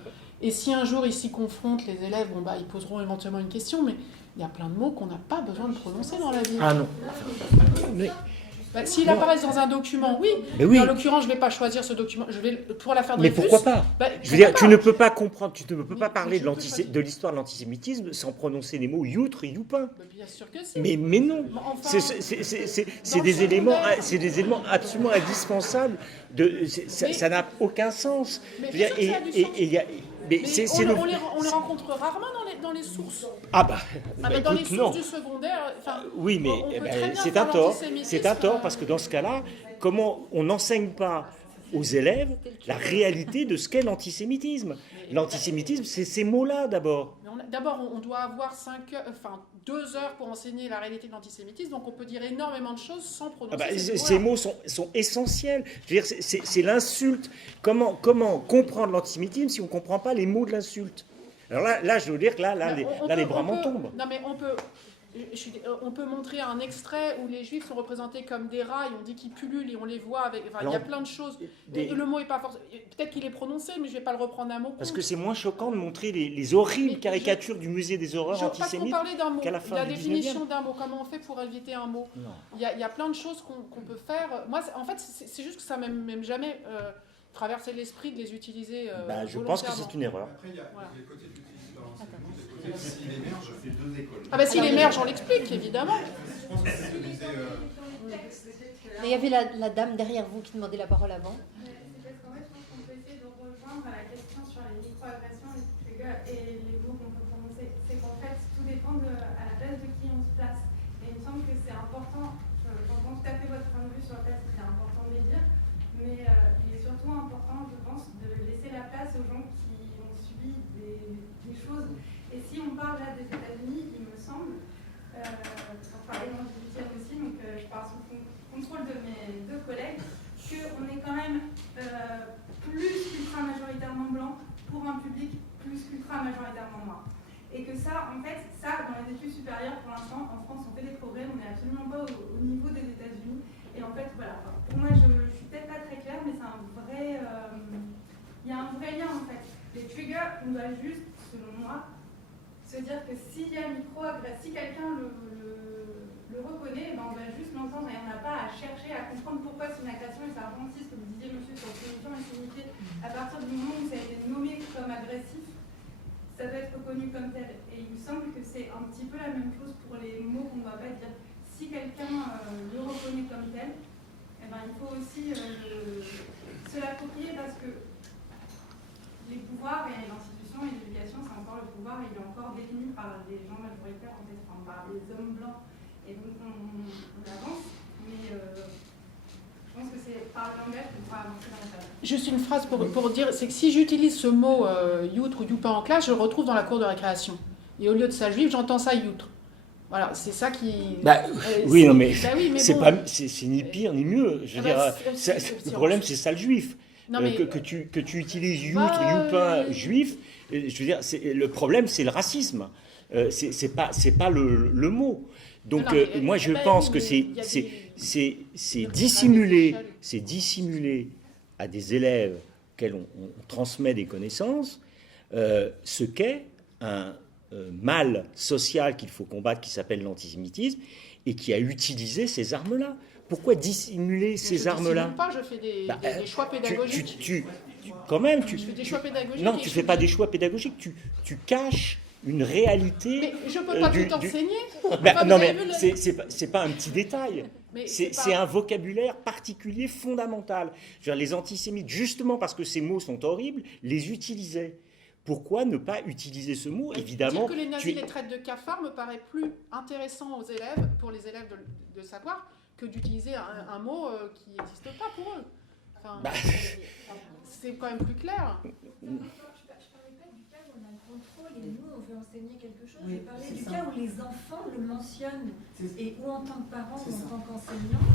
Et si un jour ils s'y confrontent, les élèves, ils poseront éventuellement une question, mais il y a plein de mots qu'on n'a pas besoin de prononcer dans la vie. Ah non. S'ils apparaissent dans un document, oui. Mais oui. En l'occurrence, je ne vais pas choisir ce document. Je vais pour la faire de Mais pourquoi pas Je veux dire, tu ne peux pas comprendre, tu ne peux pas parler de l'histoire de l'antisémitisme sans prononcer les mots youtre et youpin. Bien sûr que si. Mais non. Enfin, c'est des éléments absolument indispensables. Ça n'a aucun sens. Mais Je veux dire, on les rencontre rarement dans les sources. Dans les sources du secondaire. Oui, mais c'est un tort. C'est un tort parce que dans ce cas-là, comment on n'enseigne pas aux élèves la réalité de ce qu'est l'antisémitisme? L'antisémitisme, c'est ces mots-là d'abord. D'abord, on doit avoir 2 heures pour enseigner la réalité de l'antisémitisme, donc on peut dire énormément de choses sans prononcer ces mots sont essentiels. Je veux dire, c'est l'insulte. Comment comprendre l'antisémitisme si on ne comprend pas les mots de l'insulte? Alors là, je veux dire que les bras m'en tombent. Non, mais on peut montrer un extrait où les juifs sont représentés comme des rats et on dit qu'ils pullulent et on les voit avec. Il y a plein de choses. Le mot est pas forcément. Peut-être qu'il est prononcé, mais je ne vais pas le reprendre à mot. Parce que c'est moins choquant de montrer les horribles caricatures du musée des horreurs antisémites qu'à la fin la du 19e. définition d'un mot, comment on fait pour éviter un mot? Il y a plein de choses qu'on peut faire. Moi, en fait, c'est juste que ça m'a même jamais traversé l'esprit de les utiliser. Je pense que c'est une erreur. Après, il y a les côtés de l'utilisation dans l'enseignement, des côtés s'il émerge, c'est 2 écoles. S'il émerge, on l'explique, évidemment. Je pense que c'est ce que disait. Il y avait la dame derrière vous qui demandait la parole avant. C'est parce qu'en fait, je pense qu'on peut essayer de rejoindre la question sur les micro-agressions, les triggers et les mots qu'on peut prononcer. C'est qu'en fait, tout dépend à la place de qui on se place. Et il me semble que c'est important, j'entends tout à fait votre point de vue sur le fait que c'est important de les dire, mais il est surtout important, je pense, de laisser la place aux gens qui ont subi des choses. Et si on parle là des États-Unis, il me semble, pour parler dans le 18e aussi, donc je parle sous le contrôle de mes 2 collègues, qu'on est quand même plus qu'ultra-majoritairement blanc pour un public plus qu'ultra-majoritairement noir. Et que ça, en fait, dans les études supérieures, pour l'instant, en France, on fait des progrès, on n'est absolument pas au niveau des États-Unis. Et en fait, voilà, pour moi, je suis peut-être pas très claire, mais c'est un vrai... il y a un vrai lien, en fait. Les triggers, on doit juste, selon moi, se dire que s'il y a micro-agression, si quelqu'un le reconnaît, on va juste l'entendre et on n'a pas à chercher à comprendre pourquoi c'est une agression et ça rebondit, comme vous disiez, monsieur, sur le punition et signifié à partir du moment où ça a été nommé comme agressif, ça doit être reconnu comme tel. Et il me semble que c'est un petit peu la même chose pour les mots qu'on ne va pas dire. Si quelqu'un le reconnaît comme tel, il faut aussi se l'approprier parce que les pouvoirs et l'institution et l'éducation, c'est encore le pouvoir, il est encore détenu par des gens majoritaires, en fait, par des hommes blancs. Et donc on avance, mais je pense que c'est par le langage qu'on pourra avancer dans la table. Juste une phrase pour dire, c'est que si j'utilise ce mot youtre ou youpa en classe, je le retrouve dans la cour de récréation. Et au lieu de ça juif, j'entends ça youtre. Voilà, c'est ça qui... oui, non, mais bon. c'est ni pire ni mieux. Je veux dire, le problème, c'est ça le juif. Non, mais... que tu utilises youtre, youpin, juif, je veux dire, le problème, c'est le racisme. C'est pas le mot. Donc moi je pense que c'est dissimuler à des élèves auxquels on transmet des connaissances ce qu'est un mal social qu'il faut combattre qui s'appelle l'antisémitisme et qui a utilisé ces armes-là. Pourquoi dissimuler ces armes-là? Je fais des choix pédagogiques. Tu fais des choix pédagogiques. Non, tu ne fais pas des choix pédagogiques, tu caches une réalité. Mais je ne peux pas tout enseigner. Non, mais c'est pas un petit détail. C'est un vocabulaire particulier fondamental. Je veux dire, les antisémites, justement parce que ces mots sont horribles, les utilisaient. Pourquoi ne pas utiliser ce mot? Évidemment. Dire que les nazis les traitent de cafards me paraît plus intéressant aux élèves, pour les élèves de savoir, que d'utiliser un mot qui n'existe pas pour eux. Enfin, c'est quand même plus clair. Et nous, on veut enseigner quelque chose. J'ai parlé du cas où les enfants le mentionnent et où en tant que parents ou en tant qu'enseignants,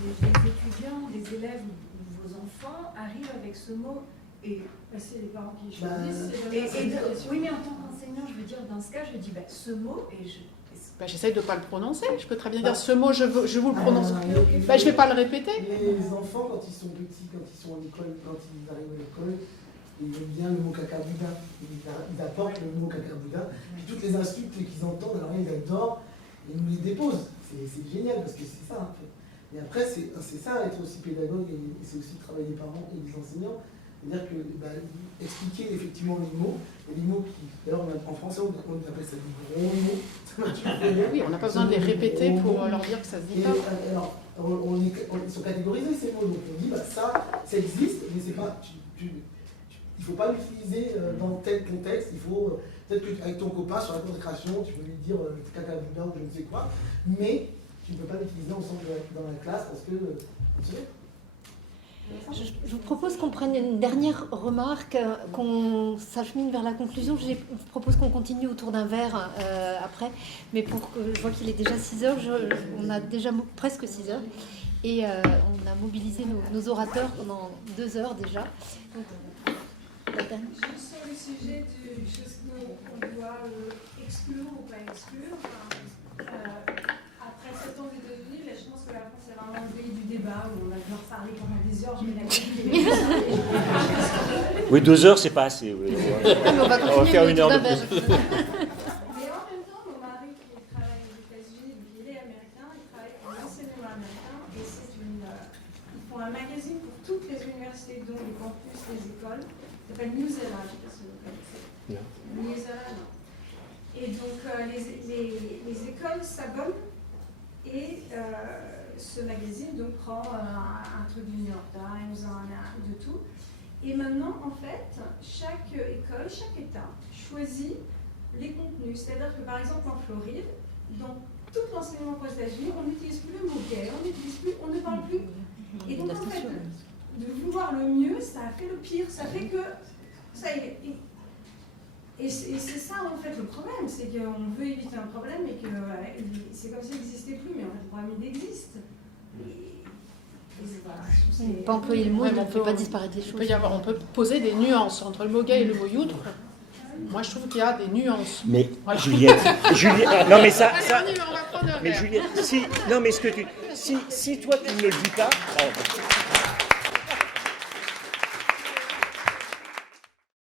des étudiants, des élèves ou vos enfants arrivent avec ce mot Et c'est les parents qui Bah, choisissent. Oui, mais en tant qu'enseignant, je veux dire, dans ce cas, je dis ce mot et je. J'essaye de ne pas le prononcer. Je peux très bien dire ce mot, je vous le prononce. Je ne vais pas le répéter. Les enfants, quand ils sont petits, quand ils sont à l'école, quand ils arrivent à l'école, ils aiment bien le mot caca-boudin. Ils apportent le mot caca-boudin. Puis toutes les insultes qu'ils entendent, alors ils adorent, ils nous les déposent. C'est génial parce que c'est ça, en fait. Et après, c'est ça, être aussi pédagogue, et c'est aussi le travail des parents et des enseignants. C'est-à-dire que expliquer effectivement les mots, et les mots qui, d'ailleurs en français on appelle ça des gros mots. Oui, on n'a pas besoin de les répéter pour leur dire que ça se dit pas. Alors, ils sont catégorisés ces mots, donc on dit ça existe, mais c'est pas, il ne faut pas l'utiliser dans tel contexte, il faut, peut-être qu'avec ton copain sur la cour de récréation, tu peux lui dire caca boudin ou je ne sais quoi, mais tu ne peux pas l'utiliser ensemble dans la classe parce que, tu sais. Je vous propose qu'on prenne une dernière remarque, qu'on s'achemine vers la conclusion. Je vous propose qu'on continue autour d'un verre après, mais pour que je vois qu'il est déjà 6 heures, on a déjà presque 6 heures, et on a mobilisé nos orateurs pendant 2 heures déjà. Donc, juste sur le sujet de choses qu'on doit exclure ou pas exclure, après 7 ans aux États-Unis, je pense que la France est vraiment le pays du débat où on va devoir parler pendant des heures. Je mets la Oui, 2 heures, c'est pas assez. Oui. On va faire 1 heure de Mais plus. en même temps, mon mari qui travaille aux États-Unis, il est américain, il travaille en enseignement américain, et ils font un magazine pour toutes les universités, dont les campus, les écoles. Ça s'appelle Newsella, je ne sais pas si vous connaissez. Newsella, non. Et donc les écoles s'abonnent et ce magazine donc prend un truc du New York Times, de tout. Et maintenant, en fait, chaque école, chaque État choisit les contenus. C'est-à-dire que par exemple en Floride, dans tout l'enseignement aux États-Unis, on n'utilise plus le mot gay, on ne parle plus. Et donc en fait, de vouloir le mieux, ça a fait le pire. Ça fait que ça y est. Et c'est ça en fait le problème, c'est qu'on veut éviter un problème et que c'est comme s'il n'existait plus, mais en fait le problème il existe. On ne peut pas employer le mot, mais on ne peut pas disparaître les choses. On peut poser des nuances entre le mot gay et le mot youtre. Moi je trouve qu'il y a des nuances. Mais voilà. Juliette, non mais ça, Allez, on va prendre un mais verre. Juliette, si toi tu ne le dis pas.